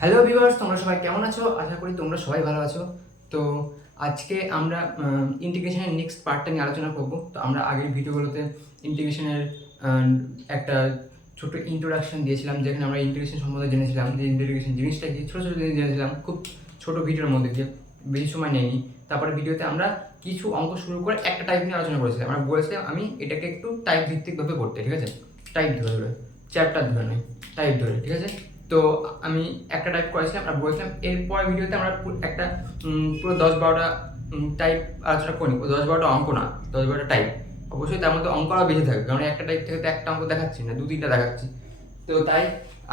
Hello viewers, তোমরা সবাই কেমন আছো? আশা করি তোমরা সবাই ভালো আছো। তো আজকে আমরা ইন্টিগ্রেশনের নেক্সট পার্টটা নিয়ে আলোচনা করব। তো আমরা আগের ভিডিওগুলোতে ইন্টিগ্রেশনের একটা ছোট্ট ইন্ট্রোডাকশন দিয়েছিলাম, যেখানে আমরা ইন্টিগ্রেশন সম্বন্ধে জেনেছিলাম যে ইন্টিগ্রেশন জিনিসটা কি, ছোটো ছোটো জিনিস জেনেছিলাম খুব ছোট ভিডিওর মধ্যে দিয়ে, বেশি সময় নেয়নি। তারপরে ভিডিওতে আমরা কিছু অঙ্ক শুরু করে একটা টাইপ নিয়ে আলোচনা করেছিলাম। আমরা বলেছিলাম আমি এটাকে একটু টাইপ ভিত্তিকভাবে করতে, ঠিক আছে? টাইপ ধরে ধরে, চ্যাপ্টার ধরে নয়, টাইপ ধরে, ঠিক আছে? তো আমি একটা টাইপ করেছিলাম আর বলেছিলাম এরপর ভিডিওতে আমরা একটা পুরো 10-12টা টাইপ আলোচনা করি। 10-12টা অঙ্ক না, 10-12টা টাইপ। অবশ্যই তার মধ্যে অঙ্ক আরও বেশি থাকবে, কারণ একটা টাইপ থেকে তো একটা অঙ্ক দেখাচ্ছি না, 2-3টা দেখাচ্ছি। তো তাই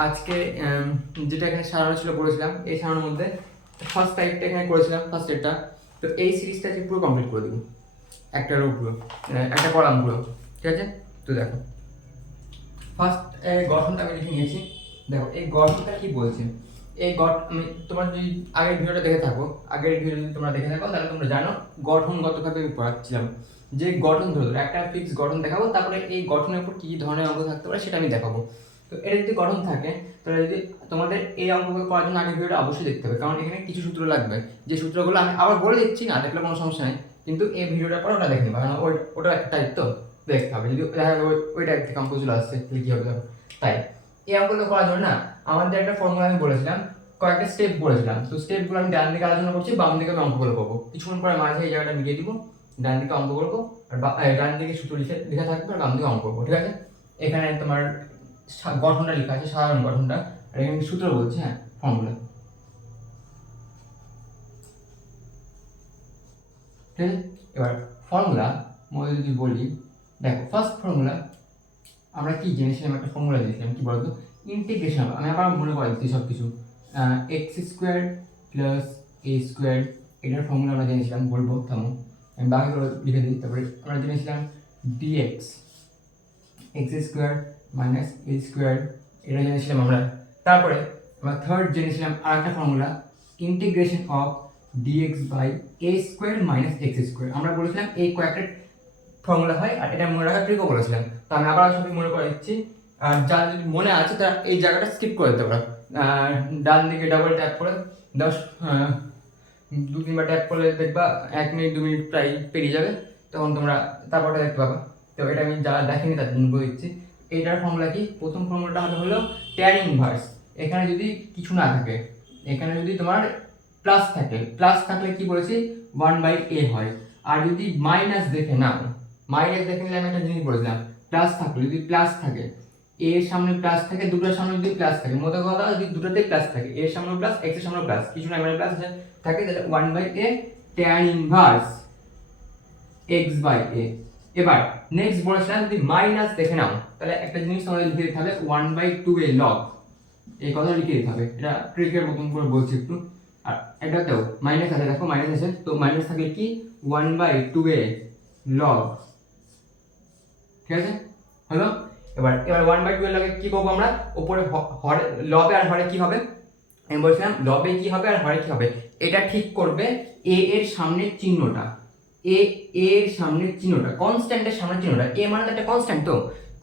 আজকে যেটা এখানে সাজানো ছিল বলেছিলাম, এই সাজানোর মধ্যে ফার্স্ট টাইপটা এখানে করেছিলাম, ফার্স্ট এটা। তো এই সিরিজটা পুরো কমপ্লিট করে দেবো, একটা রো পুরো, একটা কলাম পুরো, ঠিক আছে? তো দেখো ফার্স্ট গঠনটা আমি লিখে নিয়েছি। দেখো এই গঠনটা কি বলছে, এই আমি তোমার যদি আগের ভিডিওটা দেখে থাকো, আগের ভিডিও যদি তোমরা দেখে থাকো তাহলে তোমরা জানো গঠনগতভাবে আমি পড়াচ্ছিলাম যে গঠন ধরে ধরে একটা ফিক্স গঠন দেখাবো, তারপরে এই গঠনের উপর কী ধরনের অঙ্ক থাকতে পারে সেটা আমি দেখাবো। তো এটা যদি গঠন থাকে তাহলে যদি তোমাদের এই অঙ্কগুলো করার জন্য আগের ভিডিওটা অবশ্যই দেখতে হবে, কারণ এখানে কিছু সূত্র লাগবে, যে সূত্রগুলো আমি আবার বলে দিচ্ছি, না দেখলে কোনো সমস্যা নেই, কিন্তু এই ভিডিওটার পর ওটা দেখে নেবে, কারণ ওটা একটা টাইপ তো দেখতে হবে। যদি দেখা যাবে ওই টাইপ থেকে অঙ্ক চলে আসছে তাহলে কী হবে? তাই এই অঙ্কগুলো করার জন্য না আমাদের একটা ফর্মুলা আমি বলেছিলাম, কয়েকটা স্টেপ বলেছিলাম। তো স্টেপগুলো আমি ডান দিকে আলোচনা করছি, বাম দিকে আমি অঙ্কগুলো করবো। কিছুক্ষণ পরে মাঝে এই জায়গাটা মিলিয়ে দিব, ডান দিকে অঙ্ক করবো আর ডান দিকে সূত্র লেখা থাকবে আর বাম দিকে অঙ্ক করবো, ঠিক আছে? এখানে তোমার গঠনটা লেখা আছে, সাধারণ গঠনটা, আর এখানে সূত্র বলছে, হ্যাঁ ফর্মুলা, ঠিক আছে? এবার ফর্মুলা মধ্যে যদি বলি, দেখো ফার্স্ট ফর্মুলা আমরা কি জেনেছিলাম, একটা ফর্মুলা দিয়েছিলাম, কি বলতো? ইন্টিগ্রেশন। আমি আবার মনে করে দিচ্ছি সব কিছু। X square plus A square, এটার ফর্মুলা আমরা জেনেছিলাম, বলবো থামো আমি বাকিগুলো লিখে দিই। তারপরে আমরা জেনেছিলাম dx, x square minus a square, এটা জেনেছিলাম আমরা। তারপরে আমরা থার্ড জেনেছিলাম আর একটা formula, integration of dx by a square minus x square. আমরা বলেছিলাম এই কয়েকটা ফর্মুলা হয়, আর এটা মনে রাখার ট্রিকও বলেছিলাম। তো আমি আবার সবই মনে করে দিচ্ছি, আর যার যদি মনে আছে তারা এই জায়গাটা স্কিপ করে দিতে পারো। ডান দিকে ডাবল ট্যাপ করে 2-3বার ট্যাপ করলে দেখবা 1 মিনিট 2 মিনিট প্রায় পেরিয়ে যাবে, তখন তোমরা তারপরটা দেখতে পাবা। তো এটা আমি যারা দেখেনি তার জন্য বলে দিচ্ছি। এইটার ফর্মুলা কি? প্রথম ফর্মুলাটা হলো ট্যান ইনভার্স। এখানে যদি কিছু না থাকে, এখানে যদি তোমার প্লাস থাকে, প্লাস থাকলে কি বলেছি 1/a হয়। আর যদি মাইনাস দেখে নাও, মাইনাস দেখে নিলে আমি একটা জিনিস বলেছিলাম, প্লাস থাকলে, যদি প্লাস থাকে, এর সামনে প্লাস থাকে, দুটোর সামনে যদি প্লাস থাকে, মতো কথা যদি দুটোতেই প্লাস থাকে, এর সামনে প্লাস এক্স এর সামনে প্লাস, কিছু না মানে প্লাস থাকে, তাহলে 1/a ট্যান ইনভার্স x/a। এবার নেক্সট বলেছিলাম যদি মাইনাস দেখে নাও, তাহলে একটা জিনিস তোমাদের লিখে দিতে হবে 1/2a log, এই কথা লিখে দিতে হবে। এটা ট্রিকের মতন করে বলছি একটু। আর এটা দাও মাইনাস আছে, দেখো মাইনাস আছে, তো মাইনাস থাকলে কি 1/2a log, ঠিক আছে? হলো? এবার 1/2 এর লগে কি করবো আমরা? উপরে হরে, লবে আর হরে কি হবে আমি বলছিলাম, লবে কি হবে আর হরে কি হবে এটা ঠিক করবে এ এর সামনের চিহ্নটা। এ এর সামনের চিহ্নটা, কনস্ট্যান্টের সামনের চিহ্নটা, এ মানে তো একটা কনস্ট্যান্ট, তো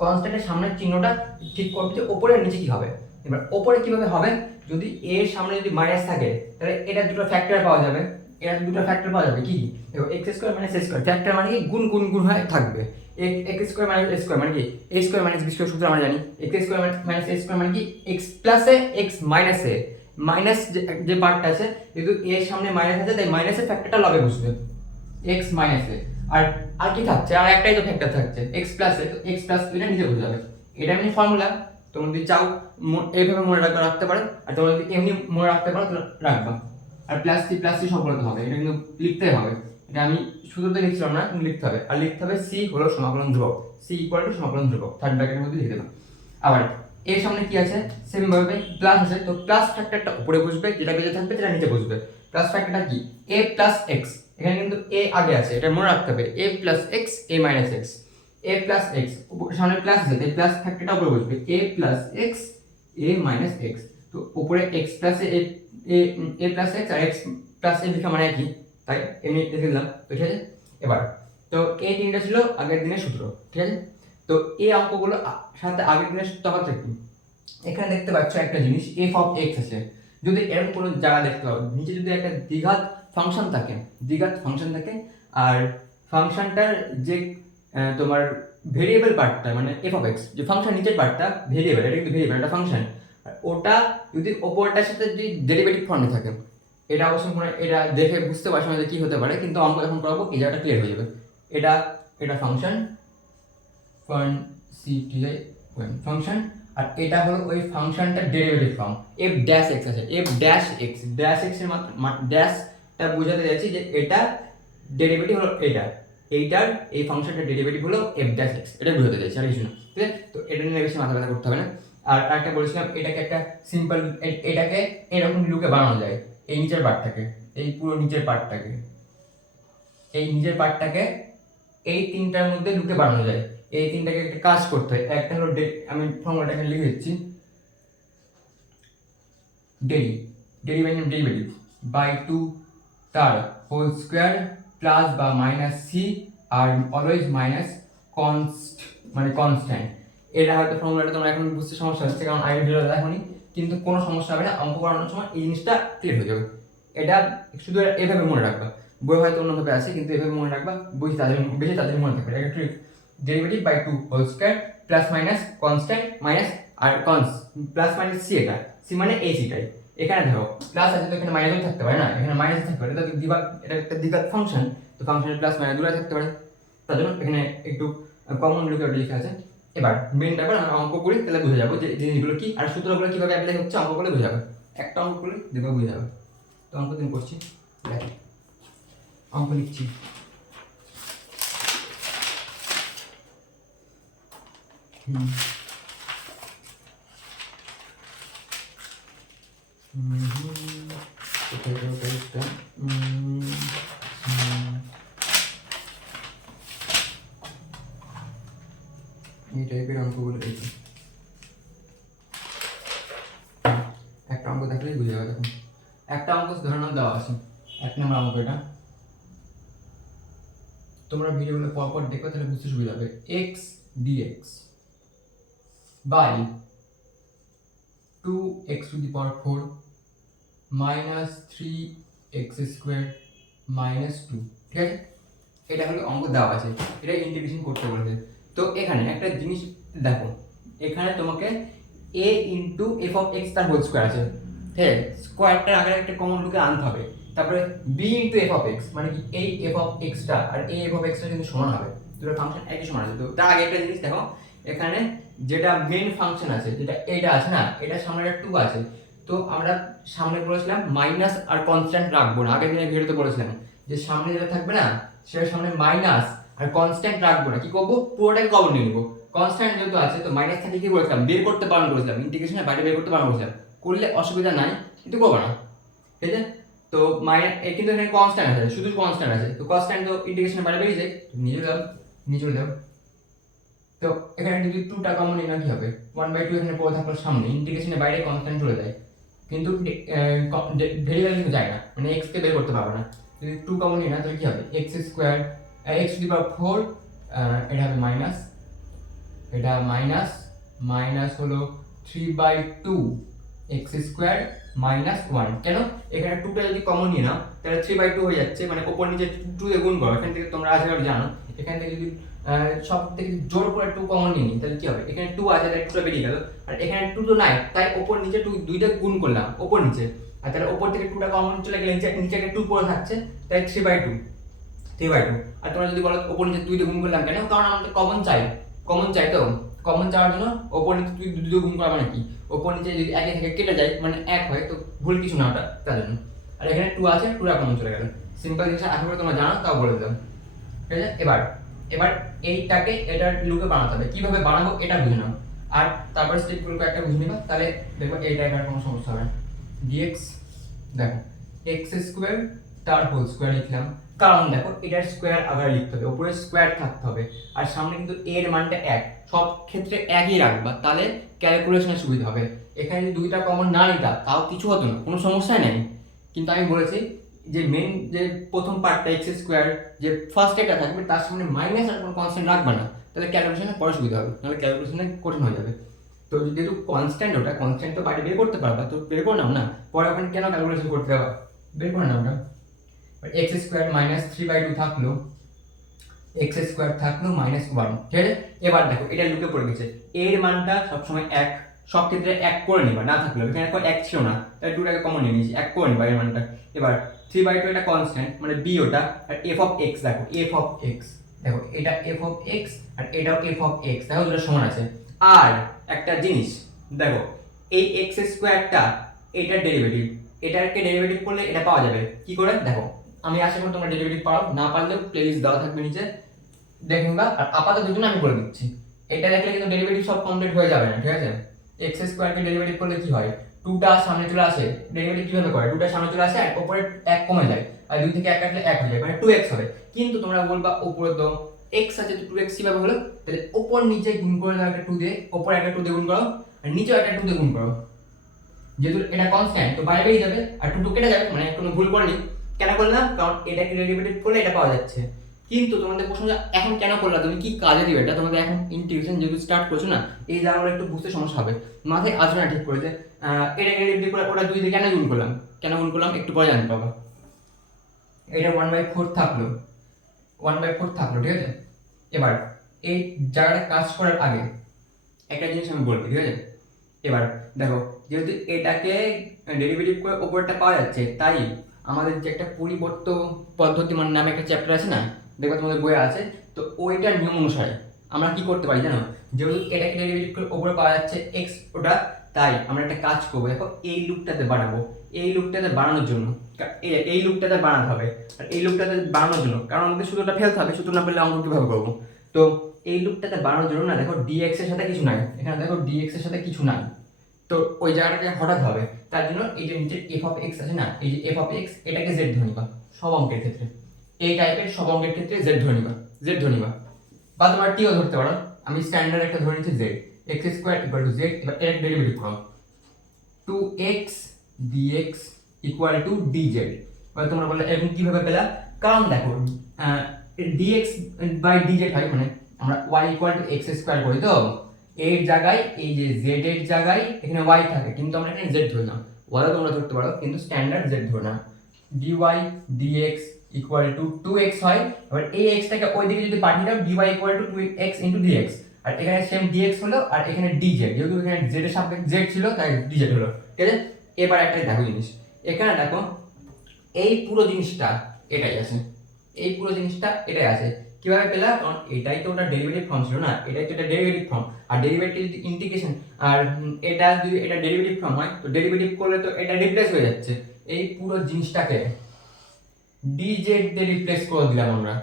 কনস্ট্যান্টের সামনের চিহ্নটা ঠিক করবে যে উপরে আর নিচে কি হবে। এবার উপরে কিভাবে হবে? যদি এর সামনে যদি মাইনাস থাকে তাহলে এটা দুটো ফ্যাক্টর পাওয়া যাবে, এটা দুটো ফ্যাক্টর পাওয়া যাবে কি? দেখো x square minus a square, factor মানে কি গুণ গুণ গুণ হয়ে থাকবে। X square minus a square মানে কি এ স্কোয়ার মাইনাস বি স্কোয়ার সূত্র আমরা জানি। X square minus a square মানে কি এক্স প্লাস এ এক্স মাইনাস এ, মাইনাস যে পার্টটা আছে, যেহেতু এর সামনে মাইনাস আছে তাই মাইনাসের ফ্যাক্টরটা লবে বসবে, এক্স মাইনাস এ। আর আর কি থাকছে? আর একটাই তো ফ্যাক্টর থাকছে এক্স প্লাস এ, তো এক্স প্লাস এটা নিচে বসে যাবে। এটা এমনি ফর্মুলা, তোমরা যদি চাও এইভাবে মনে রাখতে পারো, আর তোমরা যদি এমনি মনে রাখতে পারো তাহলে রাখবা। আর প্লাস সি সব বলতে হবে, এটা কিন্তু লিখতে হবে। এটা আমি শুধুতে লিখছিলাম না, কিন্তু লিখতে হবে। আর লিখতে হবে সি হলো সমাকলন ধ্রুবক, সি ইকুয়াল টু সমাকলন ধ্রুবক, থার্ড ব্র্যাকেটের মধ্যে লিখে দেবে। আবার এর সামনে কি আছে? সেম ভাবে প্লাস আছে, তো প্লাস ফ্যাক্টরটা উপরে বসবে, যেটা বেঁচে থাকবে সেটা নিচে বসবে। প্লাস ফ্যাক্টরটা কি? a প্লাস এক্স, এখানে কিন্তু a আগে আছে, এটা মনে রাখতে হবে, a plus x A minus x, a plus x সামনে প্লাস আছে তাই প্লাস ফ্যাক্টরটা উপরে বসবে, a plus x A minus x. তো উপরে এক্স প্লাস এ প্লাস এক্স আর এক্স প্লাস এ লেখা মানে কি, তাই এমনি লিখে দিলাম, তো ঠিক আছে? এবার তো এই তিনটা ছিল আগের দিনের সূত্র, ঠিক আছে? তো এই অঙ্কগুলো সাথে আগের দিনের তফাৎ কি? এখানে দেখতে পাচ্ছ একটা জিনিস, এফ অফ এক্স আছে, যদি এরকম কোনো জায়গা দেখতে পাবো নিচে যদি একটা দ্বিঘাত ফাংশন থাকে আর ফাংশনটার যে তোমার ভেরিয়েবল পার্টটা মানে এফ অফ এক্স, যে ফাংশন নিচের পার্টটা ভেরিয়েবল, এটা কিন্তু ভেরিয়েবল, এটা ফাংশন, ওটা যদি ওপরটার সাথে যদি ডেরিভেটিভ ফর্মে থাকে, এটা অবশ্য এটা দেখে বুঝতে পারছি না যে কী হতে পারে, কিন্তু অঙ্ক যখন করাবো এই জায়গাটা ক্লিয়ার হয়ে যাবে। এটা ফাংশন ফাংশন আর এটা হলো ওই ফাংশনটার derivative form F dash X আছে, এফ ড্যাশ এক্স এর ড্যাশটা বোঝাতে যাচ্ছি যে এটা ডেরিভেটিভ হলো এইটার এই ফাংশনটার ডেরিভেটিভ হলো এফ ড্যাশ এক্স, এটা বোঝাতে চাইছি আর কিছু না, ঠিক আছে? তো এটা নিয়ে বেশি মাথা ব্যথা করতে হবে না। আর একটা বলেছিলাম এটাকে একটা সিম্পল, এটাকে এরকম লুকে বানানো যায়, এই নিচের পার্টটাকে, এই পুরো নিচের পার্টটাকে, এই নিচের পার্টটাকে এই তিনটার মধ্যে লুকে বানানো যায়। এই তিনটাকে একটা কাজ করতে হয়, একটা হলো আমি ফর্মুলাটাকে লিখে দিচ্ছি, ডেরিভেটিভ বাই 2 তার হোল স্কোয়ার প্লাস বা minus C are always minus constant. এটা হয়তো ফর্মুলাটা তোমরা এখন বুঝতে সমস্যা হচ্ছে, কারণ আগে ভিডিও দেখোনি, কিন্তু কোনো সমস্যা হবে না, অঙ্ক করানোর সময় এই জিনিসটা ক্লিয়ার হয়ে যাবে। এটা শুধু এভাবে মনে রাখবা, বই হয়তো অন্যভাবে আছে, কিন্তু এভাবে মনে রাখবা, বেশি তাদের মনে থাকবে। এটা trick, derivative by 2 whole square plus minus constant minus আর প্লাস মাইনাস সি, এটা সি মানে এই সিটাই, এখানে ধরো প্লাস আছে তো এখানে মাইনাসও থাকতে পারে না, এখানে মাইনাস থাকতে পারে, এটা একটা দ্বিঘাত ফাংশন, তো ফাংশনের প্লাস মাইনাস দুটোই থাকতে পারে, তার জন্য এখানে একটু কমন লুকে লেখা আছে। এবার মেন ব্যাপার আমরা অঙ্ক করি, তাহলে বুঝে যাবো যে জিনিসগুলো কি আর সূত্রগুলো কিভাবে অ্যাপ্লাই হচ্ছে, অঙ্ক করলে বুঝে যাবে, একটা অঙ্ক করলে দেখবে বুঝে যাবে। তো অঙ্ক দিন করছি, অঙ্ক লিখছি। এই টাইপের অঙ্কগুলো দেখি, একটা অঙ্ক দেখলেই বুঝে যাবে। দেখুন একটা অঙ্ক ধরনের দেওয়া আছে, 1 নম্বর অঙ্ক, এটা তোমরা ভিডিওগুলো পরপর দেখো তাহলে বুঝতে সুবিধা হবে। x dx by 2x to the power 4 minus 3x square minus 2, ঠিক আছে? এটা হলো অঙ্ক দেওয়া আছে, এটা ইন্টিগ্রেশন করতে বলেছে। তো এখানে একটা জিনিস দেখো, এখানে তোমাকে a into F of x তার হোল স্কোয়ার আছে, ঠিক আছে? স্কোয়ারটার আগে একটা কমন লুকে আনতে হবে, তারপরে b into F of x মানে কি এই এফ অফ এক্সটা আর এই এফ অফ এক্সটা কিন্তু সমান হবে, দুটো ফাংশন একই সমান আছে। তো তার আগে একটা জিনিস দেখো, এখানে যেটা মেন ফাংশন আছে, যেটা এটা আছে না, এটা সামনে একটা 2 আছে, তো আমরা সামনে বলেছিলাম মাইনাস আর কনস্ট্যান্ট রাখবো না, আগের দিনের ভিডিওতে বলেছিলাম যে সামনে যেটা থাকবে না সেটার সামনে মাইনাস আর কনস্ট্যান্ট রাখবো না, কি করবো পুরোটাকে কমন নিয়ে নেবো। কনস্ট্যান্ট যেহেতু আছে তো মাইনাস থাকলে কি বলেছিলাম বের করতে বারণ করেছিলাম, ইন্টিগ্রেশনের বাইরে বের করতে বারণ করেছিলাম, করলে অসুবিধা নাই কিন্তু করবো না, ঠিক আছে? তো কিন্তু এখানে কনস্ট্যান্ট আছে, শুধু কনস্ট্যান্ট আছে, তো কনস্ট্যান্ট তো ইন্টিগ্রেশনের বাইরে বেরিয়ে যায়, নিয়ে চলে যাও। তো এখানে যদি 2টা কমন নিই না কি হবে, 1/2 এখানে পড়ে থাকলো সামনে, ইন্টিগ্রেশনের বাইরে কনস্ট্যান্ট চলে যায়, কিন্তু ভেরিয়েবল কিন্তু যায় না, মানে x কে বের করতে পারবে না। যদি 2 কমন নিই না তাহলে কি হবে x square x to the power 4, এটা হবে মাইনাস, এটা মাইনাস হলো 3/2 x স্কয়ার মাইনাস 1। কেন এখানে 2টা যদি কমন নিই না তাহলে 3/2 হয়ে যাচ্ছে, মানে উপর নিচে 2 দিয়ে গুণ করো, এখান থেকে তোমরা আশা করি জানো, এখান থেকে যদি সব থেকে জোর করে 2 কমন নিই তাহলে কি হবে, এখানে 2 আছে তাই 2টা বেরিয়ে গেল, আর এখানে 2 তো নাই তাই উপর নিচে 2 দুইটা গুণ করলাম উপর নিচে, আর তাহলে উপর থেকে 2টা কমন চলে গেলে নিচে একটা 2 পড়ে থাকছে, তাই 3/2। আর তোমরা যদি বলো উপর নিচে 2 দিয়ে গুণ করলাম কেন, কারণ আমাদের কমন চাই তো কমন চাওয়ার জন্য উপর নিচে 2 দিয়ে গুণ করা মানে কি, উপর নিচে যদি একে থেকে কেটে যায় মানে 1 হয়, তো ভুল কিছু না ওটা, তার জন্য। আর এখানে 2 আছে, 2টা কমন চলে গেল, সিম্পল জিনিস আশা করি তোমরা জানো, তাও বলে দিলাম, ঠিক আছে? এবার এইটাকে এটার লুকে বানাতে হবে, কিভাবে বানাবো এটা বুঝে নাও, আর তারপরে স্টেপগুলো একটা বুঝে নিবা, তাহলে দেখো এইটা এবার কোনো সমস্যা হবে না। dx দেখো x স্কয়ার তার হোল স্কয়ার লিখলাম, কারণ দেখো এটার স্কয়ার আবার লিখতে হবে, উপরে স্কয়ার থাকতে হবে, আর সামনে কিন্তু এর মানটা 1, সব ক্ষেত্রে একই রাখবা, তাহলে ক্যালকুলেশনে সুবিধা হবে। এখানে যদি 2টা কমন না নিতা তাও কিছু হতো না, কোনো সমস্যাই নেই, কিন্তু আমি বলেছি যে মেন যে প্রথম পার্টটা x স্কয়ার যে ফার্স্ট এটা থাকবে তার সামনে মাইনাস আর কোনো কনস্ট্যান্ট রাখবে না, তাহলে ক্যালকুলেশনে পরে সুবিধা হবে, নাহলে ক্যালকুলেশনে কঠিন হয়ে যাবে। তো যেহেতু কনস্ট্যান্ট, ওটা কনস্ট্যান্ট তো বাইরে বের করতে পারবা, তো বের করে নাও না, পরে ওখানে কেন ক্যালকুলেশন করতে হবে, বের করে নাও ওটা। এক্স স্কোয়ার মাইনাস 3/2 থাকলো, এক্স স্কোয়ার থাকলো -1, ঠিক আছে। এবার দেখো এটা লুকে পড়ে গেছে, এর মানটা সবসময় 1, সব ক্ষেত্রে 1 করে নিবা, না থাকলে এখানে কোনো 1 ছিল না, তাই 2টাকে কমন নিয়ে নিয়েছি, 1 করে নিবা এর মানটা। এবার 3/2 এটা কনস্ট্যান্ট মানে b ওটা, আর f অফ x দেখো, f অফ x দেখো, এটা f অফ x আর এটাও f অফ x, দেখো দুটো সমান আছে। আর একটা জিনিস দেখো, এই x স্কোয়ারটা এটার ডেরিভেটিভ, এটাকে ডেরিভেটিভ করলে এটা পাওয়া যাবে কি করে দেখো, আমি আশা করি তোমরা ডেরিভেটিভ পারো, না পারলেও প্লেলিস্ট দেওয়া থাকবে নিচে দেখবা। আর আপাতত দুটো আমি করে দিচ্ছি, এটা দেখলে কিন্তু ডেরিভেটিভ সব কমপ্লিট হয়ে যাবে না, ঠিক আছে। x স্কয়ার কে ডেরিভেটিভ করলে কি হয়, 2টা সামনে চলে আসে, ডেরিভেটিভ কিভাবে করে, 2টা সামনে চলে আসে আর উপরে 1 কমে যায়, আর 2 থেকে 1 কাটলে 1 হয়ে যায়, মানে 2x হবে। কিন্তু তোমরা বলবা উপরে তো x আছে, তো 2x কিভাবে হলো, তাহলে উপর নিচে গুণ করে দাও, একটা 2 দিয়ে উপরে একটা 2 দিয়ে গুণ করো, আর নিচেও একটা 2 দিয়ে গুণ করো, যেহেতু এটা কনস্ট্যান্ট তো বাইরে বেরিয়ে যাবে, আর 2 কেটে যাবে, মানে কোনো ভুল করেনি। কেন করলাম, কারণ এটাকে ডেরিভেটিভ করলে এটা পাওয়া যাচ্ছে। কিন্তু তোমাদের প্রশ্ন এখন কেন করলা, তুমি কি কাজে দিবে এটা, তোমাদের এখন ইন্টিগ্রেশন যেহেতু স্টার্ট করছো না, এই জায়গাগুলো একটু বুঝতে সমস্যা হবে, মাথায় আসবে না ঠিক করে যে এটাকে ডেরিভেটিভ করে ওটা 2 দিয়ে কেন গুণ করলাম, একটু পরে জানতে পারবা। এটা 1/4 থাকলো, 1/4 থাকলো, ঠিক আছে। এবার এই জায়গাটা কাজ করার আগে একটা জিনিস আমি বলবো, ঠিক আছে। এবার দেখো, যেহেতু এটাকে ডেরিভেটিভ করে উপরটা পাওয়া যাচ্ছে, তাই আমাদের যে একটা পরিবর্ত পদ্ধতি মানে নামে একটা চ্যাপ্টার আছে না, দেখো তোমাদের বইয়ে আছে, তো ওইটার নিয়ম অনুসারে আমরা কি করতে পারি জানো, যেহেতু এটাকে ডেরিভেটিভ করে উপরে পাওয়া যাচ্ছে এক্স ওটা, তাই আমরা একটা কাজ করবো, দেখো এই লুপটাতে বানাবো, এই লুপটাতে বানানোর জন্য এই লুপটাতে বানাতে হবে, আর এই লুপটাতে বানানোর জন্য, কারণ আমাদের সূত্রটা ফেলতে হবে, সূত্র না পেলে অঙ্ক কিভাবে করবো। তো এই লুপটাতে বানানোর জন্য না, দেখো dx এর সাথে কিছু নাই, এখানে দেখো dx এর সাথে কিছু নাই, তো ওই জায়গাটাকে হঠাৎ হবে, তার জন্য এই যে নিচে f অফ x আছে না, এই যে f অফ x এটাকে z ধরে নিবা সব অঙ্কের ক্ষেত্রে, এই টাইপের সব অঙ্কের ক্ষেত্রে z ধরে নিবা, বা তোমার t ও ধরতে পারো, আমি স্ট্যান্ডার্ড একটা ধরে নিচ্ছি z, x square equal to z, এবার এর ডেরিভেটিভ করো, 2x dx equal to dz। এবার তোমরা বললে এখন কিভাবে পেলা, কারণ দেখো dx বাই dz হয়, মানে আমরা y equal two x square করি, তো এর জায়গায় এই যে z এর জায়গায় এখানে y থাকে, কিন্তু আমরা এখানে z ধরে নাও, y তোমরা ধরতে পারো কিন্তু স্ট্যান্ডার্ড z ধরে নাও, dy dx equal to 2x হয়। এবার এই x টাকে ওই দিকে যদি পাঠিয়ে দাও, dy equal to 2x into dx, আর এখানে সেম dx হলো, আর এখানে dz, যেহেতু এখানে z এর সাপেক্ষে z ছিল তাই dz হলো, ঠিক আছে। এবার একটা দেখো জিনিস, এখানে দেখো এই পুরো জিনিসটা এটাই আছে, এই পুরো জিনিসটা এটাই আছে, কিভাবে পেলাম, কারণ এটাই তো ওটা ডেরিভেটিভ ফর্ম ছিল না, এটাই তো এটা ডেরিভেটিভ ফর্ম, আর ডেরিভেটিভ যদি ইন্টিগ্রেশন, আর এটা যদি এটা ডেরিভেটিভ ফর্ম হয়, তো ডেরিভেটিভ করলে তো এটা রিপ্লেস হয়ে যাচ্ছে, এই পুরো জিনিসটাকে dz দিয়ে রিপ্লেস করে দিলাম আমরা,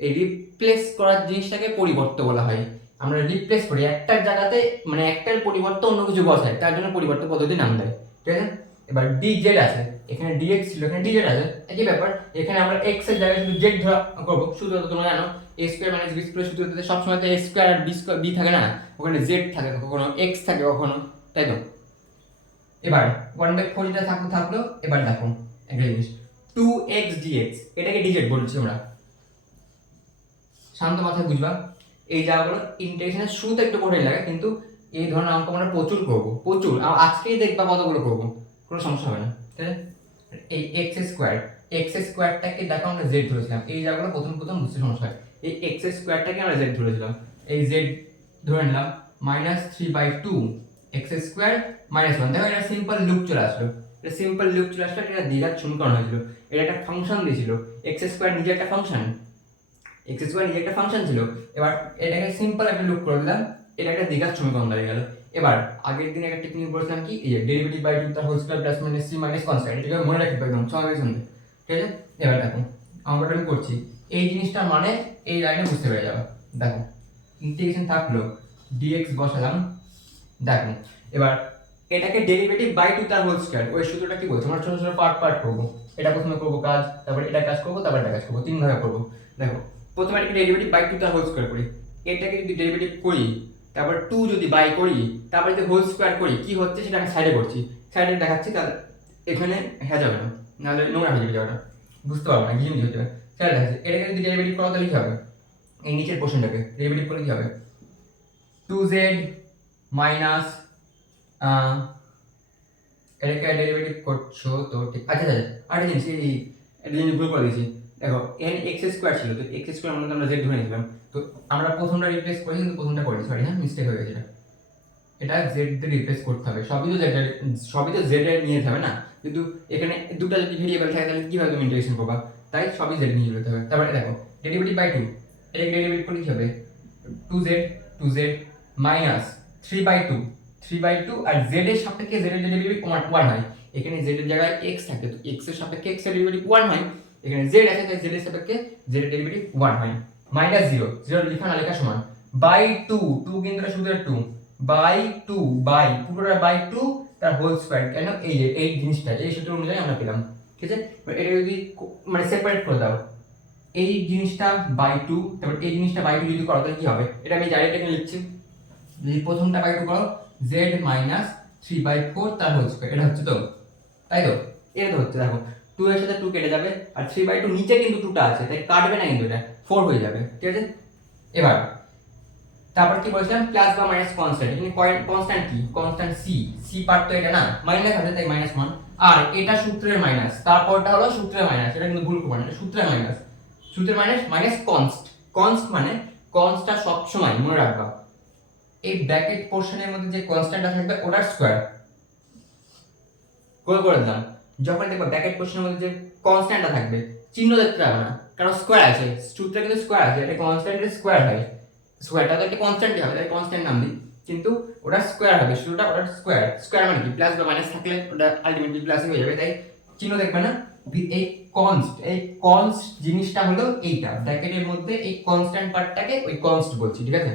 এই রিপ্লেস করার জিনিসটাকে পরিবর্তন বলা হয়, আমরা রিপ্লেস করি একটার জায়গাতে, মানে একটার পরিবর্তে অন্য কিছু বসাই, তার জন্য পরিবর্তন পদ্ধতি নাম দেয়, ঠিক আছে। এবার dz আছে, এখানে dx ছিল, এখানে dz আছে, একই ব্যাপার, এখানে আমরা x এর জায়গায় শুধু z ধরা করব, শুধু তোমরা জানো a square minus b square সূত্রতে সব সময় তো a স্কয়ার আর b থাকে না, ওখানে z থাকে, কখনো x থাকে কখনো, তাই তো। এবার 1/4 যেটা থাকলো, এবার দেখো একটা জিনিস, 2x dx এটাকে dz বলছি আমরা, শান্ত মাথায় বুঝবা, এই জায়গাগুলো ইন্টিগ্রেশনের শুরুতে একটু কঠিন লাগে, কিন্তু এই ধরনের অঙ্ক আমরা প্রচুর করবো, প্রচুর, আজকেই দেখবা কতগুলো করবো, কোনো সমস্যা হবে না, ঠিক আছে। এই এক্স স্কোয়ারটাকে দেখো আমরা জেড ধরেছিলাম, এই জায়গাগুলো প্রথম বুঝতে সমস্যা হয়, এই এক্স স্কোয়ারটাকে আমরা জেড ধরেছিলাম, এই জেড ধরে নিলাম -3/2 এক্স স্কোয়ার -1, দেখো এটা সিম্পল লুপ চলে আসলো, এটা এটা দ্বিঘাত সমীকরণ হয়েছিল, এটা একটা ফাংশন দিয়েছিল, এক্স স্কোয়ার নিজে একটা ফাংশন, ছিল, এবার এটাকে সিম্পল একটা লুপ করে দিলাম, এটা একটা দ্বিঘাত সমীকরণ দাঁড়িয়ে গেল। এবার আগের দিন একটা টেকনিক বলেছিলাম কি, এই যে ডেরিভেটিভ বাই 2 তার whole square plus minus c minus constant, এটাকে মনে রাখতে একদম সহজে শুনতে, ঠিক আছে। এবার দেখো অঙ্কটা আমি করছি, এই জিনিসটা মানে এই লাইনে বুঝতে পেরে যাবে, দেখো ইন্টিগ্রেশন থাকলো, dx বসালাম, দেখো এবার এটাকে ডেরিভেটিভ বাই 2 তার হোল স্কয়ার, ওই সূত্রটা কি বলছে, আমরা ছোট ছোট পার্ট করব, এটা প্রথমে করব কাজ, তারপর এটা কাজ করব, তারপর এটা কাজ করব, তিন ভাবে করব। দেখো প্রথমে এটাকে ডেরিভেটিভ বাই 2 তার হোল স্কয়ার করি, এটাকে যদি ডেরিভেটিভ করি, তারপর 2 যদি বাই করি, তারপর যদি হোল স্কয়ার করি, কি হচ্ছে সেটা আমি সাইডে করছি, সাইডে দেখাচ্ছি, তাহলে এখানে হ্যাঁ যাবে না, নাহলে নোংরা হয়ে যাবে জায়গাটা, বুঝতে পারবো না, গিয়ে হয়ে যাবে, সাইডে দেখাচ্ছি, এটাকে যদি ডেরিভেটিভ করা তাহলে কি হবে, এই নিচের পোর্শনটাকে ডেরিভেটিভ করলে কি হবে, 2z মাইনাস এটাকে ডেরিভেটিভ করছো তো ঠিক আচ্ছা আচ্ছা আরেকটা জিনিস এই একটা জিনিস ভুল করে দিয়েছি দেখো n x স্কোয়ার ছিল তো x স্কোয়ার মানে আমরা z ধরে নিয়েছিলাম তো আমরা প্রথমটা রিপ্লেস করেছি কিন্তু প্রথমটা করিনি সরি হ্যাঁ মিস্টেক হয়ে গেছে এটা z দিয়ে রিপ্লেস করতে হবে সবই তো z এর নিয়ে যেতে হবে না কিন্তু এখানে দুটো যদি ভেরিয়েবল থাকে তাহলে কিভাবে তুমি ইন্টিগ্রেশন করবা তাই সবই z নিয়ে যেতে হবে তারপরে দেখো ডেরিভেটিভ বাই 2 এটা ডেরিভেটিভ করলে কি হবে 2z মাইনাস 3/2 আর z এর সাপেক্ষে z এর ডেরিভেটিভ 1 হয় এখানে z এর জায়গায় x থাকে তো x এর সাপেক্ষে x এর ডেরিভেটিভ 1 হয় এখানে z আছে তাই z এর সাপেক্ষে z এর ডেরিভেটিভ 1 হয় মাইনাস 0 লেখা না লেখা সমান বাই 2 কিন্তু এটা শুধু 2 বাই 2 বাই পুরোটা বাই 2 তার হোল স্কয়ার কেন এই যে এই জিনিসটা এই সূত্র অনুযায়ী আমরা পেলাম ঠিক আছে এটা যদি মানে সেপারেট করে দাও এই জিনিসটা বাই 2 তারপর এই জিনিসটা বাই 2 যদি করো তাহলে কি হবে এটা আমি ডাইরেক্ট এখানে লিখছি যদি প্রথমটা বাই 2 করো z মাইনাস 3/4 তার হোল স্কয়ার এটা হচ্ছে তো তাই তো এটা তো হচ্ছে দেখো 2 এর সাথে 2 কেটে যাবে আর 3/2 নিচে কিন্তু 2টা আছে তাই কাটবে না কিন্তু এটা 4 হয়ে যাবে ঠিক আছে এবার তারপর কি বলছিলাম প্লাস বা মাইনাস কনস্ট্যান্ট এখানে কনস্ট্যান্ট কি কনস্ট্যান্ট সি পার্ট তো এটা না মাইনাস আছে তাই -1 আর এটা সূত্রের মাইনাস তারপরটা হলো সূত্রের মাইনাস এটা কিন্তু ভুল করবে না এটা সূত্রের মাইনাস মাইনাস কনস্ট মানে কনস্টটা সব সময় মনে রাখবা এই ব্র্যাকেট পোরশনের মধ্যে যে কনস্ট্যান্টটা থাকবে ওটার স্কয়ার করে দিলাম যখন দেখবা ব্র্যাকেট পোরশনের মধ্যে যে কনস্ট্যান্টটা থাকবে চিহ্ন দেখতে হবে না কারণ স্কয়ার আছে সূত্রে কিন্তু স্কয়ার আছে এটা কনস্ট্যান্টের স্কয়ার হয় স্কয়ারটা তো একটা কনস্ট্যান্টই হবে তাই কনস্ট্যান্ট নাম দিই কিন্তু ওটা স্কয়ার হবে শুরুটা ওটা স্কয়ার মানে কি প্লাস বা মাইনাস থাকলে ওটা আলটিমেটলি প্লাসই হয়ে যাবে তাই চিহ্ন দেখবে না এই কনস্ট জিনিসটা হলো এইটা ব্র্যাকেটের মধ্যে এই কনস্ট্যান্ট পার্টটাকে ওই কনস্ট বলছি ঠিক আছে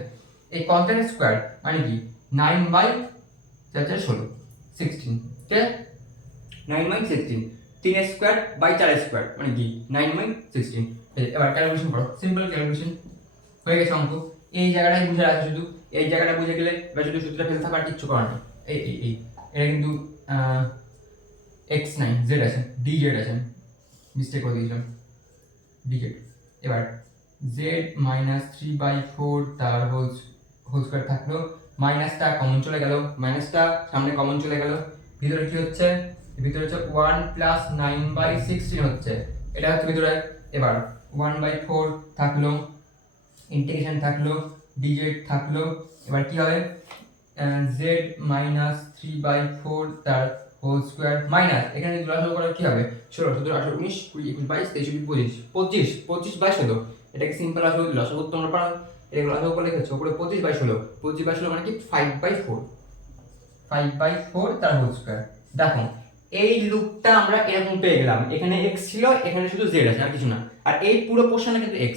এই কনস্ট্যান্ট স্কয়ার মানে কি 9/16 ঠিক আছে 9/16 3 স্কয়ার বাই 4 স্কয়ার মানে কি 9/16 এবার ক্যালকুলেশন করো সিম্পল ক্যালকুলেশন হয়ে গেছে অঙ্ক এই জায়গাটাই বুঝে আছে শুধু এই জায়গাটা বুঝে গেলে এবার শুধু সূত্রটা ফেলতে হবে আর কিচ্ছু করার নেই এই এটা কিন্তু x নাই z আছে dz আছে মিস্টেক করে দিয়েছিলাম dz এবার z - 3/4 তার হোল স্কয়ার থাকলো মাইনাসটা কমন চলে গেল মাইনাসটা সামনে কমন চলে গেল ভিতরে কি হচ্ছে ভিতরে হচ্ছে 1 + 9/16 হচ্ছে এটা হচ্ছে ভিতরে এবার 1/4 থাকলো ইন্টিগ্রেশন থাকলো dz থাকলো এবার কি হবে z - 3/4 তার হোল স্কয়ার মাইনাস এখানে যোগফল করে কি হবে 16 17 18 19 20 21 22 23 25 22 এটাকে সিম্পল আসলে লসাগু তোমরা পারো এগুলো লসাগু করে লিখেছো উপরে 25/16 মানে কি 5/4 তার হোল স্কয়ার দেখো এই লুপটা আমরা এরকম পেয়ে গেলাম এখানে x ছিল এখানে শুধু z আছে আর কিছু না আর এই পুরো পোরশনে কিন্তু x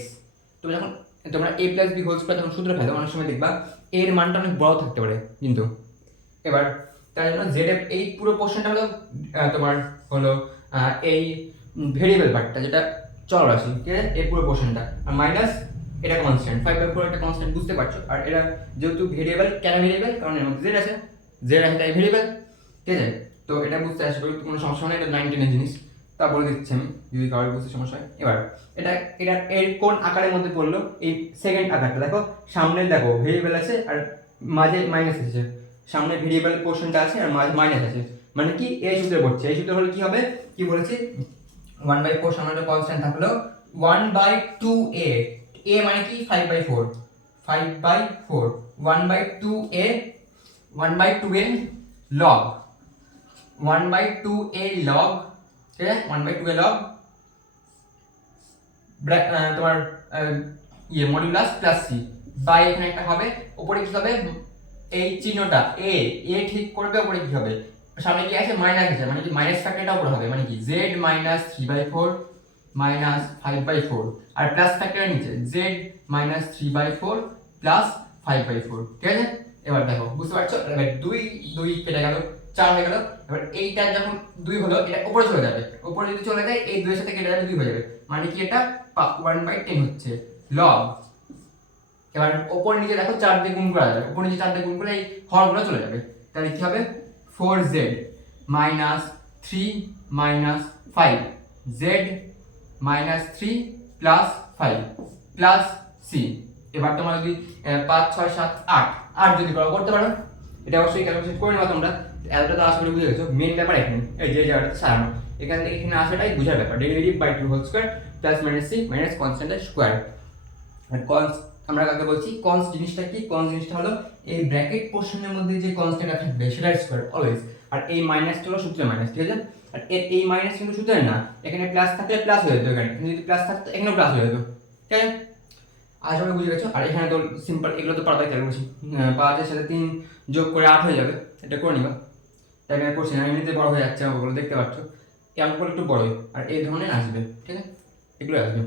তুমি যখন তোমরা a + b হোল স্কয়ার যখন সূত্র ফেলো অনেক সময় দেখবা এর মানটা অনেক বড় থাকতে পারে কিন্তু এবার তার জন্য z এর এই পুরো পোরশনটা হলো তোমার হলো এই ভেরিয়েবল পার্টটা যেটা চলরাশি ঠিক আছে এই পুরো পোরশনটা আর মাইনাস এটা কনস্ট্যান্ট 5/4 একটা কনস্ট্যান্ট বুঝতে পারছো আর এটা যেহেতু ভেরিয়েবল কেন ভেরিয়েবল কারণ এর মধ্যে z আছে তাই ভেরিয়েবল ঠিক আছে তো এটা বুঝতে আসবে কোনো সমস্যা নেই এটা 9 এর জিনিস তা বলে দিচ্ছি আমি যদি কারোর বুঝতে সমস্যা হয় এবার এটা এর কোন আকারের মধ্যে পড়লো এই সেকেন্ড আকারটা দেখো সামনে দেখো ভেরিয়েবল আছে আর মাঝে মাইনাস আছে সামনে ভেরিয়েবল পোরশনটা আছে আর মাঝে মাইনাস আছে মানে কি এই সূত্রে পড়ছে এই সূত্রে হলে কি হবে কি বলেছি 1/4 সামনে একটা কনস্ট্যান্ট থাকলো 1/2a a মানে কি 5/4 1/2a log 1/2a log ঠিক আছে 1/2a log তোমার মডুলাস প্লাস c বাই এখানে একটা হবে উপরে কি হবে এই চিহ্নটা a ঠিক করবে উপরে কি হবে সামনে কি আছে মাইনাস আছে মানে কি মাইনাস ফ্যাক্টরটা উপরে হবে মানে কি z - 3/4 -5/4 আর প্লাস ফ্যাক্টরের নিচে z - 3/4 +5/4 ঠিক আছে এবার দেখো বুঝতে পারছো এবার 2 কেটে গেল 4 হয়ে গেল এবার এইটা যখন 2 হলো এটা উপরে চলে যাবে উপরে যদি চলে যায় এই 2 এর সাথে কেটে যাবে 2 হয়ে যাবে মানে কি এটা 1/10 হচ্ছে log এবার উপর নিচে দেখো 4 দিয়ে গুণ করা যাবে উপর নিচে 4 দিয়ে গুণ করলে এই হরগুলো চলে যাবে তাহলে কি হবে 4z - 3 - 5 z - 3 + 5 প্লাস c এবার তোমরা যদি 5 6 7 8 যদি করতে পারো এটা অবশ্যই ক্যালকুলেশন করে নেবা তোমরা এতটা তো আশা করি বুঝে গেছো। মেন ব্যাপার এখানে এই যে জায়গাটা সারানো, এখান থেকে এখানে আসাটাই বোঝার ব্যাপার। Derivative by 2 whole square plus minus C minus কনস্ট্যান্টের স্কয়ার। আর কনস আমরা কাকে বলছি, কনস জিনিসটা কি, কনস জিনিসটা হলো এই ব্র্যাকেট পোর্শনের মধ্যে যে কনস্ট্যান্টটা থাকবে সেটার স্কয়ার অলওয়েজ। আর এই মাইনাসটা হলো সূত্রের মাইনাস, ঠিক আছে। আর এই মাইনাস কিন্তু সূত্রের না, এখানে প্লাস থাকলে প্লাস হয়ে যেত, এখানে যদি প্লাস থাকতো এখানেও প্লাস হয়ে যেত, ঠিক আছে। আশা করি বুঝে গেছো। আর এখানে তো সিম্পল, এগুলো তো পারবাই ক্যালকুলেশন, 5 এর সাথে 3 যোগ করে 8 হয়ে যাবে, এটা করে নিবা। তাই আমি করছি না, এমনিতে বড় হয়ে যাচ্ছে অঙ্কগুলো, দেখতে পাচ্ছ এই অঙ্কগুলো একটু বড়ই আর এই ধরনের আসবে, ঠিক আছে, এগুলো আসবে।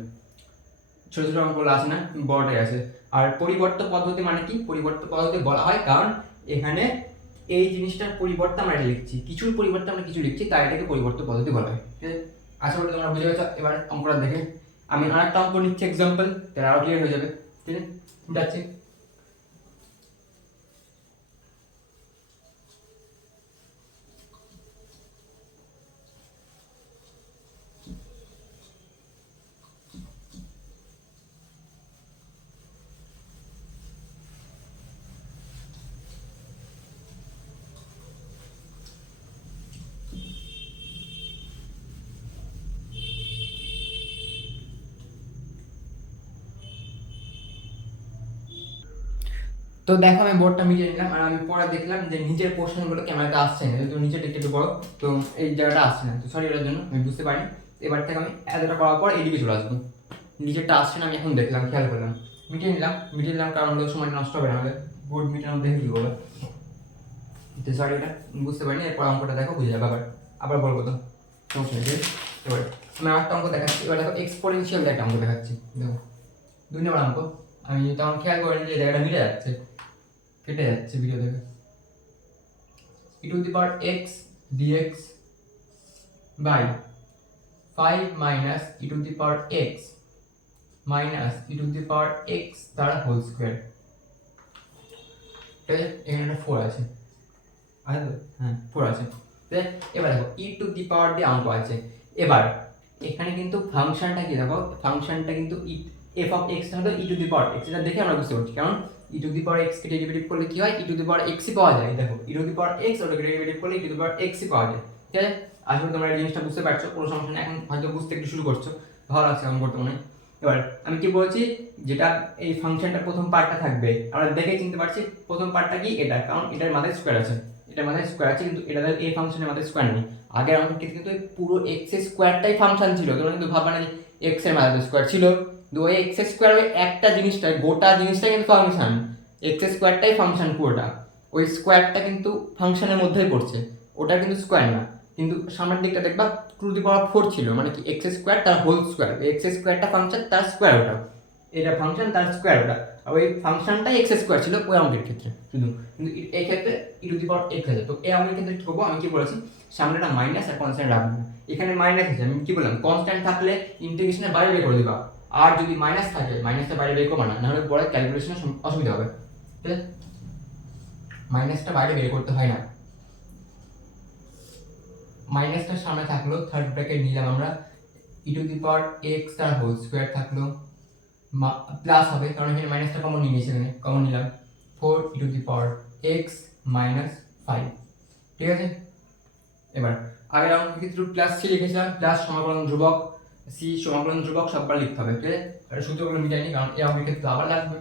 ছোট ছোট অঙ্কগুলো আসে না, বড়টাই আছে। আর পরিবর্ত পদ্ধতি মানে কি, পরিবর্ত পদ্ধতি বলা হয় কারণ এখানে এই জিনিসটার পরিবর্তে আমরা এটা লিখছি, কিছুর পরিবর্তে আমরা কিছু লিখছি, তাই এটাকে পরিবর্ত পদ্ধতি বলা হয়, ঠিক আছে। আশা করি তোমরা বুঝে গেছো। এবার অঙ্কটা দেখে আমি আরেকটা অঙ্ক নিচ্ছি এক্সাম্পল, তাহলে আরো ক্লিয়ার হয়ে যাবে, ঠিক আছে। যাচ্ছি। তো দেখো আমি বোর্ডটা মিটিয়ে নিলাম, আর আমি পরে দেখলাম যে নিচের পোর্শনগুলো ক্যামেরাতে আসছে না, যেহেতু নিচের দিকটা একটু বড়, তো এই জায়গাটা আসছে না, তো সরি এটার জন্য আমি বুঝতে পারিনি। এবার থেকে আমি এতটা করার পর এইদিকে চলে আসবো, নিচেরটা আসছে না, আমি এখন দেখলাম, খেয়াল করলাম, মিটিয়ে নিলাম কারণ হলো সময় নষ্ট হবে না, হলে বোর্ড মিটানো দেখে কি বলো, তো সরি এটা বুঝতে পারিনি। এরপর অঙ্কটা দেখো বুঝে যাবে, আবার বলবো তো সমস্যা নেই। এবার আমি আরেকটা অঙ্ক দেখাচ্ছি, এবার দেখো এক্সপোনেনশিয়াল একটা অঙ্ক দেখাচ্ছি, দেখো 2 নম্বর অঙ্ক। আমি তখন খেয়াল করিনি যে জায়গাটা মিলে যাচ্ছে, কেটে যাচ্ছে ভিডিও দেখে। e to the power x dx by 5 minus e to the power x minus e to the power x তার হোল স্কয়ার, ঠিক আছে। এখানে একটা 4 আছে, আছে তো, হ্যাঁ 4 আছে। এবার দেখো e টু দি পাওয়ার দিয়ে অঙ্ক আছে। এবার এখানে কিন্তু ফাংশনটা কি, দেখো ফাংশনটা কিন্তু f অফ x হলো e to the power x, এটা দেখে আমরা বুঝতে পারছি, কারণ e to the power x K derivative করলে কি হয়, e to the power x ই পাওয়া যায়। দেখো e to the power x ওটাকে ডেরিভেটিভ করলে e to the power x ই পাওয়া যায়, ঠিক আছে। আসলে তোমরা এই জিনিসটা বুঝতে পারছো, কোনো সমস্যা নেই, এখন হয়তো বুঝতে একটু শুরু করছো, ভালো লাগছে এখন বর্তমানে। এবার আমি কি বলছি, যেটা এই ফাংশনটার প্রথম পার্টটা থাকবে, আমরা দেখে চিনতে পারছি প্রথম পার্টটা কি, এটা, কারণ এটার মাথায় স্কয়ার আছে, এটার মাথায় স্কয়ার আছে, কিন্তু এটা এই ফাংশনের মাথায় স্কয়ার নেই। আগের অঙ্কের ক্ষেত্রে কিন্তু পুরো x এর স্কয়ারটাই ফাংশন ছিল, তোমরা কিন্তু ভাববা না যে x এর মাথায় স্কয়ার ছিল, তো ওই x এর স্কয়ার ওই একটা জিনিসটাই, গোটা জিনিসটাই কিন্তু ফাংশন, x এর স্কয়ারটাই ফাংশন পুরোটা, ওই স্কয়ারটা কিন্তু ফাংশনের মধ্যেই পড়ছে, ওটা কিন্তু স্কয়ার না। কিন্তু সামনের দিকটা দেখবা টু দি পাওয়ার 4 ছিল, মানে কি x স্কয়ার তার হোল স্কয়ার, x স্কয়ারটা ফাংশন তার স্কয়ার ওটা, এটা ফাংশন তার স্কয়ার ওটা, আর ওই ফাংশনটাই x স্কয়ার ছিল ওই অঙ্কের ক্ষেত্রে শুধু, কিন্তু এই ক্ষেত্রে e to the power x আছে। তো এই অঙ্কের ক্ষেত্রে কি করবো, আমি কি বলেছি, সামনে একটা মাইনাস আর কনস্ট্যান্ট রাখবো, এখানে মাইনাস আছে, আমি কি বললাম কনস্ট্যান্ট থাকলে ইন্টিগ্রেশনের বাইরে বের করে দিবা, আর যদি মাইনাস থাকে মাইনাসটা বাইরে বের করবা না, নাহলে পরে ক্যালকুলেশনে অসুবিধা হবে, ঠিক আছে। মাইনাসটা বাইরে বের করতে হয় না, মাইনাসটার সামনে থাকলো, থার্ড ব্র্যাকেট নিলাম আমরা, e to the power x তার হোল স্কয়ার থাকলো, প্লাস হবে কারণ এখানে মাইনাসটা কমন নিয়ে নিয়েছি, এখানে কমন নিলাম 4 e to the power x minus 5, ঠিক আছে। এবার আগের অঙ্কের ক্ষেত্রে প্লাস সি লিখেছিলাম, প্লাস সমাকলন ধ্রুবক সি, সমাকলন ধ্রুবক সববার লিখতে হবে, ঠিক আছে। আর সূত্রগুলো মিটাইনি কারণ এই অঙ্কের ক্ষেত্রে আবার লাগবে।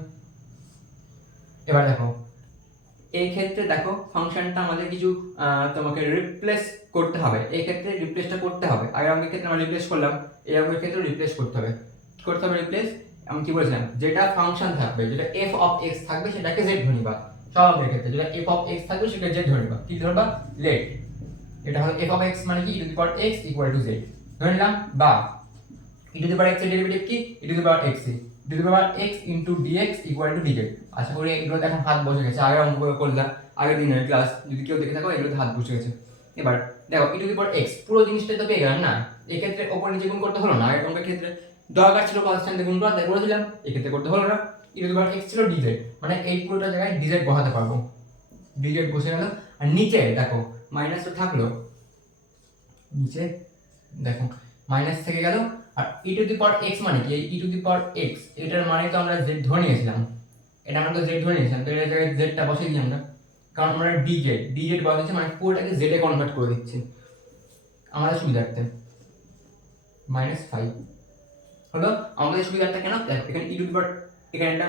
এবার দেখো এই ক্ষেত্রে দেখো ফাংশনটা আমাদের কিছু তোমাকে রিপ্লেস করতে হবে, এই ক্ষেত্রে রিপ্লেসটা করতে হবে, আগের অঙ্কের ক্ষেত্রে আমরা রিপ্লেস করলাম, এই অঙ্কের ক্ষেত্রে রিপ্লেস করতে হবে রিপ্লেস। আমি কি বলেছিলাম, যেটা ফাংশন থাকবে, যেটা f অফ x থাকবে সেটাকে z ধরে নিবা, সব অঙ্কের ক্ষেত্রে যেটা f অফ x থাকবে সেটাকে z ধরে নিবা, কি ধরবা, লেট, এটা হলো f অফ x মানে কি e to the power x equal to z ধরে নিলাম, বা e to the power x এর ডেরিভেটিভ কি e to the power x, e to the power x into dx equal to dz। আশা করি এগুলোতে এখন হাত বসে গেছে, আগের অঙ্কগুলো করলাম, আগের দিনের ক্লাস যদি কেউ দেখে থাকো এগুলোতে হাত বসে গেছে। এবার দেখো e to the power x পুরো জিনিসটা তো পেয়ে গেলাম না, এই ক্ষেত্রে ওপর নিচে গুণ করতে হলো না, আগের অঙ্কের ক্ষেত্রে দরকার ছিল কনস্ট্যান্টে গুণ করা, তাই করেছিলাম, এই ক্ষেত্রে করতে হলো না, e to the power x ছিল dz, মানে এই পুরোটা জায়গায় dz বসাতে পারবো, dz বসে গেল। আর নিচে দেখো মাইনাসটা থাকলো, নিচে দেখো মাইনাস থেকে গেল, আর e to the power x মানে কি, এই e to the power x এটার মানে তো আমরা z ধরে নিয়েছিলাম, এটা আমরা তো z ধরে নিয়েছিলাম, তো এর জায়গায় z টা বসিয়ে দিই আমরা, কারণ আমরা ডিজেড বসাচ্ছি মানে পুরোটাকে জেডে কনভার্ট করে দিচ্ছি আমাদের সুবিধার্থে। -5 হলো আমাদের সুবিধার্থে কেন? এখানে ই টু দি পাওয়ার এখানে একটা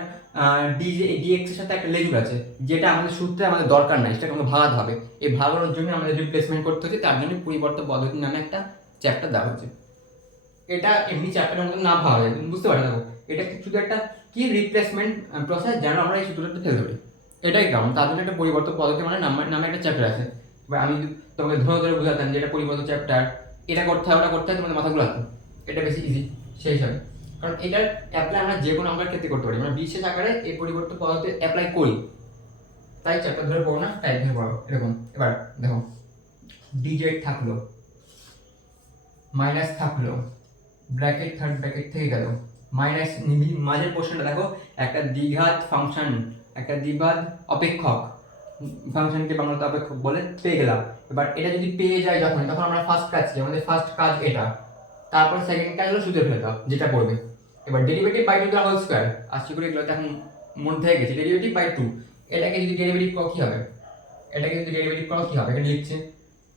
ডিএক্স এর সাথে একটা লেজুর আছে, যেটা আমাদের সূত্রে আমাদের দরকার নাই, সেটাকে আমাদের ভাগাতে হবে। এই ভাগানোর জন্য আমাদের রিপ্লেসমেন্ট করতে হচ্ছে, তার জন্য পরিবর্ত পদ্ধতি নামে একটা চ্যাপ্টার দেওয়া হচ্ছে। এটা এমনি চ্যাপ্টারের মধ্যে না ভাবা যায়, তুমি বুঝতে পারছো? দেখো এটা শুধু একটা কি রিপ্লেসমেন্ট প্রসেস, যেন আমরা এই সূত্রটা ফেলতে পারি, এটাই কারণ। তার জন্য একটা পরিবর্তন পদ্ধতি মানে নামে একটা চ্যাপ্টার আছে। এবার আমি তোমাকে ধরে বুঝাতাম যে এটা পরিবর্তন চ্যাপ্টার, এটা করতে হয় ওটা করতে হয়, তোমাদের মাথাগুলো আসতো, এটা বেশি ইজি সেই হিসাবে। কারণ এটার অ্যাপ্লাই আমরা যে কোনো অঙ্কের ক্ষেত্রে করতে পারি, আমরা বিশেষ আকারে এই পরিবর্তন পদ্ধতি অ্যাপ্লাই করি, তাই চ্যাপ্টার ধরে পড়ো না, টাইপ ধরে পড়ো এরকম। এবার দেখো ডিজেড থাকলো, মাইনাস থাকলো, ব্র্যাকেট থার্ড ব্র্যাকেট থেকে গেল, মাইনাস মাঝের পোর্শনটা দেখো একটা দ্বিঘাত ফাংশন, একটা দ্বিঘাত অপেক্ষক ফাংশনকে বাংলাতে অপেক্ষক বলে পেয়ে গেলাম। এবার এটা যদি পেয়ে যায় যখন, তখন আমরা ফার্স্ট কাজ কি, আমাদের ফার্স্ট কাজ এটা, তারপর সেকেন্ড কাজ হলো সূত্রে ফেলে দাও যেটা করবে। এবার derivative by 2 the whole square, আশা করি এগুলো এখন মনে থেকে গেছে। ডেরিভেটিভ বাই 2, এটাকে যদি ডেরিভেটিভ করো কি হবে, এটাকে যদি ডেরিভেটিভ করো কি হবে, এখানে লিখছে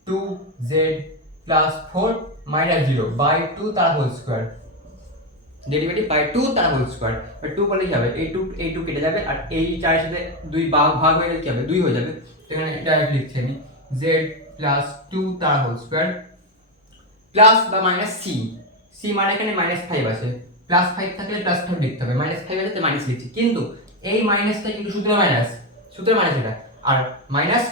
2z প্লাস 4 মাইনাস 0 বাই 2 তার হোল স্কয়ার, ডেরিভেটিভ বাই 2 তার হোল স্কয়ার। এবার 2 বলে কি হবে, এই 2 কেটে যাবে, আর এই 4 এর সাথে 2 ভাগ হয়ে গেলে কি হবে, 2 হয়ে যাবে। এখানে ডাইরেক্ট লিখছি আমি z প্লাস 2 তার হোল স্কয়ার প্লাস বা মাইনাস সি মানে এখানে -5 আছে, +5 থাকলে +5 লিখতে হবে, -5 আছে তো মাইনাস লিখছি, কিন্তু এই মাইনাসটা কিন্তু সূত্রের মাইনাস এটা, আর মাইনাস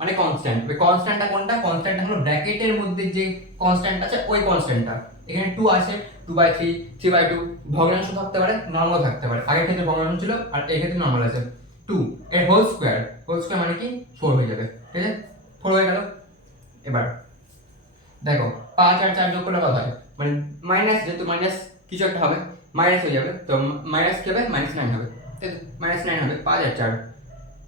মানে কনস্ট্যান্ট। ওই কনস্ট্যান্টটা কোনটা, কনস্ট্যান্টটা হলো ব্র্যাকেটের মধ্যে যে কনস্ট্যান্ট আছে ওই কনস্ট্যান্টটা। এখানে 2 আছে, 2/3, 3/2, ভগ্নাংশ থাকতে পারে, নরমাল থাকতে পারে। আগের ক্ষেত্রে ভগ্নাংশ ছিল আর এই ক্ষেত্রে নরমাল আছে। 2 এর হোল স্কয়ার মানে কি 4 হয়ে যাবে, ঠিক আছে? 4 হয়ে গেল। এবার দেখো 5 আর 4 যোগ করলে কত হয়, মানে মাইনাস, যেহেতু মাইনাস কিছু একটা হবে, মাইনাস হয়ে যাবে, তো মাইনাস কি হবে, -9 হবে, তাই তো? -9 হবে, 5 আর 4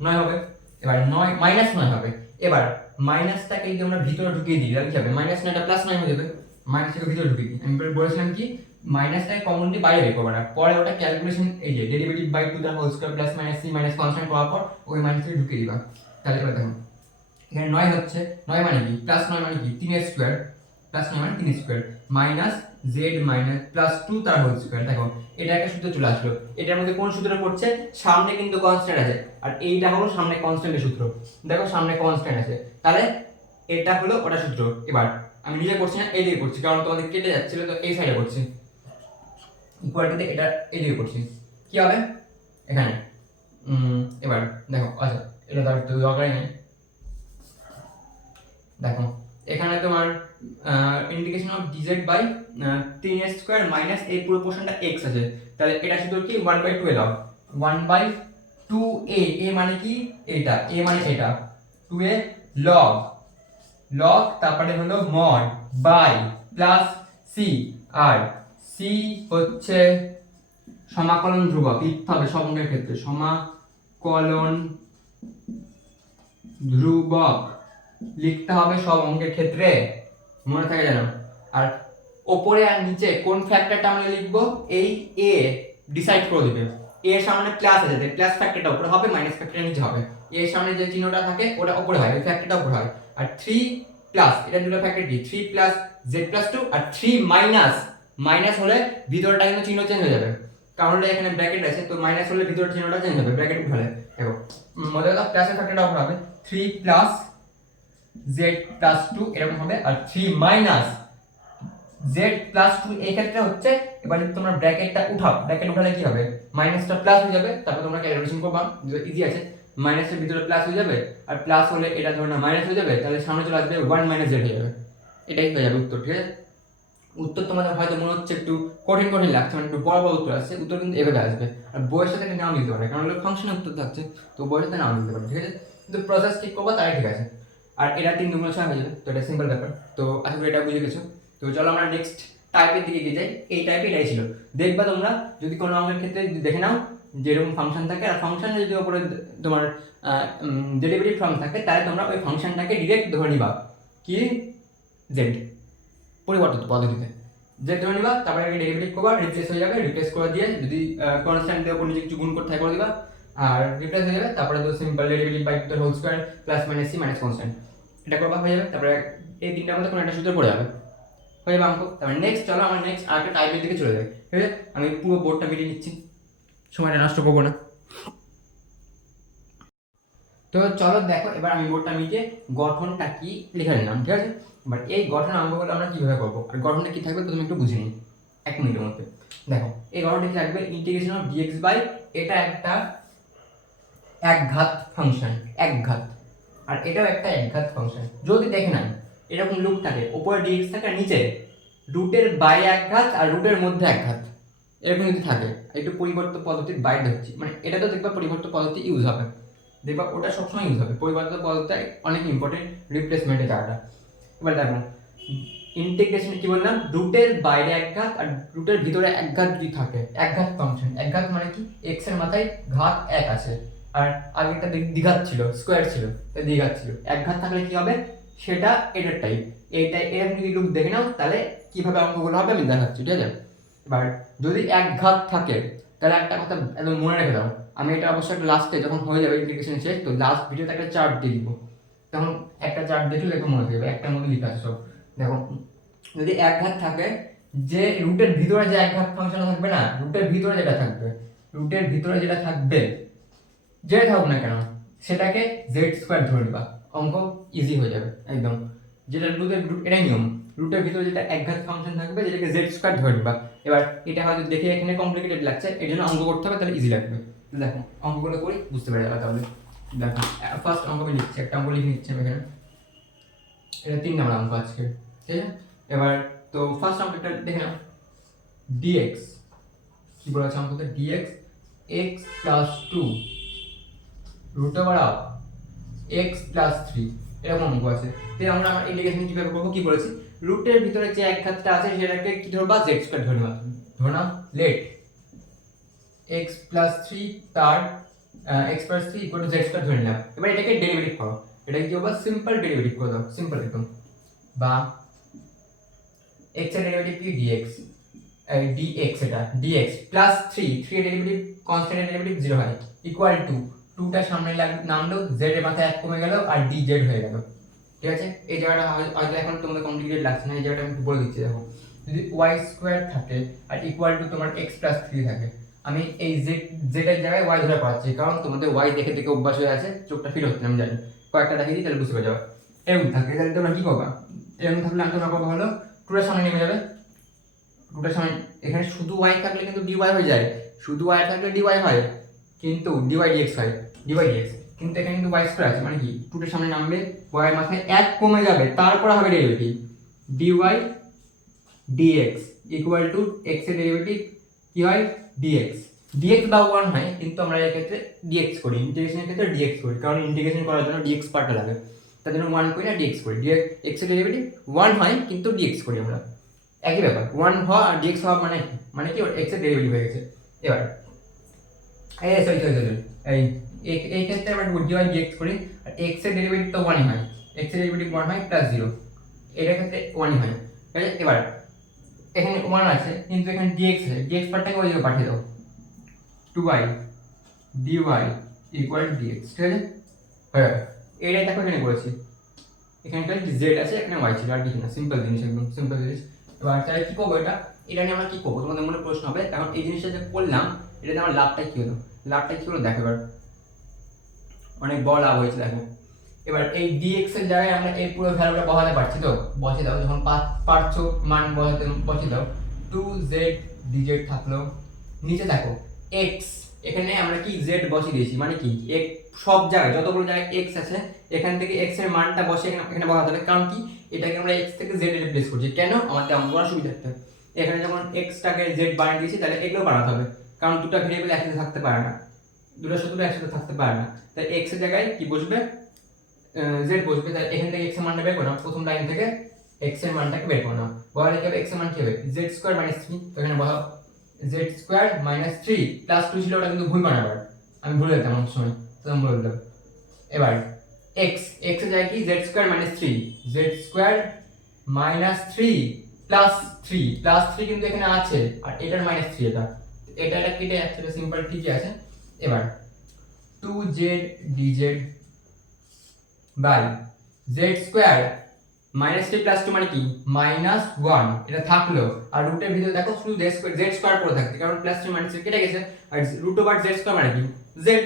9 হবে। এবার 9 -9 হবে। এবার মাইনাসটাকে যদি আমরা ভিতরে ঢুকিয়ে দিই তাহলে কি হবে, -9টা +9 হয়ে যাবে। মাইনাসটাকে ভিতরে ঢুকিয়ে দিই, আমি বলেছিলাম কি মাইনাসটাকে কমনলি বাইরে বের করবে না, পরে ওটা ক্যালকুলেশন, এই যে derivative by 2 the whole square plus minus C minus constant করার পর ওই মাইনাসটাকে ঢুকিয়ে দিবা। তাহলে এবার দেখো এখানে 9 হচ্ছে, 9 মানে কি, +9 মানে কি 3 স্কয়ার, +9 মানে 3 স্কয়ার মাইনাস z মাইনাস +2 তার হোল স্কয়ার। দেখো এটা একটা সূত্র চলে আসলো, এটার মধ্যে কোন সূত্রটা পড়ছে, সামনে কিন্তু কনস্ট্যান্ট আছে, আর এইটা হলো সামনে কনস্ট্যান্টের সূত্র। দেখো সামনে কনস্ট্যান্ট আছে, তাহলে এটা হলো ওটা সূত্র। এবার আমি নিজে করছি না, এই দিকে করছি, কারণ তোমাদের কেটে যাচ্ছিল তো এই সাইডে করছি, ইকুয়ালিটিতে এটা এই দিকে করছি, কি হবে এখানে এবার দেখো, আচ্ছা এটা তো দরকারই নেই। দেখো এখানে তোমার integration of dz by 3 square minus এই পুরো পোরশনটা x আছে, তাহলে এটা শুধু কি 1/2 এ দাও, 1/2a, a মানে কি এটা, a মানে এটা, 2a log তারপরে হলো মড বাই প্লাস c, আর c হচ্ছে সমাকলন ধ্রুবক, লিখতে হবে সব অঙ্কের ক্ষেত্রে সমাকলন ধ্রুবক লিখতে হবে সব অঙ্কের ক্ষেত্রে, মনে থাকে যেন। আর ওপরে আর নিচে কোন ফ্যাক্টরটা আমরা লিখবো, এই a ডিসাইড করে দিবে। a এর সামনে প্লাস আছে, তাই প্লাস ফ্যাক্টরটা উপরে হবে, মাইনাস ফ্যাক্টরটা নিচে হবে। a এর সামনে যে চিহ্নটা থাকে ওটা উপরে হয়, ওই ফ্যাক্টরটা উপরে হয়। আর 3 প্লাস, এটা দুটো ফ্যাক্টর কি, 3 প্লাস z প্লাস 2, আর 3 মাইনাস হলে ভিতরটা কিন্তু চিহ্ন চেঞ্জ হয়ে যাবে, কারণ এখানে ব্র্যাকেট আছে, তো মাইনাস হলে ভিতরের চিহ্নটা চেঞ্জ হবে, ব্র্যাকেট উঠালে। দেখো মনে রাখো প্লাসের ফ্যাক্টরটা উপরে হবে, 3 প্লাস z প্লাস 2 এরকম হবে, আর 3 মাইনাস z প্লাস 2 এই ক্ষেত্রে হচ্ছে। এবার যদি তোমরা ব্র্যাকেটটা উঠাও, ব্র্যাকেট উঠালে কি হবে, মাইনাসটা প্লাস হয়ে যাবে, তারপর তোমরা ক্যালকুলেশন করবা, ইজি আছে, মাইনাসের ভিতরে প্লাস হয়ে যাবে, আর প্লাস হলে এটা ধরো না মাইনাস হয়ে যাবে, তাহলে সামনে চলে আসবে 1 - z হয়ে যাবে, এটাই হয়ে যাবে উত্তর, ঠিক আছে? উত্তর তোমাদের হয়তো মনে হচ্ছে একটু কঠিন লাগছে, মানে একটু বড় উত্তর আসছে, উত্তর কিন্তু এভাবে আসবে। আর বইয়ের সাথে নাও দিতে পারে, কারণ ফাংশনের উত্তর থাকছে, তো বইয়ের সাথে নাও দিতে পারে, ঠিক আছে? কিন্তু প্রসেস ঠিক করবো তাই ঠিক আছে। আর এটা 3 2 6 হয়ে যাবে, তো এটা সিম্পল ব্যাপার। তো আশা করি এটা বুঝে গেছো। তো চলো আমরা নেক্সট টাইপের দিকে গিয়ে যাই। এই টাইপে এটাই ছিল, দেখবা তোমরা যদি কোনো অঙ্কের ক্ষেত্রে দেখে নাও যেরকম ফাংশন থাকে, আর ফাংশনে যদি ওপরে তোমার ডেরিভেটিভ ফর্ম থাকে, তাহলে তোমরা ওই ফাংশনটাকে ডিরেক্ট ধরে নিবা কি জেড পরিবর্তিত পদ্ধতিতে, জেড ধরে নিবা, তারপরে ডেরিভেটিভ করবা, রিপ্লেস হয়ে যাবে, রিপ্লেস করে দিয়ে যদি কনস্ট্যান্ট দিয়ে উপর নিচে কিছু গুণ করতে হয় করে দিবা, আর রিপ্লেস হয়ে যাবে, তারপরে তো simple derivative by two whole square plus minus C minus constant, এটা করবা হয়ে যাবে। তারপরে এই তিনটার মধ্যে কোনো একটা সূত্র পড়ে যাবে, হয়ে যাবে অঙ্ক। তারপরে নেক্সট চলো আমরা নেক্সট আরেকটা টাইপের দিকে চলে যাই, ঠিক আছে? আমি পুরো বোর্ডটা মিটিয়ে নিচ্ছি, সময়টা নষ্ট করবো না। তো চলো দেখো, এবার আমি বোর্ডটা মিটিয়ে গঠনটা কি লিখে নিলাম, ঠিক আছে? এবার এই গঠন অঙ্কগুলো আমরা কিভাবে করবো আর গঠনটা কি থাকবে তুমি একটু বুঝে নিই 1 মিনিটের মধ্যে। দেখো এই গঠনটা কি থাকবে, ইন্টিগ্রেশন অফ ডিএক্স বাই, এটা একটা একঘাত ফাংশন, একঘাত, আর এটাও একটা একঘাত ফাংশন। যদি দেখে নেন এরকম লুক থাকে, উপরে ডিএক্স থাকে আর নিচে রুটের বাইরে একঘাত আর রুটের মধ্যে একঘাত, এরকম যদি থাকে, একটু পরিবর্তিত পদ্ধতির বাইরে হচ্ছে, মানে এটা তো দেখবা পরিবর্তিত পদ্ধতি ইউজ হবে, দেখবা ওটা সবসময় ইউজ হবে, পরিবর্তিত পদ্ধতি অনেক ইম্পর্টেন্ট রিপ্লেসমেন্টের জায়গাটা। এবার দেখো ইন্টিগ্রেশন কি বললাম, রুটের বাইরে একঘাত আর রুটের ভিতরে একঘাত যদি থাকে, একঘাত ফাংশন, একঘাত মানে কি এক্স এর মাথায় ঘাত 1 আছে, আর আগেরটা দ্বিঘাত ছিল, স্কোয়ার ছিল, দ্বিঘাত ছিল, একঘাত থাকলে কি হবে সেটা এটার টাইপ, এইটাই এরকম যদি লুক দেখে নাও তাহলে কিভাবে অঙ্কগুলো হবে আমি দেখাচ্ছি, ঠিক আছে? এবার যদি একঘাত থাকে তাহলে একটা কথা একদম মনে রেখে দাও, আমি এটা অবশ্যই একটা লাস্টে যখন হয়ে যাবে ইন্টিগ্রেশন শেষ, তো লাস্ট ভিডিওতে একটা চার্ট দিয়ে দিব, তখন একটা চার্ট দেখলে একটু মনে থাকবে, একটার মধ্যে লেখা আছে সব। দেখো যদি একঘাত থাকে, যে রুটের ভিতরে যে একঘাত ফাংশন থাকবে না, রুটের ভিতরে যেটা থাকবে, রুটের ভিতরে যেটা থাকবে, যেটা থাকুক না কেন সেটাকে জেড স্কোয়ার ধরে নিবা, অঙ্ক ইজি হয়ে যাবে একদম। যেটা এটাই নিয়ম, রুটের ভিতরে যেটা একঘাত ফাংশন থাকবে যেটাকে জেড স্কোয়ার ধরে নিবা। এবার এটা হয়তো দেখে এখানে কমপ্লিকেটেড লাগছে, এর জন্য অঙ্ক করতে হবে, তাহলে ইজি লাগবে। দেখো অঙ্কগুলো করি বুঝতে পেরে যাবে তাহলে। দেখো ফার্স্ট অঙ্ক আমি লিখছি, একটা অঙ্ক লিখে নিচ্ছি আমি এখানে, এটা 3 নম্বর অঙ্ক আজকে, ঠিক আছে? এবার তো ফার্স্ট অঙ্কটা দেখে নাও, dx কি বলা আছে অঙ্কতে, dx x plus 2 root over of x plus 3, এরকম অঙ্ক আছে। তো আমরা ইন্টিগ্রেশন কিভাবে করবো, কি বলেছি, রুটের ভিতরে যে একঘাতটা আছে সেটাকে কি ধরবা, z স্কয়ার ধরে নেওয়া, ধরে নাও লেট x plus 3 তার x plus 3 equal to z square ধরে নিলাম। এবার এটাকে ডেরিভেটিভ করো, এটাকে কি হবে, সিম্পল ডেরিভেটিভ করে দাও, সিম্পল একদম, বা x এর ডেরিভেটিভ কি dx, dx এটা dx প্লাস 3 এর ডেরিভেটিভ কনস্ট্যান্ট এর ডেরিভেটিভ 0 হয়, ইকুয়াল টু 2টা সামনে নামলো, z এর মাথায় 1 কমে গেল আর dz হয়ে গেল, ঠিক আছে? এই জায়গাটা হয়তো এখন তোমাদের কমপ্লিকেটেড লাগছে না, এই জায়গাটা আমি একটু বলে দিচ্ছি। দেখো যদি y স্কয়ার থাকে আর ইকুয়াল টু তোমার x প্লাস 3 থাকে, আমি এই z এর জায়গায় y ধরে পাচ্ছি, কারণ তোমাদের y দেখে দেখে অভ্যাস হয়ে আছে, চোখটা ফিল হচ্ছে না, আমি জানি, কয়েকটা দেখিয়ে দিই তাহলে বুঝতে পারবে। এরকম থাকে তাহলে তোমরা কি করবা, এরকম থাকলে আমি তোমরা করবা হলো 2 এর সামনে নেমে যাবে, 2টার সামনে এখানে শুধু y থাকলে কিন্তু dy হয়ে যায়, শুধু y থাকলে dy হয়, কিন্তু dy dx হয়, dy dx, কিন্তু এখানে কিন্তু y স্কয়ার আছে, মানে কি 2টার সামনে নামবে, y এর মাথায় 1 কমে যাবে, তারপর হবে derivative dy dx equal to x এর ডেরিভেটিভ কি হয় dx, dx বা 1 হয়, কিন্তু আমরা এই ক্ষেত্রে dx করি, ইন্টিগ্রেশনের ক্ষেত্রে dx করি, কারণ ইন্টিগ্রেশন করার জন্য dx পার্টটা লাগে, তার জন্য 1 করি না dx করি, dx x এর ডেরিভেটিভ 1 হয় কিন্তু dx করি আমরা, একই ব্যাপার, 1 হওয়া আর dx হওয়া মানে কি, মানে কি x এর ডেরিভেটিভ হয়ে গেছে। এবার সরি এই ক্ষেত্রে আমরা dy dx করি, আর x এর ডেরিভেটিভ তো 1 হয়, x এর ডেরিভেটিভ 1 হয় প্লাস 0, এর ক্ষেত্রে 1 হয়, ঠিক আছে? এবার এখানে 1 আছে কিন্তু এখানে dx আছে, dx পার্টটাকে ওই দিকে পাঠিয়ে দাও, 2y dy ইকুয়াল dx, ঠিক আছে? হ্যাঁ এইটাই দেখো এখানে করেছি, এখানে খালি z আছে, এখানে y ছিল, আর কিছু না, সিম্পল জিনিস, একদম সিম্পল জিনিস। এবার তাহলে কি করবো, এটা নিয়ে আমরা কি করবো, তোমাদের মনে প্রশ্ন হবে, কারণ এই জিনিসটা যে করলাম এটাতে আমার লাভটা কি হলো, লাভটা কি হলো দেখো, এবার অনেক বড় লাভ হয়েছে দেখো। এবার এই dx এর জায়গায় আমরা এই পুরো ভ্যালুটা বসাতে পারছি, তো বসিয়ে দাও, যখন পারছো মান বসিয়ে দাও, 2z dz থাকলো, নিচে দেখো x, এখানে আমরা কি z বসিয়ে দিয়েছি, মানে কি x সব জায়গায় যতগুলো জায়গায় x আছে এখান থেকে x এর মানটা বসিয়ে এখানে বসাতে হবে, কারণ কি এটাকে আমরা x থেকে z এ রিপ্লেস করছি, কেন আমাদের অঙ্ক করার সুবিধার্থে। এখানে যখন x টাকে z বানিয়ে দিয়েছি তাহলে এগুলো বানাতে হবে, কারণ দুটো ভেরিয়েবল একসাথে থাকতে পারে না, দুটো সূত্র একসাথে থাকতে পারে না, তাই x এর জায়গায় কি বসবে, z বসবে, তাই এখান থেকে x এর মানটা বের করো, প্রথম লাইন থেকে x এর মানটাকে বের করো, বলা লিখে x এর মান কি হবে, z স্কয়ার মাইনাস 3, তো এখানে বসাও z স্কয়ার মাইনাস 3 প্লাস 2 ছিল, ওটা কিন্তু ভুল বানাবার, আমি ভুলে যেতাম অনেক সময়, তো আমি বলে দিলাম। এবার x এর জায়গায় কি z square minus 3, z square minus 3 plus 3 কিন্তু এখানে আছে, আর এটার মাইনাস 3, এটা কেটে যাচ্ছে, এটা সিম্পল ঠিকই আছে। এবার 2z dz by z square minus three plus two মানে কি মাইনাস ওয়ান, এটা থাকলো আর রুটের ভিতরে দেখো শুধু জেড স্কোয়ার পড়ে থাকছে, কারণ প্লাস থ্রি মাইনাস থ্রি কেটে গেছে, আর রুট ওভার জেড স্কোয়ার মানে কি জেড।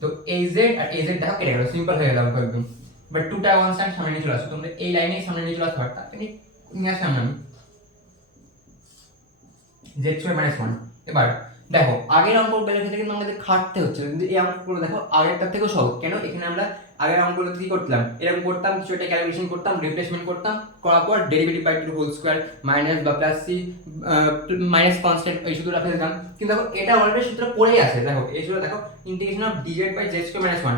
তো এই জেড আর এই জেড দেখো কেটে গেল, সিম্পল হয়ে গেল একদম। বাট টুটা ওয়ান সাইড সামনে নিয়ে চলে আসো, তোমরা এই লাইনেই সামনে নিয়ে চলে আসতে পারতা, কিন্তু নিয়ে আসলাম আমি জেড স্কোয়ার মাইনাস ওয়ান। এবার দেখো আগের অঙ্কগুলোর ক্ষেত্রে কিন্তু আমাদের খাটতে হচ্ছে, কিন্তু এই অঙ্কগুলো দেখো আগেরটার থেকেও সহজ। কেন? এখানে আমরা আগের অঙ্কগুলো কি করতাম, এরকম করতাম, কিছু একটা ক্যালকুলেশন করতাম, রিপ্লেসমেন্ট করতাম, করার পর derivative by two whole square minus বা প্লাস সি মাইনাস কনস্ট্যান্ট এই সূত্রটা ফেলতাম। কিন্তু দেখো এটা অলরেডি সূত্র পড়েই আছে, দেখো এই সূত্র দেখো integration of dz by z square minus one,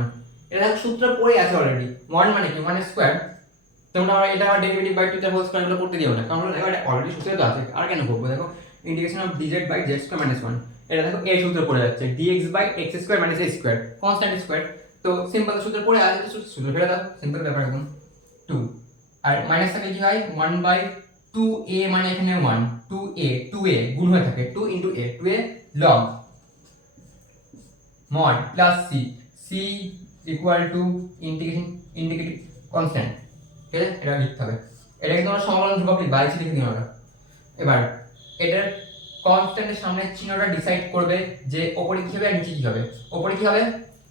এটা দেখো সূত্র পড়েই আছে অলরেডি। ওয়ান মানে কি ওয়ান স্কোয়ার, তোমরা এটা derivative by two whole square এগুলো করতে দিও না, কারণ দেখো এটা অলরেডি সূত্রে তো আছে, আর কেন করবো? দেখো integration of dz by z square minus one, এটা দেখো এই সূত্র পড়ে যাচ্ছে dx by x square minus a square constant square. তো সিম্পল সূত্র পড়ে আছে, তো সূত্র ফেলে দাও, সিম্পল ব্যাপার একদম। 2 আর মাইনাস থাকলে কি হয় 1 বাই 2a, মানে এখানে 1 2a গুণ হয়ে থাকে 2 into a 2a log mod plus c equal to integrative constant. ঠিক আছে, এটা লিখতে হবে, এটা কিন্তু আমরা সমাকলন ধ্রুবক বাইরে লিখে দিই আমরা। এবার এটার কনস্ট্যান্টের সামনে চিহ্নটা ডিসাইড করবে যে ওপরে কি হবে আর নিচে কি হবে। ওপরে কি হবে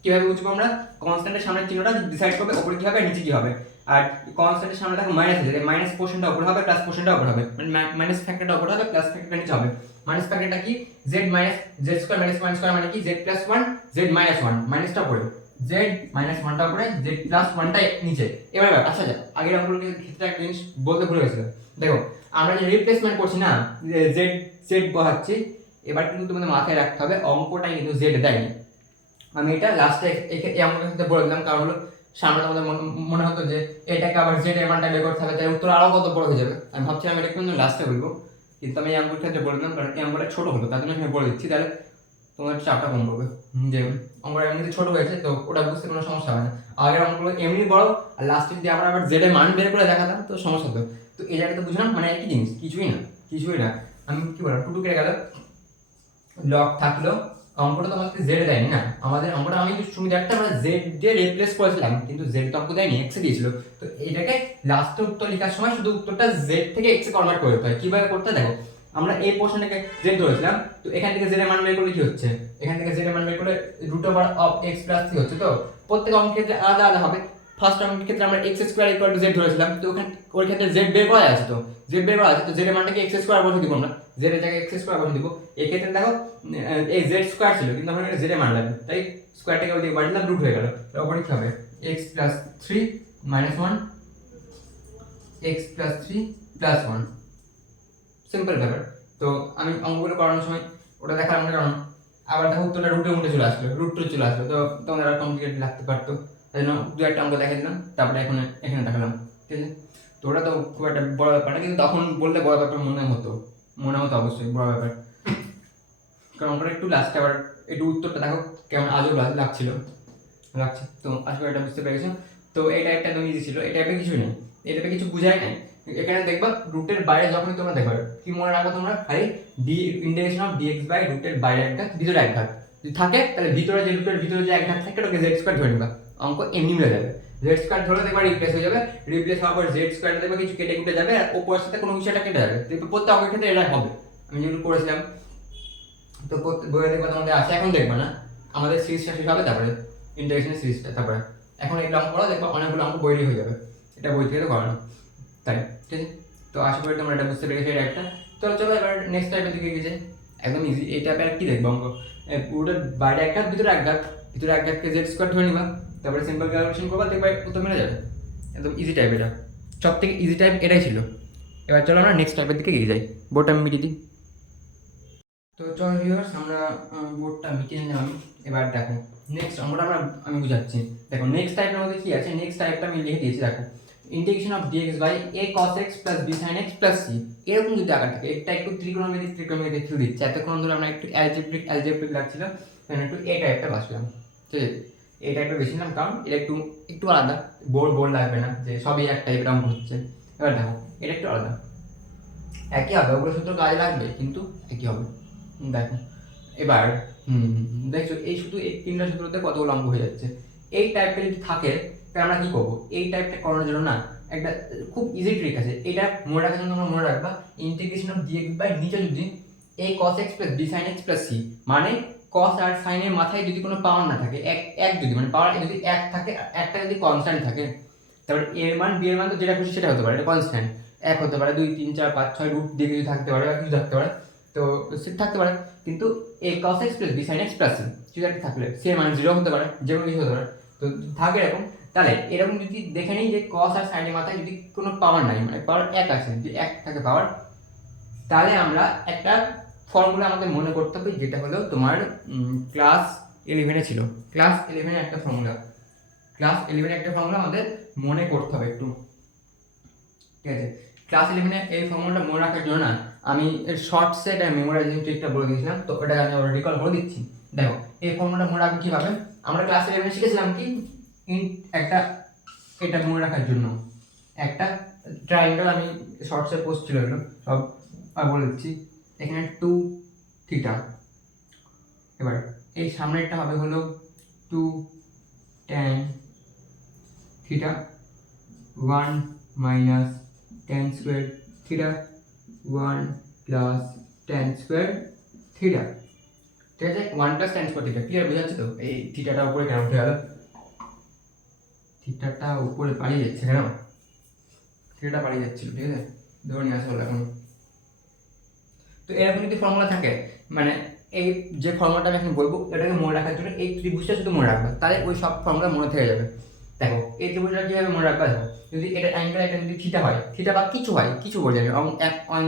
কিভাবে বুঝবো আমরা? কনস্ট্যান্টের সামনে চিহ্নটা ডিসাইড করবে ওপরে কি হবে আর নিচে কি হবে। আর কনস্ট্যান্টের সামনে দেখো মাইনাস আছে, মাইনাস পোর্শনটা উপরে হবে, প্লাস পোর্শনটা উপরে হবে, মানে মাইনাস ফ্যাক্টরটা উপরে হবে, প্লাস ফ্যাক্টরটা নিচে হবে। মাইনাস ফ্যাক্টরটা কি z minus z square minus 1 square মানে কি z প্লাস 1 z মাইনাস 1, মাইনাসটা উপরে, z মাইনাস 1টা উপরে, z প্লাস 1টা নিচে। এবার আচ্ছা যা আগের অঙ্কগুলোর ক্ষেত্রে একটা জিনিস বলতে ভুলে গেছিলাম, দেখো আমরা যে রিপ্লেসমেন্ট করছি না, z z বসাচ্ছি, এবার কিন্তু তোমাদের মাথায় রাখতে হবে অঙ্কটাই কিন্তু z দেয়নি। আমি এটা লাস্টে এই অঙ্কটার ক্ষেত্রে বলে দিলাম, কারণ হলো সামনে তোমাদের মনে হতো যে এটাকে আবার z এর মানটা বের করতে হবে, তাই উত্তর আরো কত বড় হয়ে যাবে। আমি ভাবছিলাম এটা কিন্তু লাস্টে বলবো, কিন্তু আমি এই অঙ্কটার ক্ষেত্রে বলে দিলাম, কারণ এই অঙ্কটা ছোট হলো তার জন্য আমি বলে দিচ্ছি, তাহলে তোমার চাপটা কম পড়বে। যে অঙ্কটা এমনিতে ছোট হয়েছে তো ওটা বুঝতে কোনো সমস্যা হয় না। আগের অঙ্কগুলো এমনি বড়, আর লাস্টে যদি আমরা আবার z এর মান বের করে দেখাতাম তো সমস্যা হতো। তো এই জায়গাটা তো বুঝলাম, মানে একই জিনিস, কিছুই না। আমি কি বললাম, টুটু কেটে গেল, লগ থাকলো, অঙ্কটা তো আমাদের জেড দেয়নি না, আমাদের অঙ্কটা আমি সুবিধা একটা আমরা জেড দিয়ে রিপ্লেস করেছিলাম, কিন্তু জেড তো অঙ্ক দেয়নি, এক্স দিয়েছিল। তো এটাকে লাস্টে উত্তর লেখার সময় শুধু উত্তরটা জেড থেকে এক্স এ কনভার্ট করতে হয়। কিভাবে করতে হয় দেখো, আমরা এই পোর্শনটাকে জেড ধরেছিলাম, তো এখান থেকে জেড এর মান বের করলে কি হচ্ছে, এখান থেকে জেড এর মান বের করলে root over of x plus three হচ্ছে। তো প্রত্যেক অঙ্কের ক্ষেত্রে আলাদা আলাদা হবে। ফার্স্ট অঙ্কের ক্ষেত্রে আমরা x square equal to Z ধরেছিলাম, তো ওখানে ওর ক্ষেত্রে জেড বের করা আছে, তো জেড বের করা আছে, তো জেড এর মানটাকে এক্স স্কোয়ার বসে দিব আমরা, জেড এর জায়গায় এক্স স্কোয়ার বসে দিব। এই ক্ষেত্রে দেখো এই জেড স্কোয়ার ছিল, কিন্তু আমরা জেড এর মান লাগবে, তাই স্কোয়ারটাকে ওইদিকে বাড়িলাম, রুট হয়ে গেল। তারপরে কি হবে x plus three minus one x plus three plus one, simple ব্যাপার। তো আমি অঙ্কগুলো করানোর সময় ওটা দেখালাম না, কারণ আবার দেখো উত্তরটা রুটের মধ্যে চলে আসলো, রুট টু চলে আসলো, তো তোমাদের আর কমপ্লিকেট লাগতে পারতো, তাই জন্য দু একটা অঙ্ক দেখে দিলাম, তারপরে এখানে দেখালাম। ঠিক আছে, তো ওটা তো খুব একটা বড় ব্যাপার না, কিন্তু তখন বললে বড় ব্যাপার মনে হতো অবশ্যই বড় ব্যাপার, কারণ ওটা একটু লাস্টে আবার একটু উত্তরটা দেখো কেমন আজব লাগছে। তো আশা করি এটা বুঝতে পেরেছো। তো এটা একটা একদম ইজি ছিল, এটা কিছুই নেই, এটা কিছু বুঝাই নাই। এখানে দেখবা রুটের বাইরে যখনই তোমরা দেখবা কি মনে রাখবো তোমরা, খালি D integration of dx by রুটের বাইরে এক ঘাত ভিতরে এক ঘাত যদি থাকে, তাহলে ভিতরে যে রুটের ভিতরে যে এক ঘাত থাকে ওটাকে জেড স্কোয়ার ধরে নিবা, অঙ্ক এমনি মিলে যাবে। জেড স্কোয়ার ধরে দেখবা রিপ্লেস হয়ে যাবে, রিপ্লেস হওয়ার পর জেড স্কোয়ার দেখবা কিছু কেটে কুটে যাবে, আর ওপরের সাথে কোনো বিষয়টা কেটে যাবে। কিন্তু প্রত্যেক অঙ্কের ক্ষেত্রে এটা হবে, আমি যেগুলো করেছিলাম। তো বইয়ে দেখবা তোমাদের আছে, এখন দেখবা না, আমাদের সিরিজটা শেষ হবে, তারপরে ইন্টিগ্রেশনের সিরিজটা, তারপরে এখন এগুলো অঙ্ক করো, দেখবা অনেকগুলো অঙ্ক বইয়েরই হয়ে যাবে, এটা বই থেকে তো করানো, তাই ঠিক আছে। তো আশা করি তোমরা এটা বুঝতে পেরেছো, এটা একটা। তো চলো এবার নেক্সট টাইপের দিকে গিয়ে যাই, একদম ইজি। এই টাইপের কি দেখবো অঙ্ক, পুরোটা বাইরে এক ঘাত ভিতরে এক ঘাত, ভিতরে এক ঘাতকে জেড স্কোয়ার ধরে নিবা, তারপরে সিম্পল ক্যালকুলেশন করবা, দেখবা উত্তর মিলে যাবে, একদম ইজি টাইপ। এটা সব থেকে ইজি টাইপ এটাই ছিল। এবার চলো আমরা নেক্সট টাইপের দিকে এগিয়ে যাই, বোর্ডটা আমি মিটিয়ে দিই। তো চলো ভিউয়ার্স, আমরা বোর্ডটা মিটিয়ে নিলাম। এবার দেখো নেক্সট অঙ্কটা আমি বুঝাচ্ছি। দেখো নেক্সট টাইপের মধ্যে কি আছে, নেক্সট টাইপটা আমি লিখে দিয়েছি, দেখো integration of dx by a cos x plus b sin x plus c, এরকম যদি আকার থাকে, এটা একটু ত্রিকোণমিতিক ফিল দিচ্ছে। এতক্ষণ ধরে আমরা একটু অ্যালজেব্রিক লাগছিল, কারণ একটু এই টাইপটা বাসলাম, ঠিক আছে। এই টাইপটা বেশি নিলাম কারণ এটা একটু আলাদা, বোর লাগবে না যে সবই এক টাইপের অঙ্ক হচ্ছে। এবার দেখো এটা একটু আলাদা, একই হবে, ওগুলো সূত্র কাজে লাগবে কিন্তু একই হবে। দেখো এবার দেখছো এই শুধু এই 3টা সূত্রতে কতগুলো অঙ্ক হয়ে যাচ্ছে। এই টাইপটা যদি থাকে তাহলে আমরা কি করবো, এই টাইপটা করানোর জন্য না একটা খুব ইজি ট্রিক আছে, এটা মনে রাখার জন্য তোমরা মনে রাখবা ইন্টিগ্রেশন অফ dx বাই নিচে যদি a cos x plus b sin x plus c, মানে cos আর sin এর মাথায় যদি কোনো পাওয়ার না থাকে, এক যদি মানে পাওয়ার যদি এক থাকে, একটা যদি কনস্ট্যান্ট থাকে, তারপরে a এর মান b এর মান তো যেটা খুশি সেটা হতে পারে, এটা কনস্ট্যান্ট এক হতে পারে, 2 3 4 5 6 রুট দিয়ে কিছু থাকতে পারে বা কিছু থাকতে পারে, তো সেটা থাকতে পারে। কিন্তু a cos x plus b sin x plus c যদি একটা থাকলে সে মান 0 হতে পারে, যে কোনো কিছু হতে পারে, তো থাকে এরকম। তাহলে এরকম যদি দেখে নিই যে cos আর sin এর মাথায় যদি কোনো পাওয়ার নাই, মানে পাওয়ার এক আছে, যদি এক থাকে পাওয়ার, তাহলে আমরা একটা ফর্মুলা আমাদের মনে করতে হবে, যেটা হলো তোমার ক্লাস 11-এ ছিল। ক্লাস 11-এ একটা ফর্মুলা, আমাদের মনে করতে হবে একটু, ঠিক আছে? ক্লাস 11-এ এই ফর্মুলাটা মনে রাখার জন্য না আমি এর শর্টসে এটা মেমোরাইজিং ট্রিকটা বলে দিয়েছিলাম, তো ওটা আমি আবার রিকল করে দিচ্ছি। দেখো এই ফর্মুলাটা মনে রাখবো কিভাবে, আমরা ক্লাস 11-এ শিখেছিলাম কি একটা, এটা মনে রাখার জন্য একটা ট্রায়াঙ্গেল, আমি শর্টসে পোস্ট ছিল এগুলো সব বলে দিচ্ছি। এখানে 2 থিটা, এবার এই সামনেরটা হবে হলো 2 tan theta 1 minus tan square theta 1 plus tan square theta, ঠিক আছে? 1 plus tan square theta, clear বোঝা যাচ্ছে তো? এই থিটাটা উপরে কেন উঠে গেল, থিটাটা উপরে পালিয়ে যাচ্ছে কেন, থিটাটা পালিয়ে যাচ্ছিল, ঠিক আছে? ধরে নিয়ে আসা হলো এখন। তো এরকম যদি ফর্মুলা থাকে, মানে এই যে ফর্মুলাটা আমি এখন বলবো এটাকে মনে রাখার জন্য এই ত্রিভুজটা শুধু মনে রাখবে, তাহলে ওই সব ফর্মুলা মনে থেকে যাবে। দেখো এই ত্রিভুজটা কীভাবে মনে রাখবা, দেখো যদি এটা অ্যাঙ্গেল, এটা যদি থিটা হয়, থিটা বা কিছু হয়, কিছু বলি আমি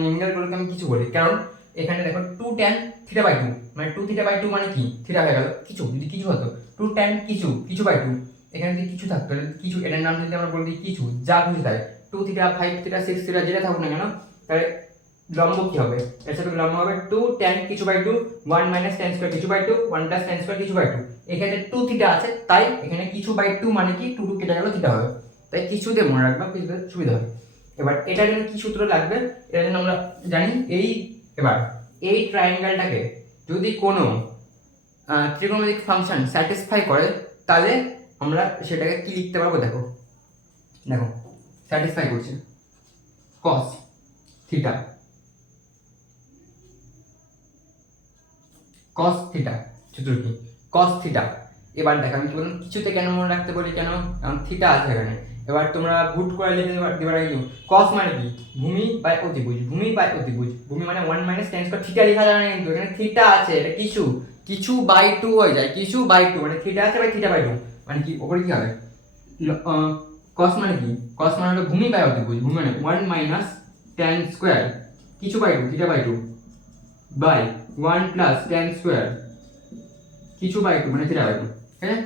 অ্যাঙ্গেলগুলোকে আমি কিছু বলি, কারণ এখানে দেখো 2 tan থিটা বাই 2, মানে 2 থিটা বাই 2 মানে কি, থিটা হয়ে গেল কিছু, যদি কিছু হতো 2 tan কিছু বাই 2, এখানে যদি কিছু থাকতো কিছু, এটার নাম যদি আমরা বলি কিছু, যা কিছু তাই 2 থিটা 5 থিটা 6 থিটা যেটা থাকুক না কেন, তাহলে লম্ব কি হবে, এর সাথে লম্ব হবে 2 tan কিছু বাই 2 1 মাইনাস tan স্কয়ার কিছু বাই 2 1 প্লাস tan স্কয়ার কিছু বাই 2, এখানে 2 থিটা আছে তাই এখানে কিছু বাই 2 মানে কি 2 কেটে গেল, থিটা হবে, তাই কিছু দিয়ে মনে রাখবা, কিছু দিয়ে সুবিধা হবে। এবার এটার জন্য কি সূত্র লাগবে, এটার জন্য আমরা জানি এবার এই ট্রায়াঙ্গেলটাকে যদি কোনো ত্রিকোণমিতিক ফাংশন স্যাটিসফাই করে, তাহলে আমরা সেটাকে কি লিখতে পারবো, দেখো স্যাটিসফাই করছে cos থিটা, cos থিটা সূত্র কি, cos থিটা। এবার দেখো আমি কি বললাম, কিছুতে কেন মনে রাখতে বলি, কেন, কারণ থিটা আছে এখানে। এবার তোমরা ভুট করে লিখে দিতে পারো, কিন্তু cos মানে কি, ভূমি বাই অতিভুজ, ভূমি মানে 1 মাইনাস tan স্কয়ার থিটা লেখা যাবে না, কিন্তু এখানে থিটা আছে, এটা কিছু বাই 2 হয়ে যায়, কিছু বাই 2 মানে থিটা আছে বাই থিটা বাই 2, মানে কি ওপরে কি হবে, cos মানে কি, cos মানে হলো ভূমি বাই অতিভুজ, ভূমি মানে 1 মাইনাস tan স্কয়ার কিছু by 2 theta by 2 by 1 plus tan square কিছু বাই 2 মানে থিটা বাই 2, ঠিক আছে?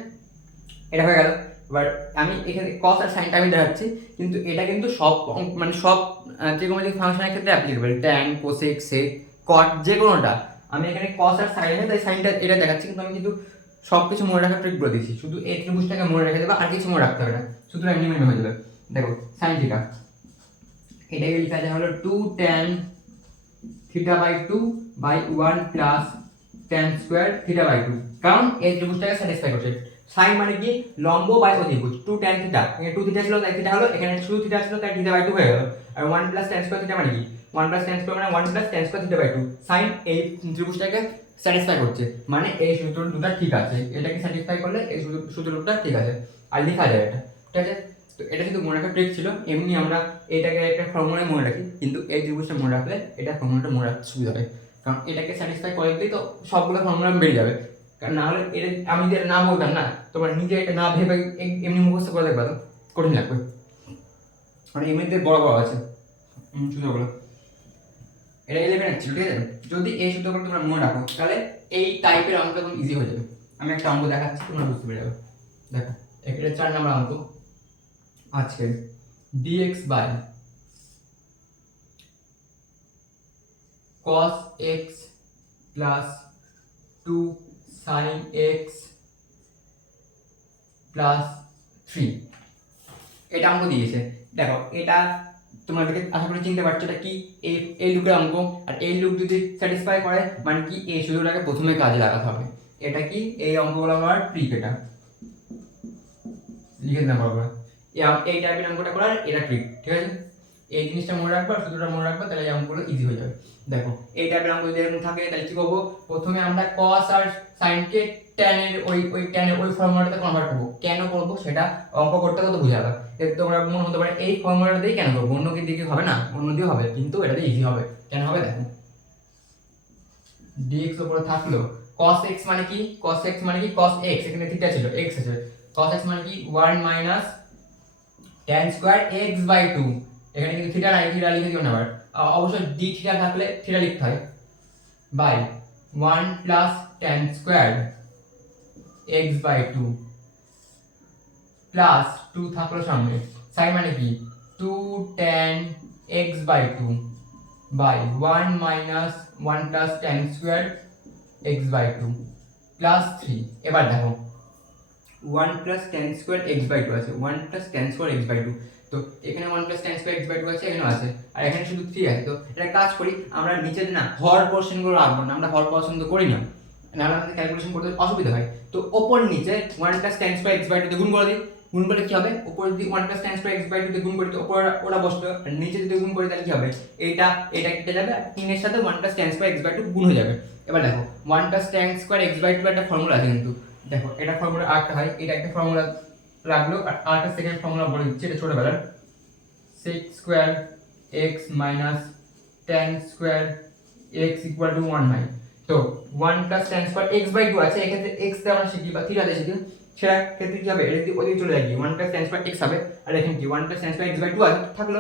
এটা হয়ে গেল। এবার আমি এখানে cos আর sin টা আমি দেখাচ্ছি, কিন্তু এটা কিন্তু সব মানে সব ত্রিকোণমিতিক ফাংশনের ক্ষেত্রে applicable, tan cosec sec cot যে কোনোটা। আমি এখানে cos আর sin এ তাই সাইনটা এটা দেখাচ্ছি, কিন্তু আমি কিন্তু সব কিছু মনে রাখার ট্রিক বলে দিচ্ছি, শুধু এই ত্রিভুজটাকে মনে রেখে দেবা, আর কিছু মনে রাখতে হবে না, শুধু এমনি মনে হয়ে যাবে। দেখো sin থিটা, এটাকে লেখা যায় হলো 2 tan theta by 2 by 1 plus tan square theta by 2, কারণ এই ত্রিভুজটাকে স্যাটিসফাই করছে। sin মানে কি, লম্ব বাই অতিভুজ, 2 tan থিটা, এখানে 2 থিটা ছিল তাই থিটা হলো, এখানে শুধু থিটা ছিল তাই থিটা বাই 2 হয়ে গেল, আর 1 প্লাস tan স্কয়ার থিটা মানে কি, 1 প্লাস tan স্কয়ার মানে 1 plus tan square theta by 2, sin এই ত্রিভুজটাকে স্যাটিসফাই করছে, মানে এই সূত্র দুটো ঠিক আছে, এটাকে স্যাটিসফাই করলে এই সূত্র দুটো ঠিক আছে, আর লেখা যায় এটা, ঠিক আছে? তো এটা শুধু মনে রাখার ট্রিক ছিল, এমনি আমরা এটাকে একটা ফর্মুলায় মনে রাখি, কিন্তু এই ত্রিভুজটা মনে রাখলে এটা ফর্মুলাটা মনে রাখতে সুবিধা হবে, কারণ এটাকে স্যাটিসফাই করে দিলেই তো সবগুলো ফর্মুলা বেরিয়ে যাবে, কারণ না হলে এটা আমি যেটা না বলতাম না, তোমার নিজে এটা না ভেবে এমনি মুখস্থ করে দেখবা তো কঠিন লাগবে, মানে এমনিতে বড় আছে সূত্রগুলো, এটা 11 ছিল, ঠিক আছে? যদি এই সূত্রগুলো তোমরা মনে রাখো তাহলে এই টাইপের অঙ্ক একদম ইজি হয়ে যাবে। আমি একটা অঙ্ক দেখাচ্ছি, তোমরা বুঝতে পেরে যাবে। দেখো এটা 4 নম্বর অঙ্ক, আজকে dx by cos x plus 2 sin x plus 3, এটা অঙ্ক দিয়েছে। দেখো এটা তোমরা দেখে আশা করি চিনতে পারছো এটা কি, এই লুকের অঙ্ক। আর এই লুক যদি স্যাটিসফাই করে মানে কি এই সুযোগটাকে প্রথমে কাজে লাগাতে হবে। এটা কি এই অঙ্কগুলো আমার ট্রিক, এটা লিখে দিলাম বাবা, এই টাইপের অঙ্কটা করার এটা ট্রিক, ঠিক আছে। এই জিনিসটা মনে রাখবা, সূত্রটা মনে রাখবা, তাহলে এই অঙ্কগুলো ইজি হয়ে যাবে। দেখো এই টাইপের অঙ্ক যদি এরকম থাকে তাহলে কি করবো, প্রথমে আমরা cos আর sin কে tan এর ওই ফর্মুলাটাতে কনভার্ট করবো। কেন করবো সেটা অঙ্ক করতে কত বুঝে যাবে। তোমরা মনে হতে পারে এই ফর্মুলাটা দিয়ে কেন করবো, অন্য কি দিকে হবে না, অন্য দিয়ে হবে, কিন্তু এটাতে ইজি হবে। কেন হবে দেখো, dx উপরে থাকলো cos x মানে কি, cos x মানে কি cos x, এখানে থিটা ছিল x আছে, cos x মানে কি 1 minus tan square x by 2, এখানে কিন্তু থিটা নাই, থিটা লিখে দিও না আবার, অবশ্যই d থিটা থাকলে থিটা লিখতে হয়, by 1 plus tan square x by 2 plus 2 থাকলো সামনে, sin মানে কি 2 tan x by 2 by 1 minus 1 plus tan square x by 2 plus 3। এবার দেখো 1 plus tan square x by 2 আছে, 1 plus tan square x by 2, তো এখানে 1 plus tan square x by 2 আছে, এখানেও আছে, আর এখানে শুধু 3 আছে। তো এটা কাজ করি, আমরা নিচে না হর পোরশনগুলো রাখবো না, আমরা হর পোরশন তো করি না, নাহলে আমাদের ক্যালকুলেশন করতে অসুবিধা হয়। তো ওপর নিচে 1 plus tan square x by 2 দিয়ে গুণ করে দিই, গুণ করলে কি হবে, উপরে যদি 1 plus tan square x by 2 দিয়ে গুণ করি তো উপরে ওটা বসলো, আর নিচে যদি গুণ করি তাহলে কি হবে, এটা কেটে যাবে, আর 3 এর সাথে 1 plus tan square x by 2 গুণ হয়ে যাবে। এবার দেখো 1 plus tan square x by 2 একটা ফর্মুলা আছে, কিন্তু দেখো এটা ফর্মুলা আরেকটা হয়, এটা একটা ফর্মুলা রাখলো, আর আরেকটা সেকেন্ড ফর্মুলা বলে দিচ্ছি, এটা ছোটবেলার sec square x minus tan square x equal to 1 হয়। তো 1 plus tan square x by 2 আছে, এক্ষেত্রে x তে আমরা শিখি বা থিটা তে শিখি, সেটা ক্ষেত্রে কি হবে, এটা যদি ওদিকে চলে যায় 1 প্লাস tan স্কয়ার x হবে, আর এখানে কি 1 plus tan square x by 2 আছে থাকলো,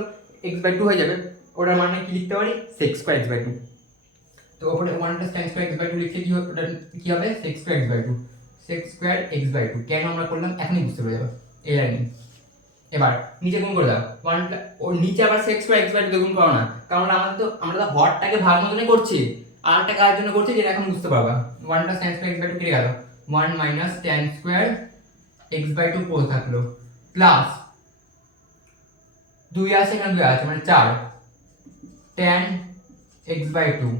x বাই 2 হয়ে যাবে, ওটার মানে কি লিখতে পারি sec স্কয়ার x বাই 2। তো ওপরে 1 plus tan square x by 2 লিখলে কি হবে, ওটা কি হবে sec square x by 2, sec square x by 2 কেন আমরা করলাম এখনই বুঝতে পেরে যাবে এই লাইনে। এবার নিচে গুণ করে দাও 1 ওর নিচে আবার sec স্কয়ার x বাই 2 গুণ করো না, কারণ আমরা তো হরটাকে ভাগ মতনই করছি, আর একটা কাজের জন্য করছি যেটা এখন বুঝতে পারবা। 1 plus tan square x by 2 কেটে গেল, 1 minus tan square x by 2 পড়ে থাকলো, প্লাস 2 আছে, এখানে 2 আছে মানে 4 tan x বাই 2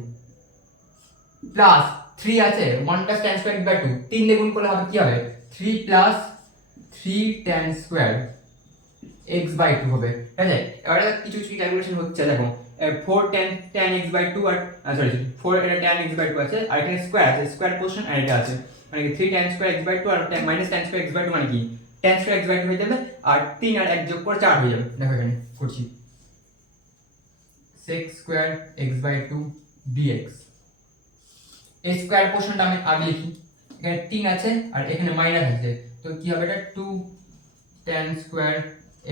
প্লাস 3 আছে 1 plus tan square x by 2, 3 দিয়ে গুণ করলে হবে কি হবে 3 plus 3 tan square x by 2 হবে, ঠিক আছে। এবারে কিছু কিছু ক্যালকুলেশন হচ্ছে, দেখো 4 tan x বাই 2 আর সরি 4 এটা tan x বাই 2 আছে, আর এখানে স্কয়ার আছে, স্কয়ার পোরশন আর এটা আছে, মানে কি 3 tan স্কয়ার x বাই 2 আর minus tan square x by 2 মানে কি tan স্কয়ার x বাই 2 হয়ে যাবে, আর 3 আর 1 যোগ করে 4 হয়ে যাবে। দেখো এখানে করছি sec square x by 2 dx, এই স্কয়ার পোরশনটা আমি আগে লিখি, এখানে 3 আছে আর এখানে মাইনাস আছে, তো কি হবে এটা 2 tan square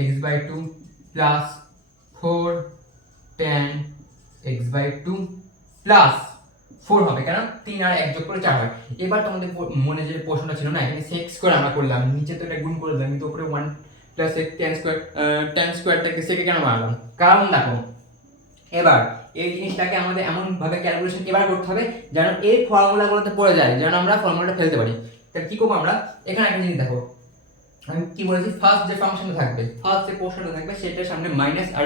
x by 2 plus 4 tan x by 2 plus 4 হবে, কেন 3 আর 1 যোগ করে 4 হয়। এবার তোমাদের মনে যে প্রশ্নটা ছিল না, এখানে sec স্কয়ার আমরা করলাম, নিচে তো এটা গুণ করে দিলাম, কিন্তু উপরে 1 প্লাস tan স্কয়ারটাকে সেকে কেন বানালাম, কারণ দেখো এবার এই জিনিসটাকে আমাদের এমন ভাবে ক্যালকুলেশন এবার করতে হবে যেন এই ফর্মুলাগুলোতে পড়ে যায়, যেন আমরা ফর্মুলাটা ফেলতে পারি। তাহলে কি করবো আমরা, এখানে একটা জিনিস দেখো আমি কি বলেছি, ফার্স্ট যে ফাংশনটা থাকবে, ফার্স্ট যে পোর্শনটা থাকবে সেটার সামনে মাইনাস আর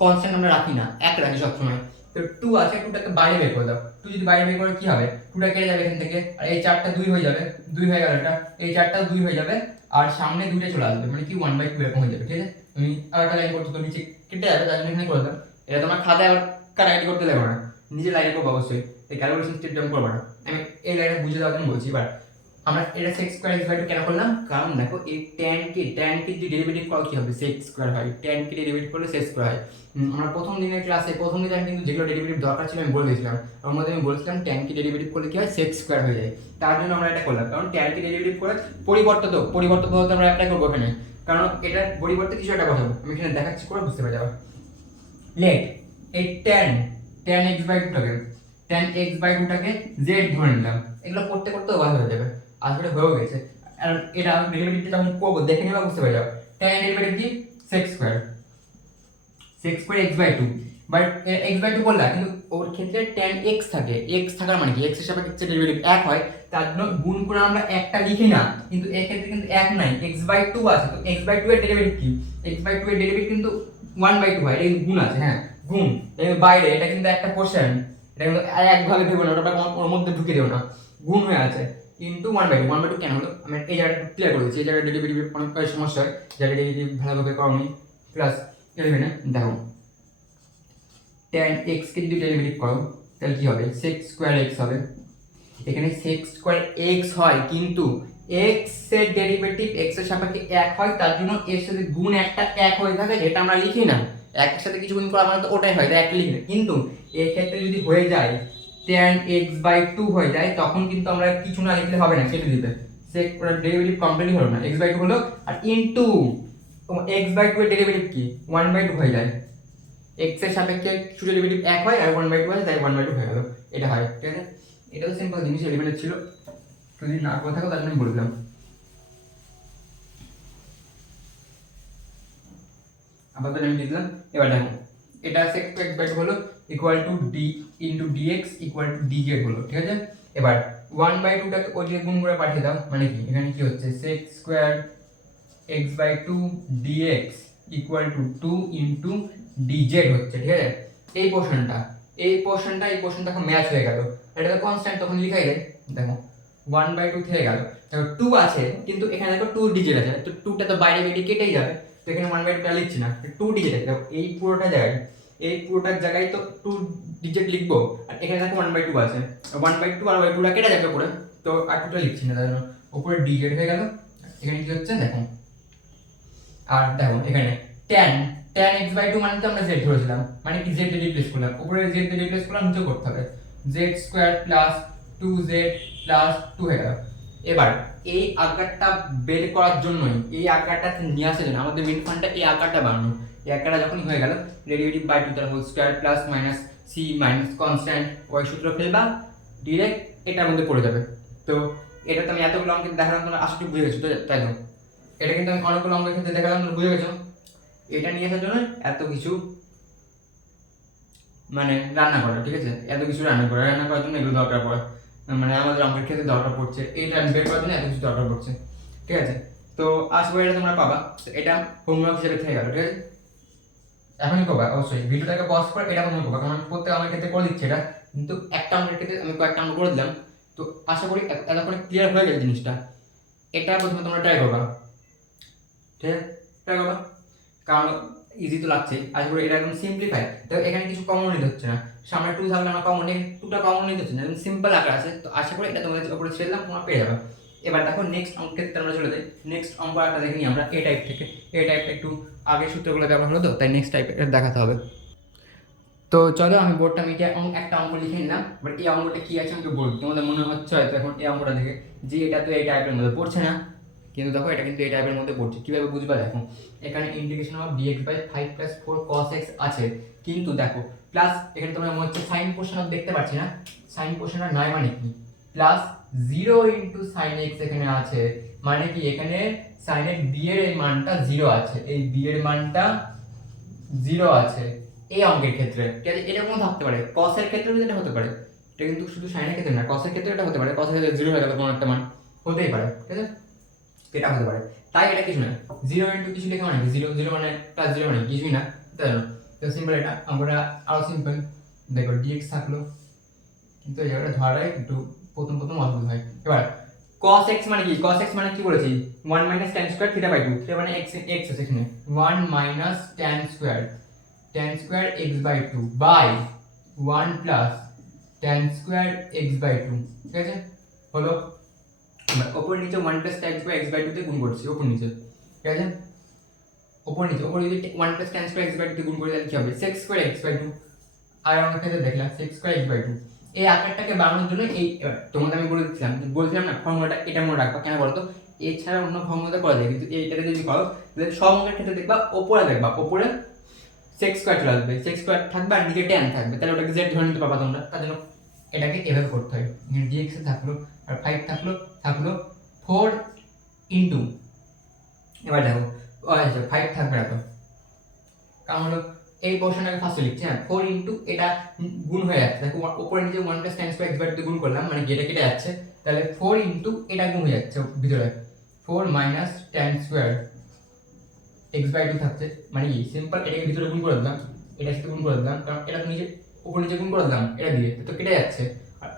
কনস্ট্যান্ট আমরা রাখি না, এক রাখি সবসময়। তো 2 আছে, 2টাকে বাইরে বের করে দাও, 2 যদি বাইরে বের করে কি হবে, 2টা কেটে যাবে এখান থেকে, আর এই 4টা 2 হয়ে যাবে, 2 হয়ে গেল, এটা এই 4টাও 2 হয়ে যাবে, আর সামনে 2টা চলে আসবে, মানে কি 1/2 এরকম হয়ে যাবে, ঠিক আছে। তুমি আর একটা লাইন করতে তো নিচে কেটে যাবে, তার জন্য এখানে করে দাও, এটা তোমার খাতায় আর কাটাকাটি করতে লাগবে না, নিজে লাইনে করবো অবশ্যই, এই ক্যালকুলেশন স্টেপটা করবো না, আমি এই লাইনে বুঝে দেওয়ার জন্য বলছি। এবার আমরা এটা sec স্কয়ার x বাই 2 কেন করলাম, কারণ দেখো এই tan কে যদি ডেরিভেটিভ করো কি হবে sec স্কয়ার হয়, tan কে ডেরিভেটিভ করলে sec স্কয়ার হয়। আমরা প্রথম দিনের ক্লাসে প্রথম দিনে আমি কিন্তু যেগুলো ডেরিভেটিভ দরকার ছিল আমি বলে দিয়েছিলাম, ওর মধ্যে আমি বলেছিলাম tan কে ডেরিভেটিভ করলে কি হয় sec স্কয়ার হয়ে যায়, তার জন্য আমরা এটা করলাম, কারণ tan কে ডেরিভেটিভ করে পরিবর্তিত পদ্ধতি আমরা অ্যাপ্লাই করব এখানে, কারণ এটা পরিবর্তে কিছু একটা বসাবো, আমি এখানে দেখাচ্ছি করে বুঝতে পারবে। লেট এই tan x বাই 2 টাকে z ধরে নিলাম, এগুলো করতে করতে ওভার হয়ে যাবে, আসলে হয়েও গেছে, আর এটা ডেরিভেটিভটা যখন করব দেখে নিবা বুঝতে পারবে, tan ডেরিভেটিভ কি sec square x by 2, but x by 2 বললা, কিন্তু ওর ক্ষেত্রে tan x থাকে, x থাকার মানে কি x এর সাপেক্ষে ডেরিভেটিভ 1 হয়, তার জন্য গুণ করে আমরা একটা লিখি না, কিন্তু এর ক্ষেত্রে কিন্তু 1 নাই, x বাই 2 আছে, তো x বাই 2 এর ডেরিভেটিভ কি, x বাই 2 এর ডেরিভেটিভ কিন্তু 1/2 হয়, এটা কিন্তু গুণ আছে, হ্যাঁ গুণ, বাইরে এটা কিন্তু একটা কোশ্চেন, এটা কিন্তু একভাবে ভেবো না, ওটা ওর মধ্যে ঢুকে দেবো না, গুণ হয়ে আছে ইন্টু 1/2 কেন হলো আমি এই জায়গাটা ক্লিয়ার করে দিচ্ছি, এই জায়গায় ডেরিভেটিভ অনেক সমস্যা হয়, জায়গায় ডেরিভেটিভ ভালোভাবে করনি ক্লাস 11 দেখো tan x কে যদি ডেরিভেটিভ করো তাহলে কি হবে sec স্কয়ার x হবে, এখানে sec স্কয়ার x হয় কিন্তু x এর ডেরিভেটিভ x এর সাপেক্ষে 1 হয়, তার জন্য এর সাথে গুণ একটা 1 হয়ে থাকে, যেটা আমরা লিখি না, এক এর সাথে কিছু গুণ করা মানে তো ওটাই হয়, তাই 1 লিখি না, কিন্তু এই ক্ষেত্রে যদি হয়ে যায় tan x/2 হয়ে যায় তখন কিন্তু আমরা কিছু না লিখলে হবে না, কেটে দিতে sec এর ডেরিভেটিভ কমপ্লিটলি হলো না, x/2 হলো আর ইনটু x/2 এর ডেরিভেটিভ কি 1/2 হয়ে যায়, x এর সাপেক্ষে কিছু ডেরিভেটিভ 1 হয় আর 1/2 হয়, তাই 1/2 হয়ে গেল, এটা হয়, ঠিক আছে। এটাও সিম্পল জিনিস, এলিমেন্ট ছিল, যদি না করে থাকো তাহলে আমি বলে দিলাম। আপাতত আমি লিখলাম, এবার দেখো এটা sec x/2 হলো equal to d into dx equal to dz হলো, ঠিক আছে। এবার 1/2 টাকে ওই দিকে গুণ করে পাঠিয়ে দাও, মানে কি এখানে কি হচ্ছে sec square x/2 dx equal to 2 into dz হচ্ছে, ঠিক আছে। এই পোরশনটা ম্যাচ হয়ে গেল, এটা তো কনস্ট্যান্ট তখন লিখাই যায়, দেখো 1/2 থেকে গেল, দেখো 2 আছে কিন্তু এখানে দেখো 2 ডিজিট আছে, তো 2টা তো বাইরে বেরিয়ে কেটেই যাবে, তো এখানে 1/2 টা লিখছি না, 2 ডিজিট আছে, দেখো এই পুরোটার জায়গায় তো 2 ডিজিট লিখবো, আর এখানে দেখো 1/2 আছে, 1/2 আর 2টা কেটে যাবে পুরো, তো আর 2টা লিখছি না, তার জন্য উপরে ডিজিট হয়ে গেল। এখানে কি হচ্ছে দেখো, আর দেখো এখানে tan x/2 মানে তো আমরা z ধরেছিলাম, মানে কি z এ রিপ্লেস করলাম, উপরে z এ রিপ্লেস করলাম, নিচে করতে হবে z square plus 2z plus 2 হয়ে গেল। এবার এই আকারটা বের করার জন্যই, এই আকারটা নিয়ে আসার জন্য আমাদের মেইন ফান্ডটা এই আকারটা বানানো, এই আকারটা যখনই হয়ে গেল ডেরিভেটিভ বাই 2 তার whole square plus minus c minus constant y সূত্র ফেলবা, ডাইরেক্ট এটার মধ্যে পড়ে যাবে। তো এটা তো আমি এতগুলো অঙ্ক দেখালাম, তোমরা আশা করি বুঝে গেছো, তাই না? এটা কিন্তু আমি অনেকগুলো অঙ্কের ক্ষেত্রে দেখালাম, তোমরা বুঝে গেছো। এটা নিয়ে আসার জন্য এত কিছু মানে রান্না করা, ঠিক আছে, এত কিছু রান্না করার জন্য এগুলো দরকার পড়ে, মানে আমাদের অঙ্কের ক্ষেত্রে দরকার পড়ছে, এইটা বের করার জন্য এত কিছু দরকার পড়ছে, ঠিক আছে। তো আশা করি এটা তোমরা পাবা, তো এটা হোমওয়ার্ক হিসেবে থেকে গেল, ঠিক আছে। এখনই করবা অবশ্যই, ভিডিওটাকে পজ করে এটা হোমওয়ার্ক করবা, কারণ আমি প্রত্যেক আমার ক্ষেত্রে করে দিচ্ছি এটা, কিন্তু একটা অঙ্কের ক্ষেত্রে আমি কয়েকটা অঙ্ক করে দিলাম, তো আশা করি এতক্ষণে ক্লিয়ার হয়ে গেছে জিনিসটা। এটা প্রথমে তোমরা ট্রাই করবা, ঠিক আছে, ট্রাই করবা, কারণ ইজি তো লাগছে, আশা করি এটা একদম সিম্পলিফাই, তো এখানে কিছু কমন নিতে হচ্ছে না, সামনে 2 থাকলে আমরা কমন 2টা কমন নিতে হচ্ছে না, একদম সিম্পল আকার আছে, তো আশা করি এটা তোমাদের উপরে ছেড়ে দিলাম, তোমরা পেয়ে যাবে। এবার দেখো নেক্সট অঙ্কের ক্ষেত্রে আমরা চলে যাই, নেক্সট অঙ্ক একটা দেখে নিই আমরা, এই টাইপ থেকে, এই টাইপটা একটু আগের সূত্রগুলো ব্যবহার হলো তো, তাই নেক্সট টাইপ দেখাতে হবে। তো চলো আমি বোর্ডটা মিটে একটা অঙ্ক লিখে নিলাম, বাট এই অঙ্কটা কি আছে আমাকে বলবো, তোমাদের মনে হচ্ছে হয়তো এখন এই অঙ্কটা দেখে যে এটা তো এই টাইপের মধ্যে পড়ছে না, কিন্তু দেখো এটা কিন্তু এই টাইপের মধ্যে পড়ছে, কিভাবে বুঝবা দেখো, এখানে integration of dx by 5 plus 4 cos x আছে, কিন্তু দেখো প্লাস এখানে তোমরা মনে হচ্ছে সাইন পোর্শন দেখতে পাচ্ছি না, সাইন পোর্শনটা নাই মানে কি, প্লাস 0 ইনটু sin x এখানে আছে, মানে কি এখানে sin এর b এর এই মানটা 0 আছে, এই b এর মানটা 0 আছে এই অঙ্কের ক্ষেত্রে, ঠিক আছে। এটা কোনো থাকতে পারে, cos এর ক্ষেত্রেও এটা হতে পারে, এটা কিন্তু শুধু sin এর ক্ষেত্রে না, cos এর ক্ষেত্রে এটা হতে পারে, cos এর ক্ষেত্রে 0 হয়ে গেল কোনো একটা মান হতেই পারে, ঠিক আছে, এটা হতে পারে, তাই এটা কিছু না, 0 ইনটু কিছু লেখা মানে 0 0 মানে প্লাস 0 মানে কিছুই না, তাই না। তো সিম্পল, এটা আমরা আরো সিম্পল দেখো dx থাকলো, কিন্তু এই জায়গাটা ধরাটাই একটু প্রথম অদ্ভুত হয়। এবার cos x মানে কি, cos x মানে কি বলেছি 1 minus tan square theta by 2, theta মানে x আছে এখানে, 1 minus tan square x by 2 by 1 plus tan square x by 2, ঠিক আছে হলো। ওপর নিচে 1 plus tan square x by 2 তে গুণ করছি, ওপর নিচে, ঠিক আছে, ওপর নিচে যদি 1 plus tan square x by 2 তে গুণ করি তাহলে কি হবে sec স্কয়ার x বাই 2, আর আমরা ক্ষেত্রে দেখলাম sec স্কয়ার x বাই 2, এই আকারটাকে বানানোর জন্য এই তোমাদের আমি বলছিলাম না ফর্মুলাটা এটা মনে রাখবা, কেন বলতো এছাড়া অন্য ফর্মুলাতে করা যায়, কিন্তু এইটাকে যদি করো তাহলে সব অঙ্কের ক্ষেত্রে দেখবা ওপরে sec স্কয়ার চলে আসবে, sec স্কয়ার থাকবে আর নিচে tan থাকবে, তাহলে ওটাকে z ধরে নিতে পারবা তোমরা, তার জন্য এটাকে এভাবে করতে হয়, dx এ থাকলো আর 5 থাকলো 4 ইনটু, এবার দেখো আচ্ছা 5 থাকবে না তো, কারণ হলো এই পোরশনটাকে ফার্স্টে লিখছি, হ্যাঁ 4 ইনটু এটা গুণ হয়ে যাচ্ছে, দেখো উপরে নিচে 1 plus tan square x by 2 গুণ করলাম, মানে এটা কেটে যাচ্ছে, তাহলে 4 ইনটু এটা গুণ হয়ে যাচ্ছে ভিতরে 4 মাইনাস tan স্কয়ার x/2 থাকছে, মানে কি সিম্পল এটাকে ভিতরে গুণ করে দিলাম, এটার সাথে গুণ করে দিলাম, কারণ এটা তো নিচে উপর নিচে গুণ করে দিলাম এটা দিয়ে, তো কেটে যাচ্ছে, আর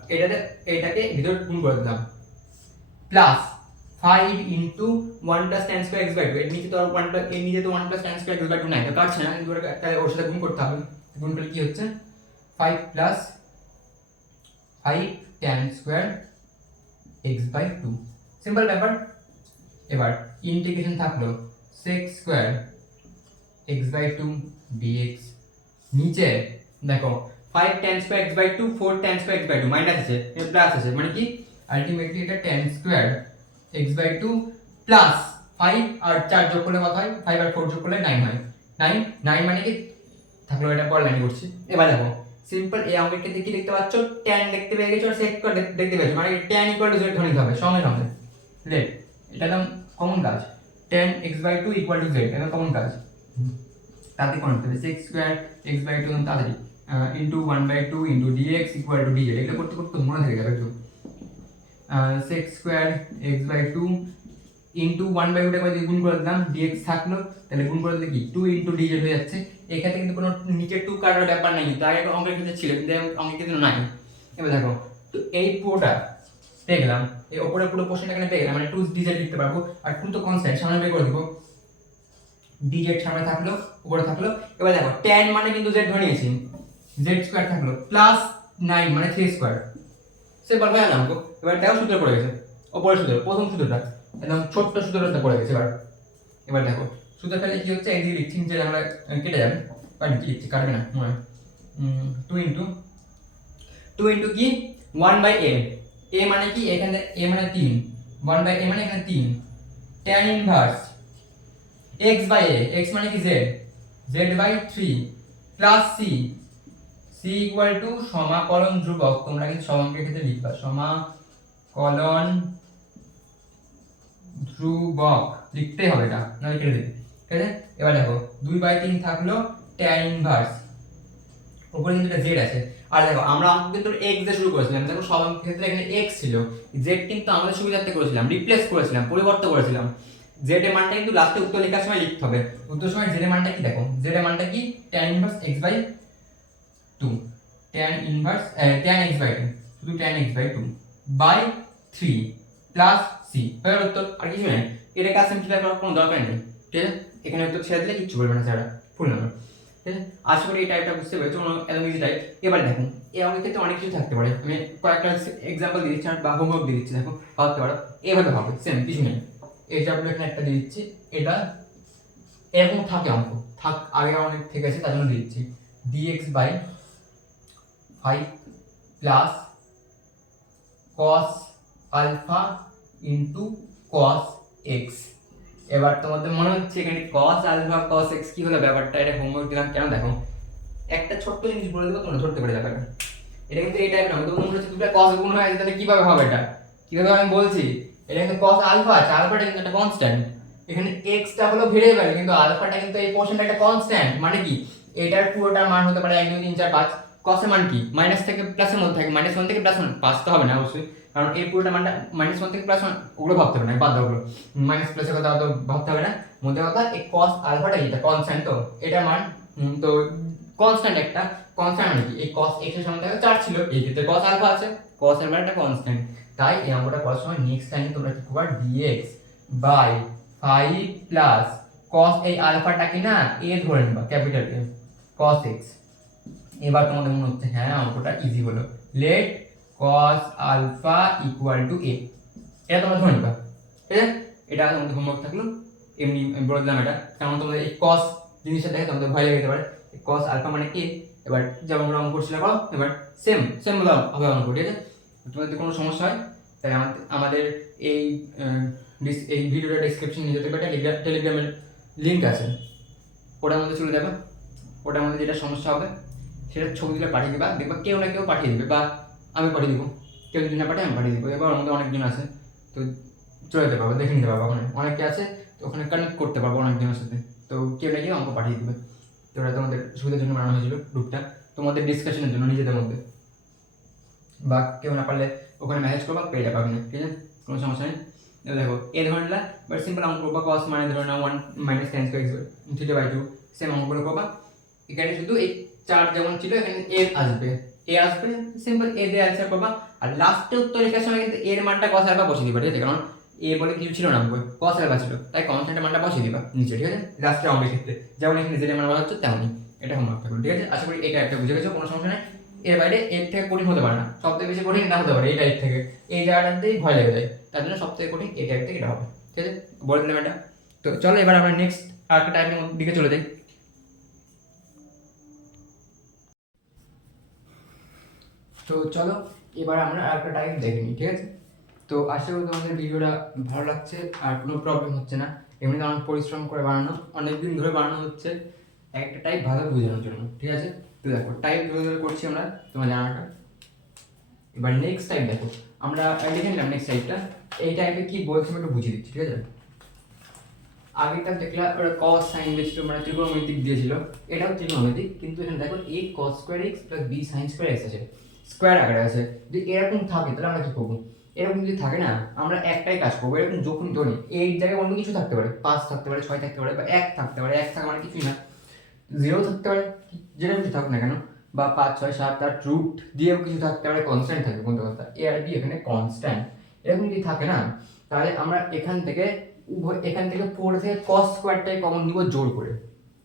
এটাকে ভিতরে গুণ করে দিলাম, plus 5 into 1 plus tan square x/2, এর নিচে তো আর 1 প্লাস, এর নিচে তো 1 প্লাস tan স্কয়ার x/2 নাই, তো কাটছে না, কিন্তু তাহলে ওর সাথে গুণ করতে হবে, গুণ করলে কি হচ্ছে 5 plus 5 tan square x/2, simple ব্যাপার। এবার ইন্টিগ্রেশন থাকলো sec স্কয়ার x/2 dx, নিচে দেখো 5 tan square x/2, 4 tan square x/2, minus আছে এর প্লাস আছে, মানে কি আলটিমেটলি এটা tan স্কয়ার x/2 প্লাস 5 আর 4 যোগ করলে কত হয়, 5 আর 4 যোগ করলে 9 হয়, 9 মানে কি থাকলো, এটা পর লাইনে করছি। এবার দেখো সিম্পল এই অঙ্কের ক্ষেত্রে কি দেখতে পাচ্ছ, tan দেখতে পেয়ে গেছো আর sec দেখতে পেয়েছো, মানে tan = z ধরে নিতে হবে সঙ্গে সঙ্গে, লেট এটা একদম কমন কাজ, tan x/2 = z, এটা কমন কাজ, তাতে কোন হবে sec স্কয়ার x/2 তাড়াতাড়ি ইনটু 1/2 ইনটু dx = dz, এটা করতে করতে মনে থাকে যাবে একটু, sec স্কয়ার x/2 ইনটু 1/2 টা করে গুণ করে দিলাম, dx থাকলো, তাহলে গুণ করে দিলে কি 2 ইনটু dz হয়ে যাচ্ছে, এখানে কিন্তু কোনো নিচে 2 কাটার ব্যাপার নাই, তাই অঙ্কের ক্ষেত্রে ছিল কিন্তু অঙ্কের ক্ষেত্রে নাই। এবার দেখো তো এই পুরোটা পেয়ে গেলাম, এই উপরে পুরো পোরশনটা এখানে পেয়ে গেলাম, মানে 2 dz লিখতে পারবো, আর 2 তো কনস্ট্যান্ট সামনে বের করে দিব, dz সামনে থাকলো উপরে থাকলো। এবার দেখো tan মানে কিন্তু z ধরে নিয়েছি, z স্কয়ার থাকলো প্লাস 9 মানে 3 স্কয়ার, সিম্পল হয়ে গেল। এবার দেখো সূত্র পড়ে গেছে, উপরের সূত্র, প্রথম সূত্রটা একদম ছোট্ট সূত্রটা পড়ে গেছে। এবার দেখো সূত্র ফেলে কি হচ্ছে, এই যে লিখছি যে আমরা কেটে যাবে, কারণ কি লিখছি কাটবে না, 2 ইনটু কি 1/a, a মানে কি এখানে a মানে 3, 1/a মানে এখানে 3, tan ইনভার্স x/a, x মানে কি z, z/3 plus c, c = সমাকলন ধ্রুবক, তোমরা কিন্তু সমাঙ্গের ক্ষেত্রে লিখবা সমাকলন ধ্রুবক লিখতে হবে, এটা নাহলে কেটে দেবে, ঠিক আছে। এবার দেখো 2/3 থাকলো tan ইনভার্স, উপরে কিন্তু এটা z আছে, আর দেখো আমরা অঙ্ক কিন্তু x দিয়ে শুরু করেছিলাম, দেখো সব অঙ্কের ক্ষেত্রে এখানে x ছিল, z কিন্তু আমাদের সুবিধার্থে করেছিলাম, রিপ্লেস করেছিলাম, পরিবর্তন করেছিলাম, z এর মানটা কিন্তু লাস্টে উত্তর লেখার সময় লিখতে হবে, উত্তর সময় z এর মানটা কি দেখো, z এর মানটা কি tan inverse x/2, tan inverse tan x/2, শুধু tan x/2 by 3 plus c, এর উত্তর আর কিছু নাই, এটাকে সিম্পলিফাই করার কোনো দরকার নেই, ঠিক আছে। এখানে উত্তর ছেড়ে দিলে কিচ্ছু করবে না স্যার, ফুল নাম্বার, ঠিক আছে। আশা করি এই টাইপটা বুঝতে পেরেছো, এত ইজি টাইপ। এবার দেখো এই অঙ্কের ক্ষেত্রে অনেক কিছু থাকতে পারে, আমি কয়েকটা এক্সাম্পল দিয়ে দিচ্ছি বা হোমওয়ার্ক দিয়ে দিচ্ছি, দেখো ভাবতে পারো এভাবে হবে, সেম কিছু নেই, এক্সাম্পল এখানে একটা দিয়ে দিচ্ছি, এটা এরকম থাকে অঙ্ক থাক, আগে অনেক থেকে আছে তার জন্য দিয়ে দিচ্ছি, dx/5 plus cos alpha into cos x। এবার তোমাদের মনে হচ্ছে এখানে cos আলফা cos x কি হলো ব্যাপারটা, এটা হোমওয়ার্ক দিলাম কেন, দেখো একটা ছোট্ট জিনিস বলে দেবো তোমরা ধরতে পারে ব্যাপারটা, এটা কিন্তু এই টাইপ না, তো মনে হচ্ছে দুটো cos গুণ হয়ে আছে, তাহলে কিভাবে হবে এটা, কিভাবে আমি বলছি, এটা কিন্তু cos আলফা আছে, আলফাটা কিন্তু একটা কনস্ট্যান্ট, এখানে x টা হলো ভেরিয়েবল কিন্তু আলফাটা কিন্তু এই পোরশনটা একটা কনস্ট্যান্ট, মানে কি এটার পুরোটার মান হতে পারে 1 2 3 4 5, cos এর মান কি মাইনাস থেকে প্লাসের মধ্যে থাকে, -1 থেকে +1, 5 তো হবে না অবশ্যই, কারণ এই পুরোটা মানটা -1 থেকে +1, ওগুলো ভাবতে হবে না, বাদ দাও ওগুলো, মাইনাস প্লাসের কথা তো ভাবতে হবে না, মধ্যে কথা এই cos আলফাটা এটা কনস্ট্যান্ট, তো এটা মান তো কনস্ট্যান্ট একটা কনস্ট্যান্ট, মানে কি এই cos x এর সমান থাকে 4 ছিল, এই ক্ষেত্রে cos আলফা আছে, cos এর মান একটা কনস্ট্যান্ট, তাই এই অঙ্কটা করার সময় নেক্সট টাইম তোমরা কি করবে, dx/5 প্লাস cos এই আলফাটাকে না a ধরে নেবা, ক্যাপিটাল A, cos x। এবার তোমাদের মনে হচ্ছে হ্যাঁ অঙ্কটা ইজি হলো, লেট cos আলফা = a, এটা তোমরা ধরে নিবা, ঠিক আছে। এটা তোমাদের হোমওয়ার্ক থাকলো, এমনি আমি বলে দিলাম এটা, কারণ তোমাদের এই cos জিনিসটা দেখে তোমাদের ভয় লেগে যেতে পারে, cos আলফা মানে a, এবার যেমন আমরা অঙ্ক করছিলাম এবার সেম বলা হবে অঙ্ক, ঠিক আছে। তোমাদের কোনো সমস্যা হয় তাই আমাদের এই এই ভিডিওটা ডেসক্রিপশন নিয়ে যেতে পারে, টেলিগ্রামের লিঙ্ক আছে, ওটার মধ্যে চলে যাবে, ওটার মধ্যে যেটা সমস্যা হবে সেটা ছবি তুলে পাঠিয়ে দেবা, দেখবা কেউ না কেউ পাঠিয়ে দেবে, বা আমি পাঠিয়ে দেবো, কেউ যদি না পাঠায় আমি পাঠিয়ে দেবো, এবার ওর মধ্যে অনেকজন আছে, তো চলে যেতে পারবো, দেখে নিতে পারবো, ওখানে অনেকে আছে, তো ওখানে কানেক্ট করতে পারবো অনেকজনের সাথে, তো কেউ না কেউ অঙ্ক পাঠিয়ে দেবে, তো ওটা তোমাদের সুবিধার জন্য বানানো হয়েছিল গ্রুপটা, তোমাদের ডিসকাশনের জন্য নিজেদের মধ্যে, বা কেউ না পারলে ওখানে মেসেজ করবা পেয়ে যাবে, ঠিক আছে, কোনো সমস্যা নেই। দেখো এ ধরে নিলাম, বাট সিম্পল অঙ্ক করবা, cos মানে ধরে নাও 1 মাইনাস tan স্কয়ার θ/2, সেম অঙ্কগুলো করবা। এখানে শুধু এই 4 যেমন ছিল এখানে a আসবে সিম্পল a দিয়ে অ্যানসার করবা। আর লাস্টে উত্তর লেখার সময় কিন্তু এর মানটা cos আলফা বসিয়ে দিবা, ঠিক আছে? কারণ a বলে কিছু ছিল না, cos আলফা ছিল, তাই কনস্ট্যান্টের মানটা বসিয়ে দিবা নিচে, ঠিক আছে? লাস্টে অঙ্কের ক্ষেত্রে যেমন এখানে z এর মান বলা হচ্ছে তেমনই এটা হোমওয়ার্ক থাকলো, ঠিক আছে? আশা করি এটা একটা বুঝে গেছো, কোনো সমস্যা নাই। এর বাইরে এর থেকে কঠিন হতে পারে না, সবথেকে বেশি কঠিন এটা হতে পারে এই টাইপ থেকে, এই জায়গাটাতেই ভয় লেগে যায়, তার জন্য সবথেকে কঠিন এই টাইপ থেকে এটা হবে, ঠিক আছে? বলে দিলাম এটা। তো চলো এবার আমরা নেক্সট আরেকটা টাইপের দিকে চলে যাই। তো চলো এবার আমরা আরেকটা টাইপ দেখে নিই, ঠিক আছে? তো আশা করি তোমাদের ভিডিওটা ভালো লাগছে আর কোনো প্রবলেম হচ্ছে না। এমনিতে অনেক পরিশ্রম করে বানানো, অনেক দিন ধরে বানানো হচ্ছে একটা টাইপ ভালো বোঝানোর জন্য, ঠিক আছে? তো দেখো টাইপ ধরে ধরে করছি আমরা তোমার জানাটা। এবার নেক্সট টাইপ দেখো, আমরা দেখে নিলাম নেক্সট টাইপটা। এই টাইপে কি বলছে আমি একটু বুঝিয়ে দিচ্ছি, ঠিক আছে? আগেরটা দেখলা ওরা cos sin দিয়েছিল, মানে ত্রিকোণমিতিক দিয়েছিল, এটাও ত্রিকোণমিতিক, কিন্তু এখানে দেখো a cos square x plus b sin square x আছে, স্কোয়ার আকারে আছে। যদি এরকম থাকে তাহলে আমরা কি করবো? এরকম যদি থাকে না, আমরা একটাই কাজ করবো, এরকম যখন ধরি এই জায়গায় অন্য কিছু থাকতে পারে, 5 থাকতে পারে, 6 থাকতে পারে, বা 1 থাকতে পারে, 1 থাকা মানে কিছুই না, 0 থাকতে পারে, যেটা কিছু থাকুক না কেন, বা 5 6 7 8 রুট দিয়েও কিছু থাকতে পারে, কনস্ট্যান্ট থাকবে কোনটা কথা, a আর b এখানে কনস্ট্যান্ট, এরকম যদি থাকে না, তাহলে আমরা এখান থেকে এখান থেকে পড়ে থেকে cos স্কয়ারটাই কমন নিব জোর করে।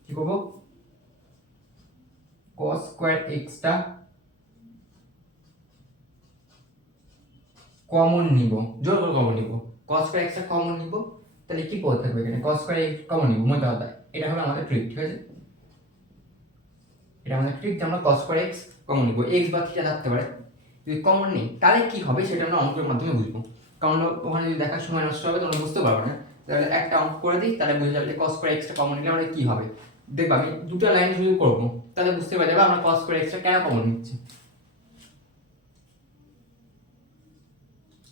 কি করব? cos স্কয়ার x টা কমন নিব, জোর করে কমন নিব, cos স্কয়ার x টা কমন নিব, তাহলে কি পদ থাকবে এখানে? cos স্কয়ার x কমন নিব, মনে কথা, এটা হলো আমাদের ট্রিক, ঠিক আছে? এটা আমাদের ট্রিক যে আমরা cos স্কয়ার x কমন নিব, x বা থিটা থাকতে পারে, যদি কমন নেই তাহলে কি হবে সেটা আমরা অঙ্কের মাধ্যমে বুঝবো, কারণ ওখানে যদি দেখার সময় নষ্ট হবে তোমরা বুঝতে পারবে না। তাহলে একটা অঙ্ক করে দিই, তাহলে বুঝে যাবে যে cos স্কয়ার x টা কমন নিলে আমাদের কি হবে। দেখবা আমি দুটো লাইন শুরু করব, তাহলে বুঝতে পারা যাবে আমরা cos স্কয়ার x টা কেন কমন নিচ্ছি।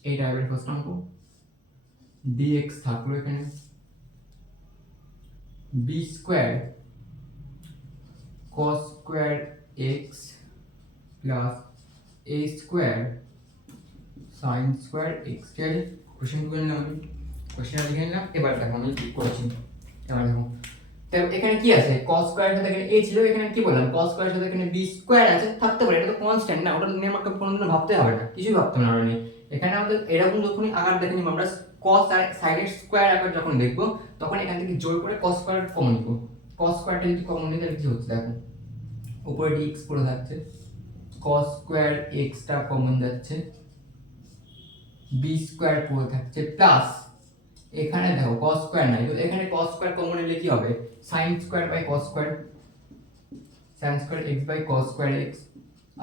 এই টাইপের ফার্স্ট অঙ্ক, dx থাকলো এখানে, b square cos square x plus a square sin square x, ঠিক আছে? কোশ্চেন করে নিলাম, আমি কোশ্চেনটা লিখে নিলাম। এবার দেখো আমি কি করেছি, এবার দেখো তো এখানে কি আছে, cos স্কয়ার এর সাথে এখানে a ছিল, এখানে কি বললাম cos স্কয়ার এর সাথে এখানে b স্কয়ার আছে, থাকতে পারে, এটা তো কনস্ট্যান্ট না, ওটা নিয়ে আমাকে কোনোদিনও ভাবতে হবে না, কিছুই ভাবতে হবে না ওটা নিয়ে। এখানে আমাদের এরকম যখনই আকার দেখে নিব আমরা, cos আর sin এর স্কয়ার আকার যখন দেখব, তখন এখান থেকে জোর করে cos স্কয়ার কমন নিব। cos স্কয়ারটা যদি কমন নিই তাহলে কি হচ্ছে দেখো, উপরে dx পড়ে থাকছে, cos স্কয়ার x টা কমন যাচ্ছে, b স্কয়ার পড়ে থাকছে, প্লাস এখানে দেখো cos স্কয়ার নাই, তো এখানে cos স্কয়ার কমন নিলে কি হবে, sin square by cos square, sin square x by cos square x।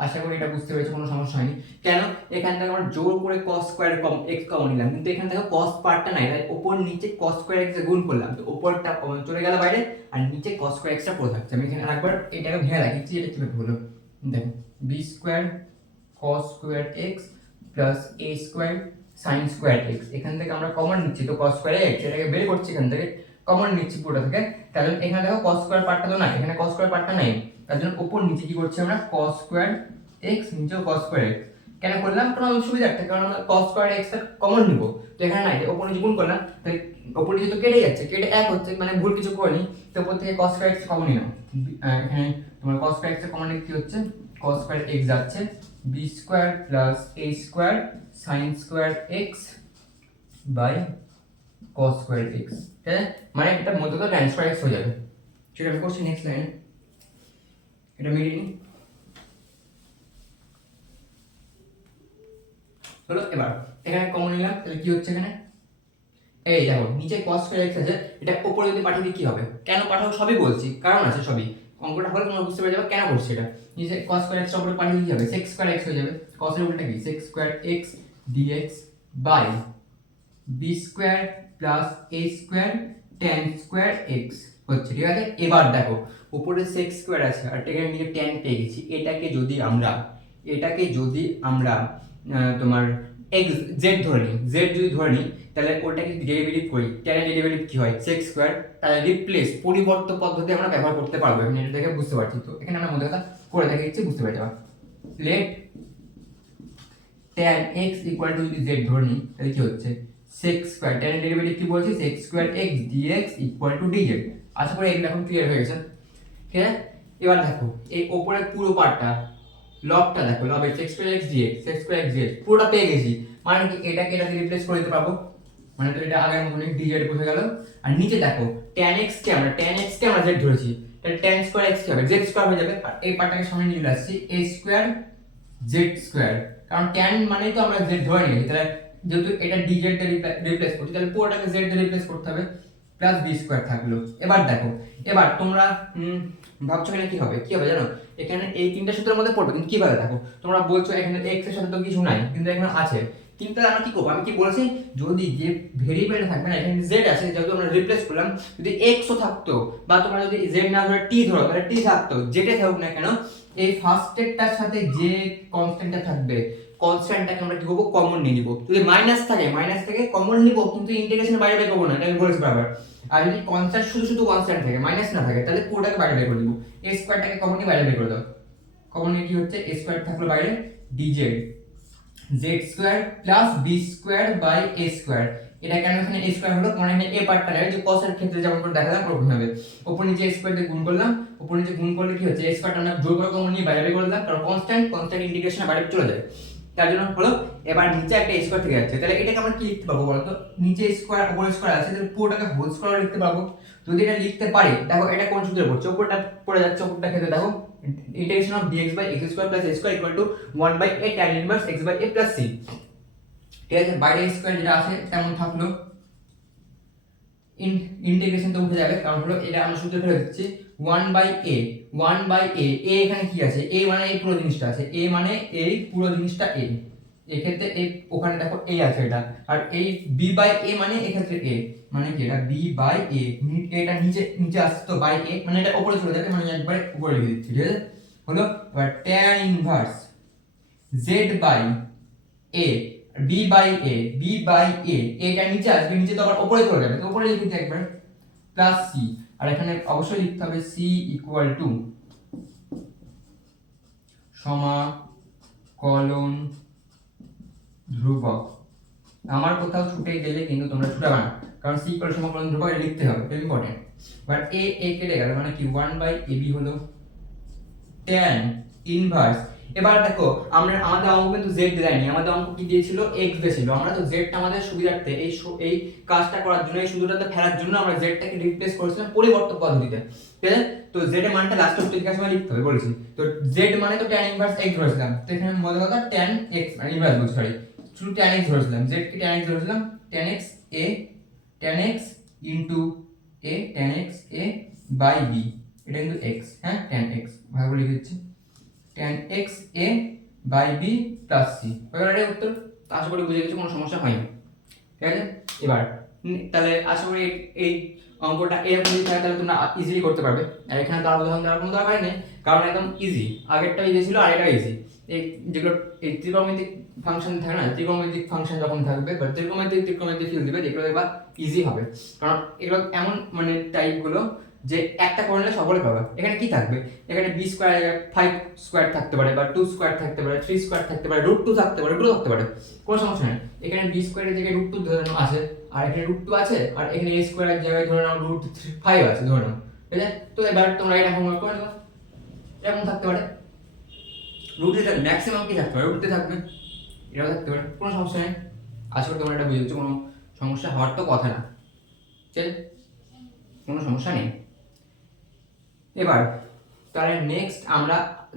আশা করি এটা বুঝতে পেরেছো, কোনো সমস্যা হয়নি। কেন এখান থেকে আমরা জোর করে cos স্কয়ার x কমন নিলাম, কিন্তু এখানে দেখো cos পার্টটা নাই, তাই উপর নিচে cos স্কয়ার x এ গুণ করলাম, তো উপরটা চলে গেল বাইরে আর নিচে cos স্কয়ার x টা পড়ে থাকছে। আমি এখানে আরেকবার এটাকে ভেঙে রাখছি, এটা কিভাবে হলো দেখো, b square cos square x plus a square sin square x, এখান থেকে আমরা কমন নিচ্ছি, তো cos স্কয়ার x এটাকে বের করছি, এখান থেকে কমন নিচ্ছি পুরোটা থেকে, তাহলে এখানে দেখো cos স্কয়ার পার্টটা তো নাই, এখানে cos স্কয়ার পার্টটা নাই, তার জন্য উপর নিচে কি করছি আমরা cos স্কয়ার x নিচেও cos স্কয়ার x। কেন করলাম? কারণ সুবিধার্থে, কারণ আমরা cos স্কয়ার x টা কমন নিব, তো এখানে নাই, উপর নিচে গুণ করলাম, তাই উপর নিচে তো কেটে যাচ্ছে, কেটে এক হচ্ছে, মানে ভুল কিছু করিনি, তো উপর থেকে cos স্কয়ার x কমন নিলাম, এখানে তোমার cos স্কয়ার x টা কমন নিলে কি হচ্ছে, cos স্কয়ার x যাচ্ছে, b square plus a square sin square x by cos square x, ঠিক আছে? মানে এটা মধ্যে tan স্কয়ার x হয়ে যাবে, সেটা আমি করছি নেক্সট লাইনে, এটা মিলিয়ে নিই হলো। এবার এখানে কমন নিলাম, তাহলে কি হচ্ছে এখানে, এই দেখো নিচে cos স্কয়ার x আছে, এটা উপরে যদি পাঠিয়ে দিই কি হবে, কেন পাঠাবো সবই বলছি, কারণ আছে সবই, অঙ্কটা হলে তোমরা বুঝতে পেরে যাবে কেন বলছি এটা। নিচে cos স্কয়ার x উপরে পাঠিয়ে দিলে কি হবে, sec স্কয়ার x হয়ে যাবে, cos এর উল্টা কি sec square x dx by b square plus a square tan square x হচ্ছে, ঠিক আছে? এবার দেখো উপরে sec স্কয়ার আছে আর এখানে নিচে tan পেয়ে গেছি, এটাকে যদি আমরা তোমার x z ধরে নিই, z যদি ধরে নিই, তাহলে ওটাকে ডেরিভেটিভ করি, tan এর ডেরিভেটিভ কি হয় sec স্কয়ার, তাহলে রিপ্লেস পরিবর্তন পদ্ধতি আমরা ব্যবহার করতে পারবো, এখানে এটা দেখে বুঝতে পারছি। তো এখানে আমরা মধ্যে কথা করে দেখাচ্ছি, বুঝতে পেরে যাবা। Let tan x equal to যদি z ধরে নিই তাহলে কি হচ্ছে sec স্কয়ার tan ডেরিভেটিভ কি বলছি sec square x dx equal to dz। আশা করি এগুলো এখন ক্লিয়ার হয়ে গেছে। ঠিক আছে, এবার দেখো এই উপরের পুরো পার্টটা লবটা দেখো, লব x square x dx sec square x dx পুরোটা পেয়ে গেছি, মানে কি এটাকে এটা দিয়ে রিপ্লেস করে দিতে পারবো, মানে তো এটা আগের মতনই dz বসে গেল। আর নিচে দেখো tan x কে আমরা z ধরেছি, তাহলে tan স্কয়ার x কি হবে z স্কয়ার হয়ে যাবে, আর এই পার্টটাকে সামনে নিয়ে চলে আসছি a স্কয়ার z স্কয়ার, কারণ tan মানে তো আমরা z ধরে নিয়েছি, তাহলে যেহেতু এটা dz তে রিপ্লেস করছি তাহলে পুরোটাকে z তে রিপ্লেস করতে হবে, প্লাস b স্কয়ার থাকলো। এবার দেখো, এবার তোমরা ভাবছো এখানে কি হবে জানো, এখানে এই তিনটা সূত্রের মধ্যে পড়বে, কিন্তু কিভাবে দেখো তোমরা বলছো এখানে x এর সাথে তো কিছু নাই, কিন্তু এখানে আছে, কিন্তু আমরা কি করব, আমি কি বলেছি যদি যে ভেরিয়েবল থাকবে না এখানে z আছে, যেহেতু আমরা রিপ্লেস করলাম, যদি x ও থাকতো বা তোমরা যদি z না ধরে t ধরো তাহলে t থাকতো, যেটা থাকুক না কেন এই ফার্স্ট এরটার সাথে যে কনস্ট্যান্টটা থাকবে কনস্ট্যান্টটাকে আমরা কি করব কমন নিয়ে নিব, যদি মাইনাস থেকে কমন নিব, কিন্তু ইন্টিগ্রেশনের বাইরে বের করব না, এটা আমি বলেছি বারবার। আর যদি কনস্ট্যান্ট শুধু কনস্ট্যান্ট থাকে মাইনাস না থাকে তাহলে পুরোটাকে বাইরে বের করে দিব, a স্কয়ারটাকে কমন নিয়ে বাইরে বের করে দাও, কমন নিয়ে কি হচ্ছে a স্কয়ার থাকলো বাইরে dz z square plus b square by a square, এটা কেন এখানে a স্কয়ার হলো, মানে এখানে a পার্টটা নেই, যে cos এর ক্ষেত্রে যেমন করে দেখালাম ওরকম হবে, উপর নিচে a স্কয়ার দিয়ে গুণ করলাম, উপর নিচে গুণ করলে কি হচ্ছে a স্কয়ারটা আমরা জোর করে কমন নিয়ে বাইরে বের করে দিলাম, কারণ কনস্ট্যান্ট ইন্টিগ্রেশনে বাইরে চলে যায়, তার জন্য হলো এবার নিচে একটা স্কয়ার থেকে যাচ্ছে, তাহলে এটাকে আমরা কি লিখতে পারবো বলতো, নিচে স্কয়ার উপরে স্কয়ার আছে, তাহলে পুরোটাকে হোল স্কয়ার লিখতে পারবো, যদি এটা লিখতে পারি দেখো এটা কোন সূত্রে পড়ছে, উপরটা পড়ে যাচ্ছে, উপরটা ক্ষেত্রে দেখো integration of dx by x square plus a square equal to 1 by a tan inverse x by a plus c। ঠিক আছে, বাইরে স্কয়ার যেটা আছে তেমন থাকলো, ইন্টিগ্রেশন তো উঠে যাবে, কারণ হলো এটা আমরা সূত্রে ফেলে দিচ্ছি 1 by a এখানে কি আছে, a মানে এই পুরো জিনিসটা আছে, a মানে এই পুরো জিনিসটা a, এক্ষেত্রে এই ওখানে দেখো a আছে এটা, আর এই b by a মানে এক্ষেত্রে a মানে কি এটা b by a, এটা নিচে আসছে তো by a মানে এটা উপরে চলে যাবে, মানে একবারে উপরে লিখে দিচ্ছি। ঠিক আছে, হলো এবার tan inverse z by a b by a এটা নিচে আসবে, নিচে তো আবার উপরে চলে যাবে, তো উপরে লিখে দিই একবার প্লাস c, আর এখানে অবশ্যই লিখতে হবে c ইকুয়াল টু সমাকলন ধ্রুবক। আমার কোথাও ছুটে গেলে কিন্তু তোমরা ছুটাবে না, কারণ c ইকুয়াল সমাকলন ধ্রুবক এটা লিখতে হবে, এটা ইম্পর্টেন্ট। বাট a কেটে গেল, মানে কি 1 বাই ab হলো tan ইনভার্স। এবার দেখো আমাদের অঙ্ক কিন্তু z দেয়নি, আমাদের অঙ্ক কি দিয়েছিল x দিয়েছিল, আমরা তো z টা আমাদের সুবিধার্থে এই কাজটা করার জন্য এই সূত্রটাতে ফেলার জন্য আমরা z টাকে রিপ্লেস করেছিলাম পরিবর্তন পদ্ধতিতে। ঠিক আছে, তো z এর মানটা লাস্ট অবধি সময় লিখতে হবে বলেছি, তো z মানে তো tan ইনভার্স x ধরেছিলাম, তো এখানে মনে কথা tan x মানে ইনভার্স বলছি, সরি শুধু tan x ধরেছিলাম, z কে tan x ধরেছিলাম, tan x into a tan x a by b, এটা কিন্তু x, হ্যাঁ tan x ভালো লিখে দিচ্ছি tan x a by b plus c, এবারে উত্তর। আশা করি বুঝে গেছো, কোনো সমস্যা হয়নি। ঠিক আছে, এবার তাহলে আশা করি এই অঙ্কটা এরকম যদি থাকে তাহলে তোমরা ইজিলি করতে পারবে, আর এখানে তো আর উদাহরণ দেওয়ার কোনো দরকার নেই, কারণ একদম ইজি, আগেরটা ইজি ছিল আর এটা ইজি। এই যেগুলো এই ত্রিকোণমিতিক ফাংশন থাকে না, ত্রিকোণমিতিক ফাংশন যখন থাকবে বা ত্রিকোণমিতিক ফিল দিবে যেগুলো দেখবা ইজি হবে, কারণ এগুলো এমন মানে টাইপগুলো যে একটা করলে সকলে পাবে। এখানে কি থাকবে, এখানে b স্কয়ার 5 স্কয়ার থাকতে পারে, বা 2 স্কয়ার থাকতে পারে, 3 স্কয়ার থাকতে পারে, √2 থাকতে পারে, 2 থাকতে পারে, কোনো সমস্যা নেই। এখানে b স্কয়ারের জায়গায় √2 ধরে নাও আছে, আর এখানে √2 আছে, আর এখানে a স্কয়ারের জায়গায় ধরে নাও √5 আছে ধরে নাও। ঠিক আছে, তো এবার তোমরা এটা হোমওয়ার্ক করে নাও, এরকম থাকতে পারে, √2 ম্যাক্সিমাম কি থাকতে পারে, √2 থাকবে, এটাও থাকতে পারে, কোনো সমস্যা নেই। আশা করি তোমরা এটা বুঝেছো, কোনো সমস্যা হওয়ার তো কথা না, ঠিক আছে, কোনো সমস্যা নেই। এবার তাহলে নেক্সট আমরা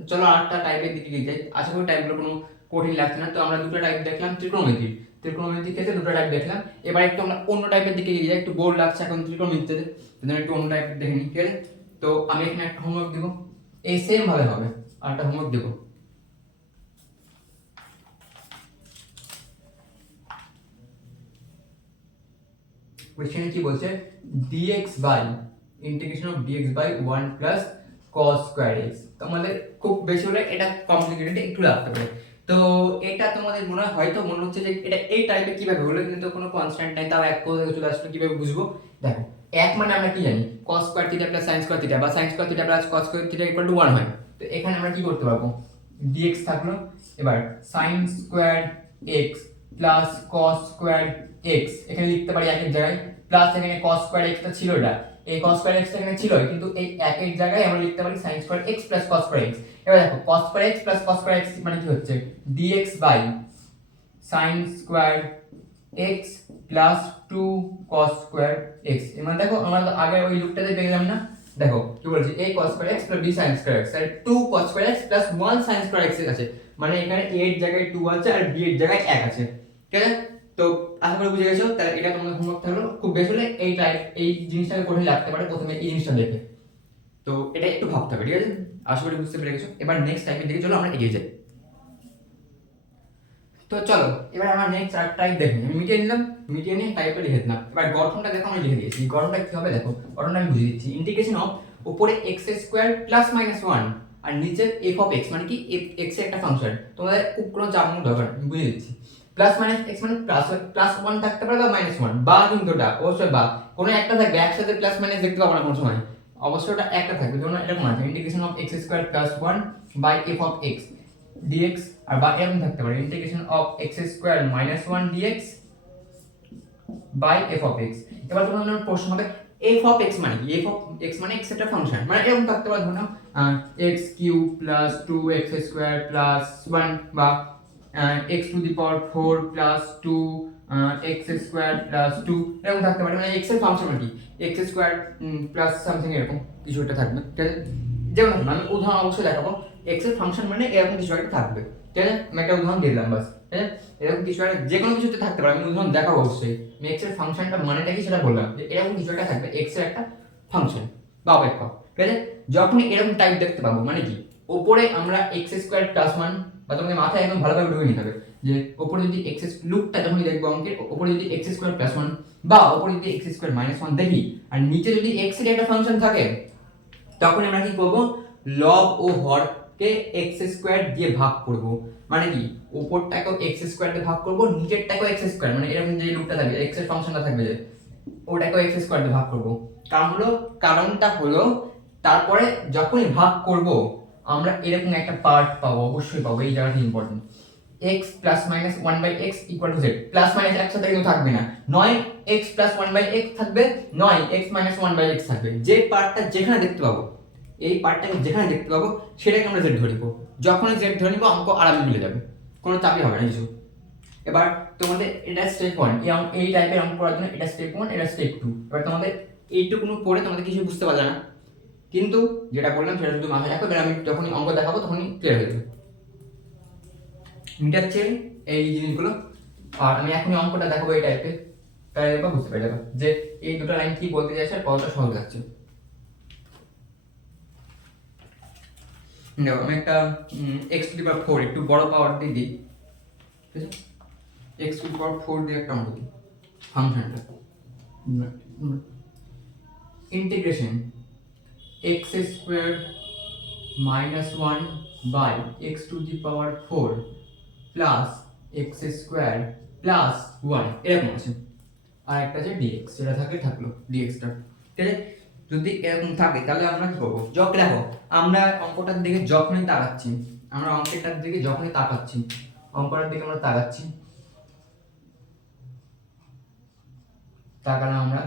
চলো আরেকটা টাইপের দিকে গিয়ে যাই, আশা করি টাইপগুলো কোনো কঠিন লাগছে না। তো আমরা দুটো টাইপ দেখলাম, ত্রিকোণমিতির ক্ষেত্রে দুটো টাইপ দেখলাম, এবার একটু আমরা অন্য টাইপের দিকে গিয়ে যাই, একটু বোর লাগছে এখন ত্রিকোণমিতিতে, তাহলে একটু অন্য টাইপ দেখে নিই। ঠিক আছে, তো আমি এখানে একটা হোমওয়ার্ক দেবো, এই সেম ভাবে হবে, আর একটা হোমওয়ার্ক দেবো। কোশ্চেনে কি বলছে, dx by integration of dx by 1 plus cos square x, তোমাদের খুব বেশি হলে এটা কমপ্লিকেটেড একটু লাগতে পারে, তো এটা তোমাদের মনে হচ্ছে যে এটা এই টাইপে কিভাবে হলো, কিন্তু কোনো কনস্ট্যান্ট নাই, তাও এক কোণ থেকে চলে আসলো, কিভাবে বুঝবো দেখো, এক মানে আমরা কি জানি cos square theta plus sin square theta, বা sin square theta plus cos square theta equal to 1 হয়, তো এখানে আমরা কি করতে পারবো, dx থাকলো, এবার sin square x plus cos square x এখানে লিখতে পারি একের জায়গায়, প্লাস এখানে cos স্কয়ার এক্সটা ছিল, এটা এই cos স্কয়ার এক্সটা এখানে ছিল, কিন্তু এই একের জায়গায় আমরা লিখতে পারি sin square x plus cos square x. এবার দেখো cos square x plus cos square x মানে কি হচ্ছে, dx by sin square x plus 2 cos square x. মানে দেখো আমরা তো আগে ওই লুপটাতে পেয়ে গেলাম না, দেখো কি বলছি, a cos square x plus b sin square x, আর 2 cos square x plus 1 sin square x আছে, মানে এখানে a এর জায়গায় 2 আছে আর b এর জায়গায় 1 আছে, ঠিক আছে? তো আশা করি বুঝে গেছো, তাহলে এটা তোমাদের হোমওয়ার্ক থাকলো, খুব বেশি হলে এই জিনিসটাকে কঠিন লাগতে পারে প্রথমে এই জিনিসটা দেখে, তো এটা একটু ভাবতে হবে, ঠিক আছে? আশা করি বুঝতে পেরে গেছো। এবার নেক্সট টাইপের দিকে চলো আমরা এগিয়ে যাই। তো চলো এবার আমরা নেক্সট আর টাইপ দেখি, আমি মিটিয়ে নিলাম, মিটিয়ে নিয়ে টাইপে লিখে দিলাম। এবার গঠনটা দেখো আমি লিখে দিয়েছি, গঠনটা কি হবে দেখো, গঠনটা আমি বুঝিয়ে দিচ্ছি। ইন্টিগ্রেশন অফ উপরে x স্কয়ার প্লাস মাইনাস 1 আর নিচে f অফ x, মানে কি x এর একটা ফাংশন, তোমাদের খুব কোনো চাপ নেওয়ার দরকার নেই, বুঝিয়ে দিচ্ছি। প্লাস মাইনাস x মানে প্লাস 1 থাকতে পারে বা মাইনাস 1, বা কিন্তু ওটা অবশ্যই বা কোনো একটা থাকবে, একসাথে প্লাস মাইনাস দেখতে পাবো না কোনো সময়, অবশ্যই ওটা একটা থাকবে, যেমন এরকম আছে integration of x square plus 1 by f of x dx, আর বা এরকম থাকতে পারে integration of x square minus 1 dx by f of x। এবার তোমাদের প্রশ্ন হবে f অফ x মানে কি, f অফ x মানে x একটা ফাংশন, মানে এরকম থাকতে পারে, ধরো x cube plus 2x square plus 1 বা x to the power 4 plus 2 x square plus 2, এরকম থাকতে পারে, মানে x এর ফাংশন মানে কি x স্কয়ার প্লাস সামথিং এরকম কিছু একটা থাকবে, ঠিক আছে? যেমন আমি উদাহরণ অবশ্যই দেখাবো, x এর ফাংশন মানে এরকম কিছু একটা থাকবে, ঠিক আছে? আমি একটা উদাহরণ দিলাম বাস, ঠিক আছে? এরকম কিছু একটা যে কোনো কিছুতে থাকতে পারে, আমি উদাহরণ দেখাবো অবশ্যই। আমি x এর ফাংশনটা মানেটা কি সেটা বললাম, যে এরকম কিছু একটা থাকবে x এর একটা ফাংশন বা অপেক্ষক, ঠিক আছে? যখন এরকম টাইপ দেখতে পাবো মানে কি, উপরে আমরা x স্কয়ার প্লাস 1, বা তোমাকে মাথায় একদম ভালোভাবে ঢুকে নিতে হবে যে উপরে যদি x লুকটা যখন দেখবো অঙ্কের, উপরে যদি x স্কয়ার প্লাস 1 বা উপরে যদি x স্কয়ার মাইনাস 1 দেখি, আর নিচে যদি x এর একটা ফাংশন থাকে, তখন আমরা কি করব, লব ও হরকে x স্কয়ার দিয়ে ভাগ করব, মানে কি উপরটাকেও x স্কয়ার দিয়ে ভাগ করব, নিচেরটাকেও x স্কয়ার, মানে এরকম যে লুপটা থাকবে x এর ফাংশনটা থাকবে যে ওটাকেও x স্কয়ার দিয়ে ভাগ করব। কারণটা হলো তারপরে যখনই ভাগ করব আমরা এরকম একটা পার্ট পাবো, অবশ্যই পাবো, এই জায়গাটা important, x plus minus 1/x equal to z, plus minus একসাথে কিন্তু থাকবে না, নয় x প্লাস 1/x থাকবে, নয় x মাইনাস 1/x থাকবে, যে পার্টটা যেখানে দেখতে পাবো, এই পার্টটাকে যেখানে দেখতে পাবো সেটাকে আমরা z ধরে নিব, যখন z ধরে নিব অঙ্ক আরামে মিলে যাবে, কোনো চাপই হবে না কিছু। এবার তোমাদের এটা স্টেপ 1, এই টাইপের অঙ্ক করার জন্য এটা স্টেপ 1, এটা স্টেপ 2। এবার তোমাদের এইটুকুনো পড়ে তোমাদের কিছু বুঝতে পারলে না, কিন্তু যেটা বললাম সেটা শুধু মাথায় রাখো, এবার আমি যখনই অঙ্ক দেখাবো তখনই ক্লিয়ার হয়ে যাবে, মিটাচ্ছেন এই জিনিসগুলো। আর আমি এখনই অঙ্কটা দেখাবো এই টাইপের, তাই দেখো বুঝতে পেরে যাবে যে এই দুটো লাইন কি বলতে চাইছে আর কতটা সহজ লাগছে। দেখো আমি একটা x টু দি পাওয়ার 4 একটু বড় পাওয়ার দিয়ে দিই, ঠিক আছে? x টু দি পাওয়ার 4 দিয়ে একটা অঙ্ক দিই, ফাংশনটা integration x square minus 1 by x to the power 4 plus x square plus 1, এরকম আছে, আর একটা আছে dx, যেটা থাকে থাকলো dx টা, ঠিক আছে? যদি এরকম থাকে তাহলে আমরা কি করবো, দেখো আমরা অঙ্কটার দিকে যখনই তাকাচ্ছি, আমরা অঙ্কটার দিকে যখনই তাকাচ্ছি, অঙ্কটার দিকে আমরা তাকাচ্ছি, তাকালাম আমরা,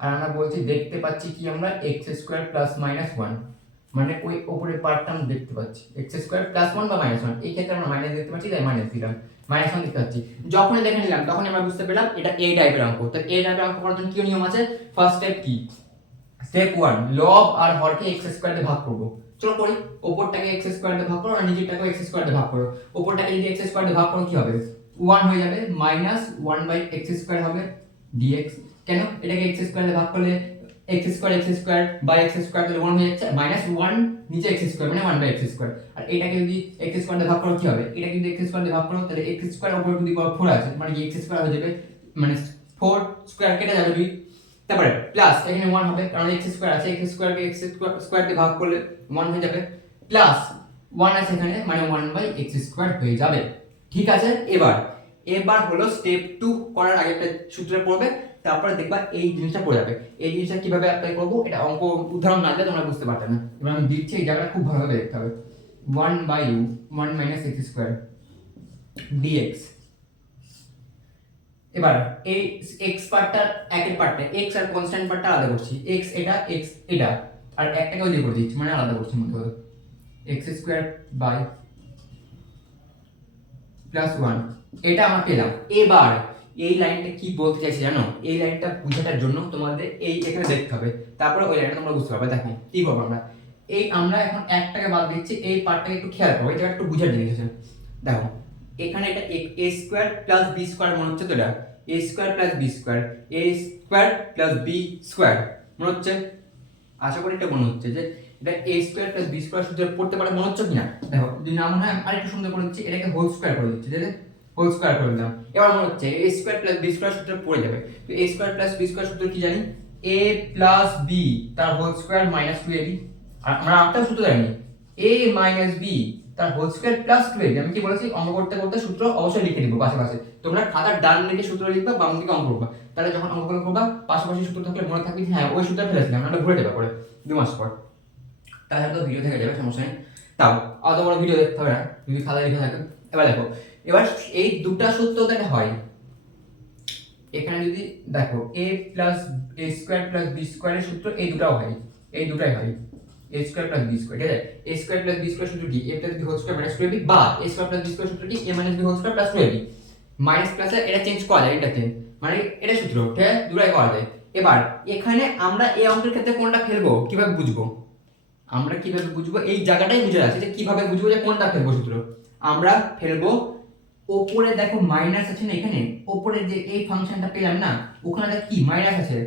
আর আমরা বলছি দেখতে পাচ্ছি কি আমরা x স্কয়ার প্লাস মাইনাস 1, মানে ওই উপরের পার্টটা আমরা দেখতে পাচ্ছি x স্কয়ার প্লাস 1 বা মাইনাস 1, এই ক্ষেত্রে আমরা মাইনাস দেখতে পাচ্ছি তাই মাইনাস দিলাম, মাইনাস 1 দেখতে পাচ্ছি, যখনই দেখে নিলাম তখন আমরা বুঝতে পেলাম এটা এই টাইপের অঙ্ক। তো এই টাইপের অঙ্ক করার জন্য কি নিয়ম আছে, ফার্স্ট স্টেপ কি, স্টেপ 1 লব আর হরকে x স্কয়ার দিয়ে ভাগ করব, চলো করি, উপরটাকে x স্কয়ার দিয়ে ভাগ করো আর নিচেরটাকে x স্কয়ার দিয়ে ভাগ করো, উপরটাকে যদি x স্কয়ার দিয়ে ভাগ করো কি হবে, 1 হয়ে যাবে, মাইনাস 1/x স্কয়ার হবে dx, কেন এটাকে x স্কয়ার দিয়ে ভাগ করলে x square by x square তাহলে 1 হয়ে যাচ্ছে, মাইনাস 1 নিচে x স্কয়ার মানে 1/x স্কয়ার, আর এটাকে যদি x স্কয়ার দিয়ে ভাগ করো কি হবে, এটাকে যদি x স্কয়ার দিয়ে ভাগ করো তাহলে x স্কয়ার উপর টু দি পাওয়ার 4 আছে, মানে কি x স্কয়ার হয়ে যাবে, মানে 4 স্কয়ার কেটে যাবে 2, তারপরে প্লাস এখানে 1 হবে কারণ x স্কয়ার আছে, x স্কয়ারকে x স্কয়ার দিয়ে ভাগ করলে 1 হয়ে যাবে, প্লাস 1 আছে এখানে মানে 1/x স্কয়ার হয়ে যাবে, ঠিক আছে? এবার হলো স্টেপ 2 করার আগে একটা সূত্র পড়বে, তারপরে দেখবা এই জিনিসটা পড়ে যাবে, এই জিনিসটা কিভাবে অ্যাপ্লাই করব এটা অঙ্ক উদাহরণ না দিলে তোমরা বুঝতে পারবে না, এবার আমি দিচ্ছি, এই জায়গাটা খুব ভালোভাবে দেখতে হবে, 1/1 - x স্কয়ার dx, এবার এই এক্স পার্টটা একের পার্টটা এক্স আর কনস্ট্যান্ট পার্টটা আলাদা করছি, এক্স এটা আর একটাকে ওই করে দিচ্ছি, মানে আলাদা করছি মতো x square by plus one, এটা আমরা পেলাম। এবার এই লাইনটা কি বলতে চাইছি জানো, এই লাইনটা বোঝাটার জন্য তোমাদের এই এখানে দেখতে হবে, তারপরে ওই লাইনটা তোমরা বুঝতে পারবে। দেখো কি করবো আমরা, এই আমরা এখন একটাকে বাদ দিচ্ছি, এই পার্টটাকে একটু খেয়াল করো, এটা একটু বুঝার জিনিস আছে। দেখো এখানে এটা এ স্কোয়ার প্লাস বি স্কোয়ার মনে হচ্ছে, তো এটা এ স্কোয়ার প্লাস বি স্কোয়ার, এ স্কোয়ার প্লাস বি স্কোয়ার মনে হচ্ছে, আশা করি এটা মনে হচ্ছে যে এটা এ স্কোয়ার প্লাস বি স্কোয়ার সূত্রে পড়তে পারে মনে হচ্ছে কিনা। দেখো যদি না মনে হয় আমি আরেকটু সুন্দর করে দিচ্ছি, এটাকে হোল স্কোয়ার করে দিচ্ছি, ঠিক আছে, হোল স্কোয়ার করে দিলাম। এবার মনে হচ্ছে A square plus B square সূত্রে পড়ে যাবে। তো A square plus B square সূত্র কি জানি, এ প্লাস বি তার whole square minus two AB, আর আমরা আরেকটাও সূত্র জানি, এ মাইনাস বি তার whole square plus two AB. আমি কি বলেছি, অঙ্ক করতে করতে সূত্র অবশ্যই লিখে দিব পাশে পাশে, তোমরা খাতার ডান দিকে সূত্র লিখবা, বাম দিকে অঙ্ক করবা, তাহলে যখন অঙ্কগুলো করবা পাশাপাশি সূত্র থাকলে মনে থাকবে হ্যাঁ ওই সূত্র ফেলেছিলাম, আমরা ভুলে যাবে পরে 2 মাস পর, তাহলে তো ভিডিও থেকে যাবে, সমস্যা নেই। তাও অত বড় ভিডিও দেখতে হবে না যদি খাতায় লিখে থাকে। এবার দেখো, এবার এই দুটা সূত্র যেটা হয় এখানে যদি দেখো A plus A square plus B স্কোয়ারের সূত্র এই দুটাও হয়, এই দুটাই হয় A square plus B square, ঠিক আছে। A square plus B square সূত্র কি, A plus B whole square minus two AB, বা A square plus B square সূত্র কি, A minus B whole square plus two AB. Minus প্লাসে এটা change করা যায়, এটা চেঞ্জ মানে এটা সূত্র, ঠিক আছে, দুটাই করা যায়। এবার এখানে আমরা এই অঙ্কের ক্ষেত্রে কোনটা ফেলবো কিভাবে বুঝবো, আমরা কিভাবে বুঝবো এই জায়গাটাই বুঝে আছে যে কিভাবে বুঝবো যে কোনটা ফেলবো সূত্র। আমরা ফেলবো ওপরে দেখো মাইনাস আছে না, এখানে ওপরে যে এই ফাংশনটা পেলাম না, ওখানে দেখ কি মাইনাস আছে,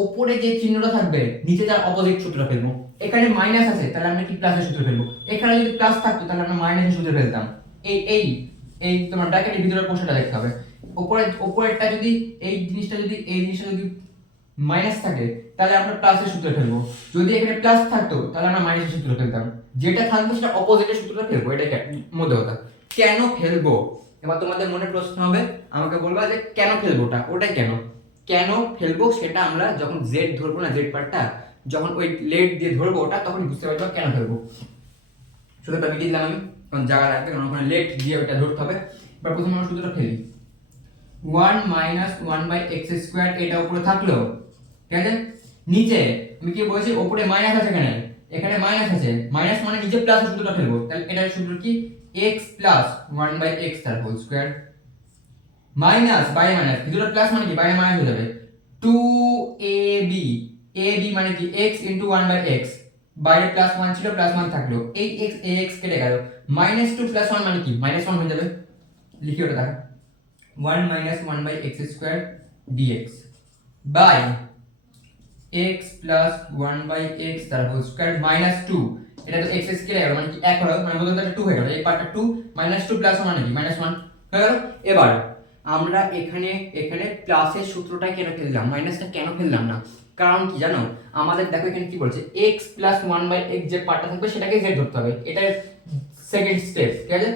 ওপরে যে চিহ্নটা থাকবে নিচে তার অপোজিট সূত্রটা ফেলবো। এখানে মাইনাস আছে তাহলে আমরা কি প্লাসের সূত্র ফেলবো, এখানে যদি প্লাস থাকতো তাহলে আমরা মাইনাসের সূত্র ফেলতাম। এই এই এই তোমার ব্র্যাকেটের ভিতরের পোর্শনটা দেখতে হবে, ওপরেরটা যদি এই জিনিসটা যদি এই জিনিসটা যদি মাইনাস থাকে তাহলে আমরা প্লাসের সূত্র ফেলবো, যদি এখানে প্লাস থাকতো তাহলে আমরা মাইনাসের সূত্র ফেলতাম, যেটা থাকবে সেটা অপোজিটের সূত্রটা ফেলবো, এটাই মধ্যে কথা। কেন ফেলবো, এবার তোমাদের মনে প্রশ্ন হবে, আমাকে বলবা যে কেন ফেলবো ওটা, ওটাই কেন কেন ফেলবো সেটা আমরা যখন জেড ধরবো না, জেড পার্টটা যখন ওই লেট দিয়ে ধরবো ওটা তখন বুঝতে পারবো কেন ফেলবো। সূত্রটা মিটিয়ে দিলাম আমি, কারণ জায়গা লাগবে, কারণ ওখানে লেট দিয়ে ওটা ধরতে হবে। এবার প্রথমে আমরা সূত্রটা ফেলি, 1 মাইনাস 1 বাই এক্স স্কোয়ার, এটা উপরে থাকলো, ঠিক আছে। নিচে আমি কি বলছি, উপরে মাইনাস আছে, এখানে মাইনাস আছে, মাইনাস মানে নিচে প্লাস সূত্রটা ফেলবো, তাহলে এটার সূত্র কি, x প্লাস 1 বাই x তার হোল স্কয়ার মাইনাস বাইরে মাইনাস, ভিতরে প্লাস মানে কি বাইরে মাইনাস হয়ে যাবে, 2ab, ab মানে কি x ইনটু 1 বাই x, বাইরে প্লাস 1 ছিল প্লাস 1 থাকলো, এই x ax কেটে গেল, মাইনাস 2 প্লাস 1 মানে কি মাইনাস 1 হয়ে যাবে, লিখি ওটা দেখো 1 minus 1 by x square dx by x plus 1 by x তার হোল স্কয়ার মাইনাস 2, এটা তো x কেটে গেল মানে কি 1 হলো, মানে বলতে এটা 2 হয়ে গেল, এই পার্টটা 2 মাইনাস 2 প্লাস 1 মানে কি মাইনাস 1 হয়ে গেল। এবার আমরা এখানে প্লাসের সূত্রটা কেন ফেললাম, মাইনাসটা কেন ফেললাম না, কারণ কি জানো, আমাদের দেখো এখানে কি বলছে, x প্লাস 1 বাই x যে পার্টটা থাকবে সেটাকে z ধরতে হবে, এটা সেকেন্ড স্টেপ, ঠিক আছে,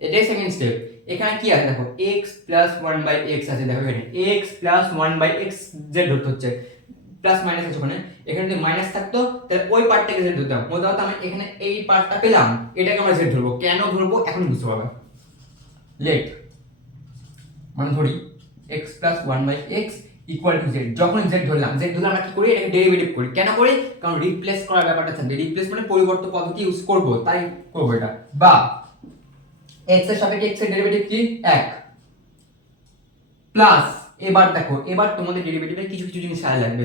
এটাই সেকেন্ড স্টেপ। এখানে কি আছে দেখো, x প্লাস 1 বাই x আছে, দেখো এখানে x plus 1 by x z ধরতে হচ্ছে, প্লাস মাইনাস আছে ওখানে, এখানে যদি মাইনাস থাকতো তাহলে ওই পার্টটাকে z ধরতাম, মনে দাও আমি এখানে এই পার্টটা পেলাম, এটাকে আমরা z ধরবো, কেন ধরবো এখন বুঝতে পারবে। লেট মানে ধরি x plus 1 by x equal to z, যখন z ধরলাম আমরা কি করি, এটাকে ডেরিভেটিভ করি, কেন করি, কারণ রিপ্লেস করার ব্যাপারটা থাকবে, রিপ্লেস মানে পরিবর্তন পদ্ধতি ইউজ করব, তাই করব এটা। বা x এর সাপেক্ষে x এর ডেরিভেটিভ কি 1 প্লাস, এবার দেখো এবার তোমাদের ডেরিভেটিভে কিছু কিছু জিনিস খেয়াল রাখবে,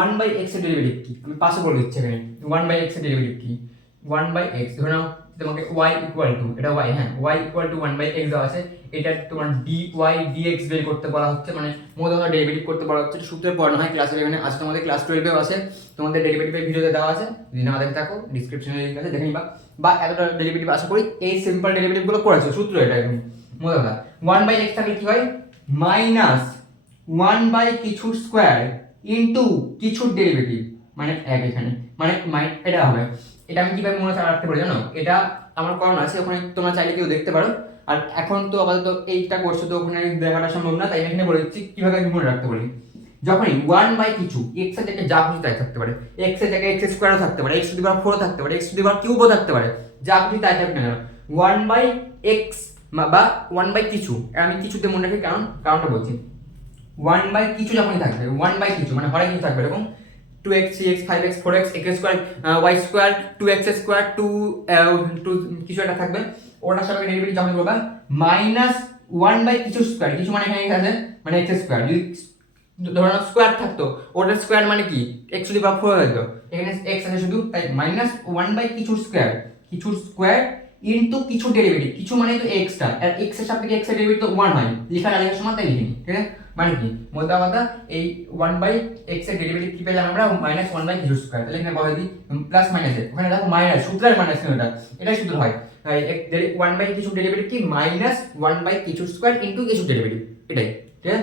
1 বাই x এর ডেরিভেটিভ কি, আমি পাশে বলে দিচ্ছি এখানে 1 বাই x এর ডেরিভেটিভ কি, 1 বাই x ধরে নাও তোমাকে y ইকুয়াল টু, এটা y, হ্যাঁ y equal to 1 by x দেওয়া আছে, এটা তোমার dy dx বের করতে বলা হচ্ছে, মানে মূলত ডেরিভেটিভ করতে বলা হচ্ছে, সূত্রে পড়ানো হয় ক্লাস 11 আছে, তোমাদের ক্লাস 12 এও আছে, তোমাদের ডেরিভেটিভের ভিডিওতে দেওয়া আছে, যদি না দেখে থাকো ডেসক্রিপশনে লিংক আছে দেখে নিবা। বা এতটা ডেরিভেটিভ আশা করি এই সিম্পল ডেরিভেটিভ গুলো করেছো, সূত্র এটা একদম মূল কথা। 1 বাই x থাকলে কি হয়, মাইনাস 1 বাই কিছু স্কয়ার ইনটু কিছুর ডেরিভেটিভ মানে 1, এখানে মানে এটা হবে, এটা আমি কিভাবে মনে রাখতে পারি জানো, এটা আমার করানো আছে, ওখানে তোমরা চাইলে কেউ দেখতে পারো, আর এখন তো আপাতত এইটা করছো তো ওখানে দেখাটা সম্ভব না, তাই এখানে বলে দিচ্ছি কিভাবে আমি মনে রাখতে পারি। যখনই 1 বাই কিছু x এর জায়গায় যা খুশি তাই থাকতে পারে, x এর জায়গায় x স্কয়ারও থাকতে পারে, x টু দি পাওয়ার 4 থাকতে পারে, x টু দি পাওয়ার কিউবও থাকতে পারে, যা খুশি তাই থাকবে না, 1 বাই x বা 1 বাই কিছু, আমি কিছুতে মনে রাখি কারণটা বলছি, ওয়ান বাই কিছু যখনই থাকবে, ওয়ান বাই কিছু মানে হরে কিছু থাকবে, এরকম 2x 3x 5x 4x x square y square 2x square 2 কিছু একটা থাকবে, ওটার সাথে ডেরিভেটিভ যখন করবা মাইনাস 1 বাই কিছু স্কোয়ার, কিছু মানে এখানে আছে মানে x স্কোয়ার, যদি ধরো স্কোয়ার থাকতো ওটার স্কোয়ার মানে কি x টু দি পাওয়ার 4 হয়ে যেত, এখানে x আছে শুধু, তাই মাইনাস 1 বাই কিছুর স্কোয়ার ইনটু কিছু ডেরিভেটিভ, কিছু মানে তো x টা, আর x এর সাপেক্ষে x এর ডেরিভেটিভ তো 1 হয়, লেখা লেখার সময় তাই লিখিনি, ঠিক আছে? মানে কি মোদ্দা কথা এই 1 বাই x এর ডেরিভেটিভ কি পেলাম আমরা মাইনাস 1 বাই কিছু স্কোয়ার, তাহলে এখানে বসাই দিই প্লাস মাইনাস এর, ওখানে দেখো মাইনাস সূত্রের মাইনাস কেন এটাই সূত্র হয়, তাই 1 বাই কিছু ডেরিভেটিভ কি মাইনাস 1 বাই কিছু স্কোয়ার ইনটু কিছু ডেরিভেটিভ, এটাই, ঠিক আছে?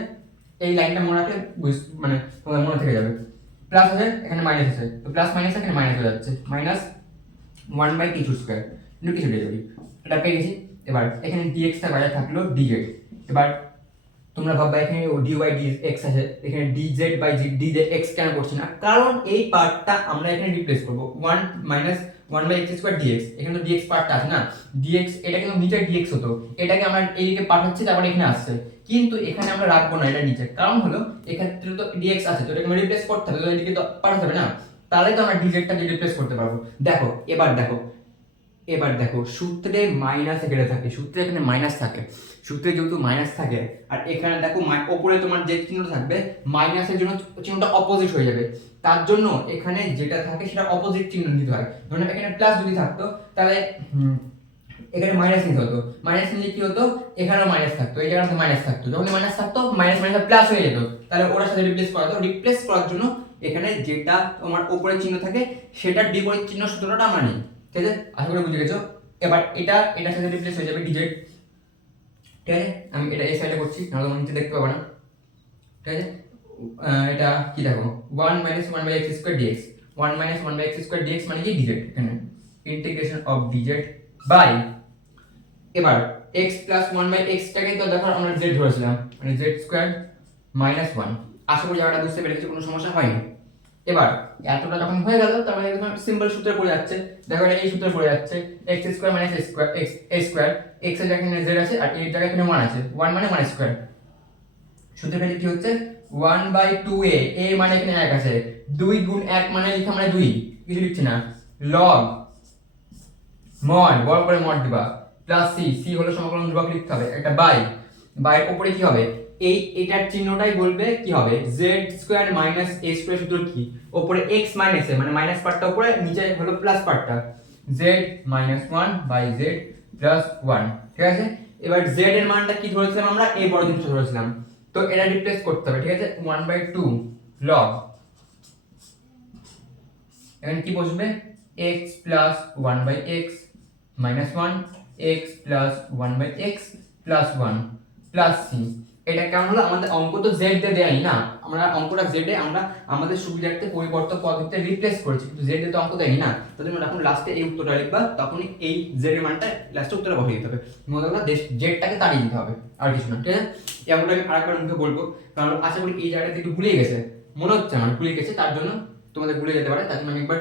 এই লাইনটা মনে রাখলে মানে তোমার মনে থেকে যাবে, প্লাস আছে এখানে মাইনাস আছে, তো প্লাস মাইনাস এখানে মাইনাস হয়ে যাচ্ছে, মাইনাস 1 বাই কিছু স্কোয়ার ইনটু কিছু ডেরিভেটিভ, এটা পেয়ে গেছি। এবার এখানে dx টা বাইরে থাকলো dz, এবার তোমরা ভাববা এখানে dy dx আছে, এখানে dz বাই dx কেন করছি না, কারণ এই পার্টটা আমরা এখানে রিপ্লেস করব 1 minus 1 by x square dx, এখানে তো dx পার্টটা আছে না, dx এটা কিন্তু নিচে dx হতো, এটাকে আমরা এইদিকে পাঠাচ্ছি তারপর এখানে আসছে, কিন্তু এখানে আমরা রাখবো না এটা নিচে, কারণ হলো এখানে তো dx আছে, তো এটাকে আমরা রিপ্লেস করতে হবে, তো এদিকে তো পাঠাতে হবে না, তাহলে তো আমরা dz টাকে রিপ্লেস করতে পারবো। দেখো এবার দেখো সূত্রে মাইনাস এখানে থাকে, সূত্রে এখানে মাইনাস থাকে, সূত্রে যেহেতু মাইনাস থাকে আর এখানে দেখো উপরে তোমার যে চিহ্নটা থাকবে মাইনাসের জন্য চিহ্নটা অপোজিট হয়ে যাবে, তার জন্য এখানে যেটা থাকে সেটা অপোজিট চিহ্ন নিতে হয়, ধরুন এখানে প্লাস যদি থাকতো তাহলে এখানে মাইনাস নিতে হতো, মাইনাস নিলে কি হতো এখানেও মাইনাস থাকতো, এই জায়গাতে মাইনাস থাকতো, যখন মাইনাস থাকতো মাইনাস মাইনাস প্লাস হয়ে যেত, তাহলে ওটার সাথে রিপ্লেস করা হতো, রিপ্লেস করার জন্য এখানে যেটা তোমার উপরে চিহ্ন থাকে সেটার বিপরীত চিহ্ন সূত্রটা আমরা নিই, ঠিক আছে? আশা করি বুঝে গেছো। এবার এটার সাথে রিপ্লেস হয়ে যাবে dz, ঠিক আছে? আমি এটা এই সাইডে করছি নাহলে তোমরা নিচে দেখতে পাবে না, ঠিক আছে? এটা কি দেখো 1 minus 1 by x square dx, 1 minus 1 by x square dx মানে কি dz, এখানে ইন্টিগ্রেশন অফ dz বাই, এবার x প্লাস 1 বাই x টাকে তো দেখো আমরা z ধরেছিলাম মানে z স্কয়ার মাইনাস 1, আশা করি জায়গাটা বুঝতে পেরেছি, কোনো সমস্যা হয়নি। এবার এতটা যখন হয়ে গেল তার মানে একদম সিম্পল সূত্রে পড়ে যাচ্ছে, দেখো এটা এই সূত্রে পড়ে যাচ্ছে x square minus a square x এর জায়গায় এখানে z আছে আর এর জায়গায় এখানে 1 আছে, 1 মানে 1 স্কয়ার, সূত্রে ফেলে কি হচ্ছে 1 বাই 2a, a মানে এখানে 1 আছে, 2 গুণ 1 মানে লিখা মানে 2, কিছু লিখছি না, log মড বড় করে মড দিবা প্লাস c হলো সমকলন ধ্রুবক লিখতে হবে, একটা বাই উপরে কি হবে এটার চিহ্নটাই বলবে কি হবে z square minus a square, সূত্র কি উপরে x মাইনাস a মানে মাইনাস পার্টটা উপরে, নিচে হলো প্লাস পার্টটা, z minus 1 by z plus 1, ঠিক আছে? এবার z এর মানটা কি ধরেছিলাম আমরা, এই বড় জিনিসটা ধরেছিলাম, তো এটা রিপ্লেস করতে হবে, ঠিক আছে? 1 বাই 2 log, এখানে কি বসবে x plus 1 by x minus 1 x plus 1 by x plus 1 plus c, এটা কেমন হলো, আমাদের অঙ্ক তো z দিয়ে দেয়নি না, আমরা অঙ্কটা z এ আমরা আমাদের সুবিধার্থে পরিবর্তক পদ্ধতিতে রিপ্লেস করেছি, কিন্তু z এ তো অঙ্ক দেয়নি না, তো তুমি যখন লাস্টে এই উত্তরটা লিখবা তখনই এই z এর মানটা লাস্টে উত্তরে বসিয়ে দিতে হবে, মনে রাখবা z টাকে তাড়িয়ে দিতে হবে আর কিছু না, ঠিক আছে? এই অঙ্কটা আমি আরেকবার মুখে বলবো, কারণ আশা করি এই জায়গাটা একটু ভুলে গেছে, মনে হচ্ছে আমার ভুলে গেছে, তার জন্য তোমাদের ভুলে যেতে পারে, তার জন্য আমি একবার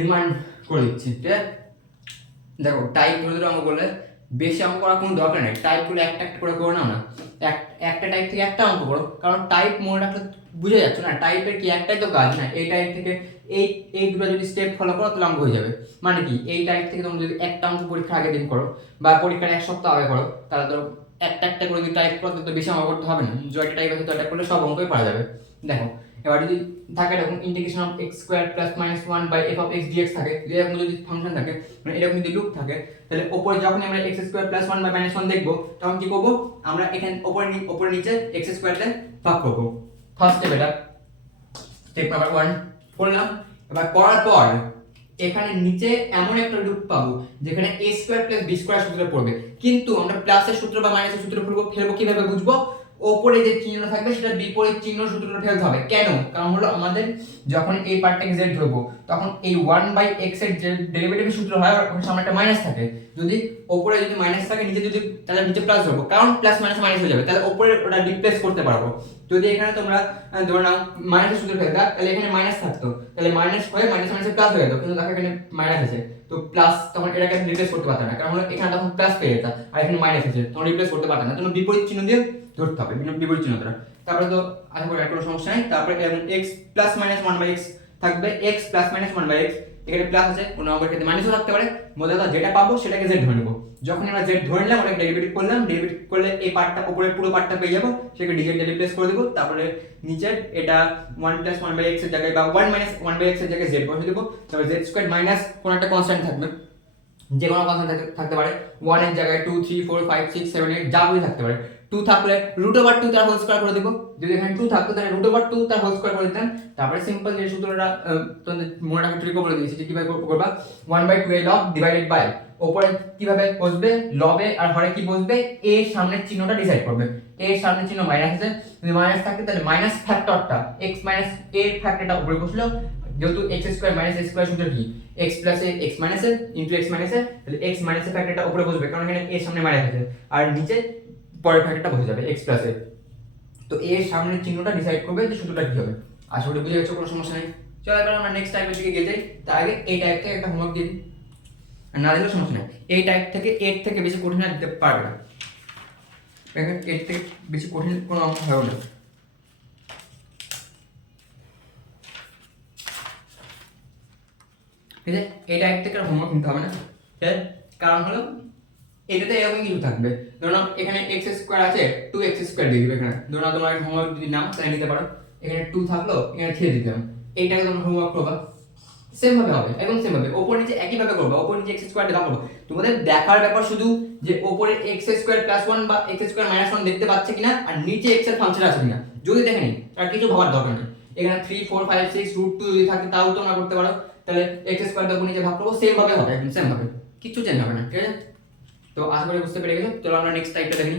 রিমাইন্ড করে দিচ্ছি, ঠিক আছে? দেখো টাইপ ধরে ধরে অঙ্ক করলে বেশি অঙ্ক করার কোনো দরকার নেই, টাইপগুলো একটা একটা করে নাও না, একটা টাইপ থেকে একটা অঙ্ক করো, কারণ টাইপ মনে রাখলে বুঝে যাচ্ছে না, টাইপের কি একটাই তো কাজ না, এই টাইপ থেকে এই দুটো যদি স্টেপ ফলো করো তাহলে অঙ্ক হয়ে যাবে, মানে কি এই টাইপ থেকে তোমরা যদি একটা অঙ্ক পরীক্ষার আগের দিন করো বা পরীক্ষার 1 সপ্তাহ আগে করো, তাহলে ধরো একটা করে যদি টাইপ করো তো বেশি অঙ্ক করতে হবে না, জয়টা টাইপ আছে তো এটা করলে সব অঙ্কই পারা যাবে। দেখো এবার যদি থাকে এরকম integration of x square plus minus 1 by f of x dx থাকে, এরকম যদি ফাংশন থাকে মানে এরকম যদি লুপ থাকে, তাহলে উপরে যখন আমরা x square plus 1 by minus 1 দেখব তখন কি করব, আমরা এখানে উপরে নিচে x স্কয়ারটা ভাগ করব, ফার্স্ট স্টেপ এটা, স্টেপ নাম্বার 1 করলাম। এবার করার পর এখানে নিচে এমন একটা লুপ পাবো যেখানে a square plus b square সূত্রে পড়বে, কিন্তু আমরা প্লাসের সূত্র বা মাইনাসের সূত্র ফেলবো কিভাবে বুঝবো, ওপরে যে চিহ্ন থাকবে সেটা বিপরীত চিহ্ন সূত্রটা ফেলতে হবে, কেন? কারণ হলো আমাদের যখন এই পার্টটাকে z ধরবো তখন এই 1 বাই x এর যে ডেরিভেটিভের সূত্র হয় ওখানে সামনে একটা মাইনাস থাকে, যদি ওপরে যদি মাইনাস থাকে নিচে যদি তাহলে নিচে প্লাস ধরবো, কারণ প্লাস মাইনাস মাইনাস হয়ে যাবে, তাহলে ওপরে ওটা রিপ্লেস করতে পারবো। যদি এখানে তোমরা ধরে নাও মাইনাসের সূত্র ফেলতা তাহলে এখানে মাইনাস থাকতো, তাহলে মাইনাস হয়ে মাইনাস মাইনাসে প্লাস হয়ে যেত, কিন্তু দেখো এখানে মাইনাস আছে, তো প্লাস তখন এটাকে রিপ্লেস করতে পারতাম না, কারণ হলো এখানে তখন প্লাস পেয়ে যেতাম আর এখানে মাইনাস আছে, তখন রিপ্লেস করতে পারতাম না, তখন বিপরীত চিহ্ন দিয়ে ধরতে হবে, বিপরীত চিহ্ন দ্বারা। তারপরে তো আশা করি আর কোনো সমস্যা নেই। তারপরে x প্লাস মাইনাস 1/x থাকবে, x প্লাস মাইনাস 1/x, এখানে প্লাস আছে, কোনো অঙ্কের ক্ষেত্রে মাইনাসও থাকতে পারে। মধ্যে যেটা পাবো সেটাকে z ধরে নেবো, যখন আমরা z ধরে নিলাম ওটাকে ডেরিভেটিভ করলাম, ডেরিভেটিভ করলে এই পার্টটা উপরের পুরো পার্টটা পেয়ে যাবো, সেটাকে dz দিয়ে রিপ্লেস করে দেবো। তারপরে নিচের এটা 1 প্লাস 1/x এর জায়গায় বা 1 মাইনাস 1/x এর জায়গায় z বসিয়ে দেবো। তারপরে z স্কয়ার মাইনাস কোনো একটা কনস্ট্যান্ট থাকবে, যে কোনো কনস্ট্যান্ট থাকতে পারে, 1 এর জায়গায় 2 3 4 5 6 7 8 যা কিছু থাকতে পারে। 2 থাকলে √2 তার হোল স্কয়ার করে দেব, যদি এখানে 2 থাকতো তাহলে √2 তার হোল স্কয়ার করে দিতাম। তারপরে সিম্পল যে সূত্রটা তোমাদের মনে রাখার ট্রিকও বলে দিয়েছি যে কিভাবে করবা, 1/2 log ডিভাইডেড বাই, উপরে কিভাবে বসবে লবে আর হরে কি বসবে, a এর সামনের চিহ্নটা ডিসাইড করবে। a এর সামনের চিহ্ন মাইনাস আছে, যদি মাইনাস থাকে তাহলে মাইনাস ফ্যাক্টরটা x মাইনাস a এর ফ্যাক্টরটা উপরে বসলো, যেহেতু x square minus a square সূত্র কি x plus a x minus a into x minus a, তাহলে x মাইনাস a ফ্যাক্টরটা উপরে বসবে কারণ এখানে a এর সামনে মাইনাস আছে, আর নিচে পরের ফ্যাক্টরটা বসে যাবে x প্লাস a। তো a এর সামনের চিহ্নটা ডিসাইড করবে যে সূত্রটা কি হবে। আশা করি বুঝে গেছো, কোনো সমস্যা নেই। চলো এবার আমরা নেক্সট টাইপের দিকে গিয়ে যাই। তার আগে এই টাইপ থেকে একটা হোমওয়ার্ক দিয়ে দিই, না দিলেও সমস্যা নেই। এই টাইপ থেকে এর থেকে বেশি কঠিন আর দিতে পারবে না, এর থেকে বেশি কঠিন কোনো অঙ্ক হবে না। ঠিক আছে, এই টাইপ থেকে আর হোমওয়ার্ক নিতে হবে না, ঠিক আছে? কারণ হলো এটাতে এরকম কিছু থাকবে, ধরো এখানে x স্কয়ার আছে, 2x স্কয়ার দিয়ে দিবে এখানে, ধরো তোমার হোমওয়ার্ক যদি নাও তাহলে নিতে পারো, এখানে 2 থাকলো এখানে 3 দিলাম, এইটাকে তোমরা হোমওয়ার্ক করবা, সেম ভাবে হবে, একদম সেম ভাবে উপর নিচে একই ভাবে করবা, উপর নিচে x স্কয়ার দেখা করবে। তোমাদের দেখার ব্যাপার শুধু যে উপরে x স্কয়ার প্লাস 1 বা x স্কয়ার মাইনাস 1 দেখতে পাচ্ছে কিনা আর নিচে x এর ফাংশন আছে কিনা, যদি দেখে নি আর কিছু ভাবার দরকার নেই। এখানে 3 4 5 6 √2 যদি থাকে তাও তোমরা করতে পারো, তাহলে x স্কয়ার দেখো নিচে ভাগ করবো, সেম ভাবে হবে, একদম সেম ভাবে, কিছু চেঞ্জ হবে না, ঠিক আছে? তো আশা করি বুঝতে পেরে গেছো। চলো আমরা নেক্সট টাইপটা দেখি।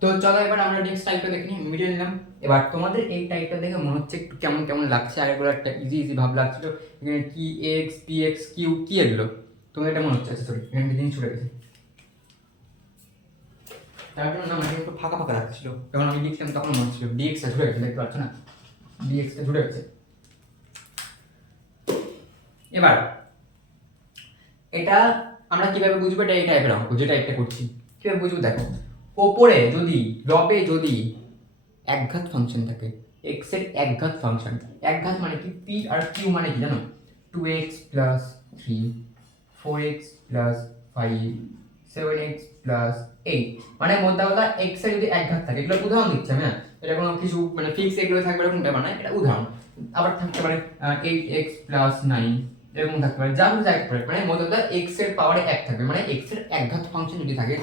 তো চলো এবার আমরা নেক্সট টাইপটা দেখি, মিডিয়া নিলাম। এবার তোমাদের এই টাইপটা দেখে মনে হচ্ছে একটু কেমন কেমন লাগছে, আর এগুলো একটা ইজি ইজি ভাব লাগছিল, এখানে কি এক্স পি এক্স কিউ কি এগুলো তোমাদের এটা মনে হচ্ছে, আচ্ছা সরি এখানে জিনিস ছুটে গেছে, তার জন্য না মানে একটু ফাঁকা ফাঁকা লাগছিল, যখন আমি লিখছিলাম তখন মনে হচ্ছিল ডিএক্সটা ছুটে গেছে, দেখতে পাচ্ছ না ডিএক্সটা ছুটে গেছে। এবার এটা আমরা কিভাবে বুঝবো এটা এই টাইপের অঙ্ক যেটা একটা করছি, কিভাবে বুঝবো দেখো, ওপরে যদি লবে যদি একঘাত ফাংশন থাকে, x এর একঘাত ফাংশন, একঘাত মানে কি p আর q মানে কি জানো, 2x plus 3 4x plus 5 7x plus 8, মানে মোদ্দা কথা x এর যদি একঘাত থাকে, এগুলো উদাহরণ দিচ্ছি আমি, এটা কোনো কিছু মানে ফিক্স এগুলো থাকবে এরকম ব্যাপার না, এটা উদাহরণ। আবার থাকতে পারে 8x প্লাস 9 এরকম থাকতে পারে, যা কিছু থাকতে পারে, মানে মোদ্দা কথা x এর পাওয়ারে 1 থাকবে, মানে x এর একঘাত ফাংশন যদি থাকে,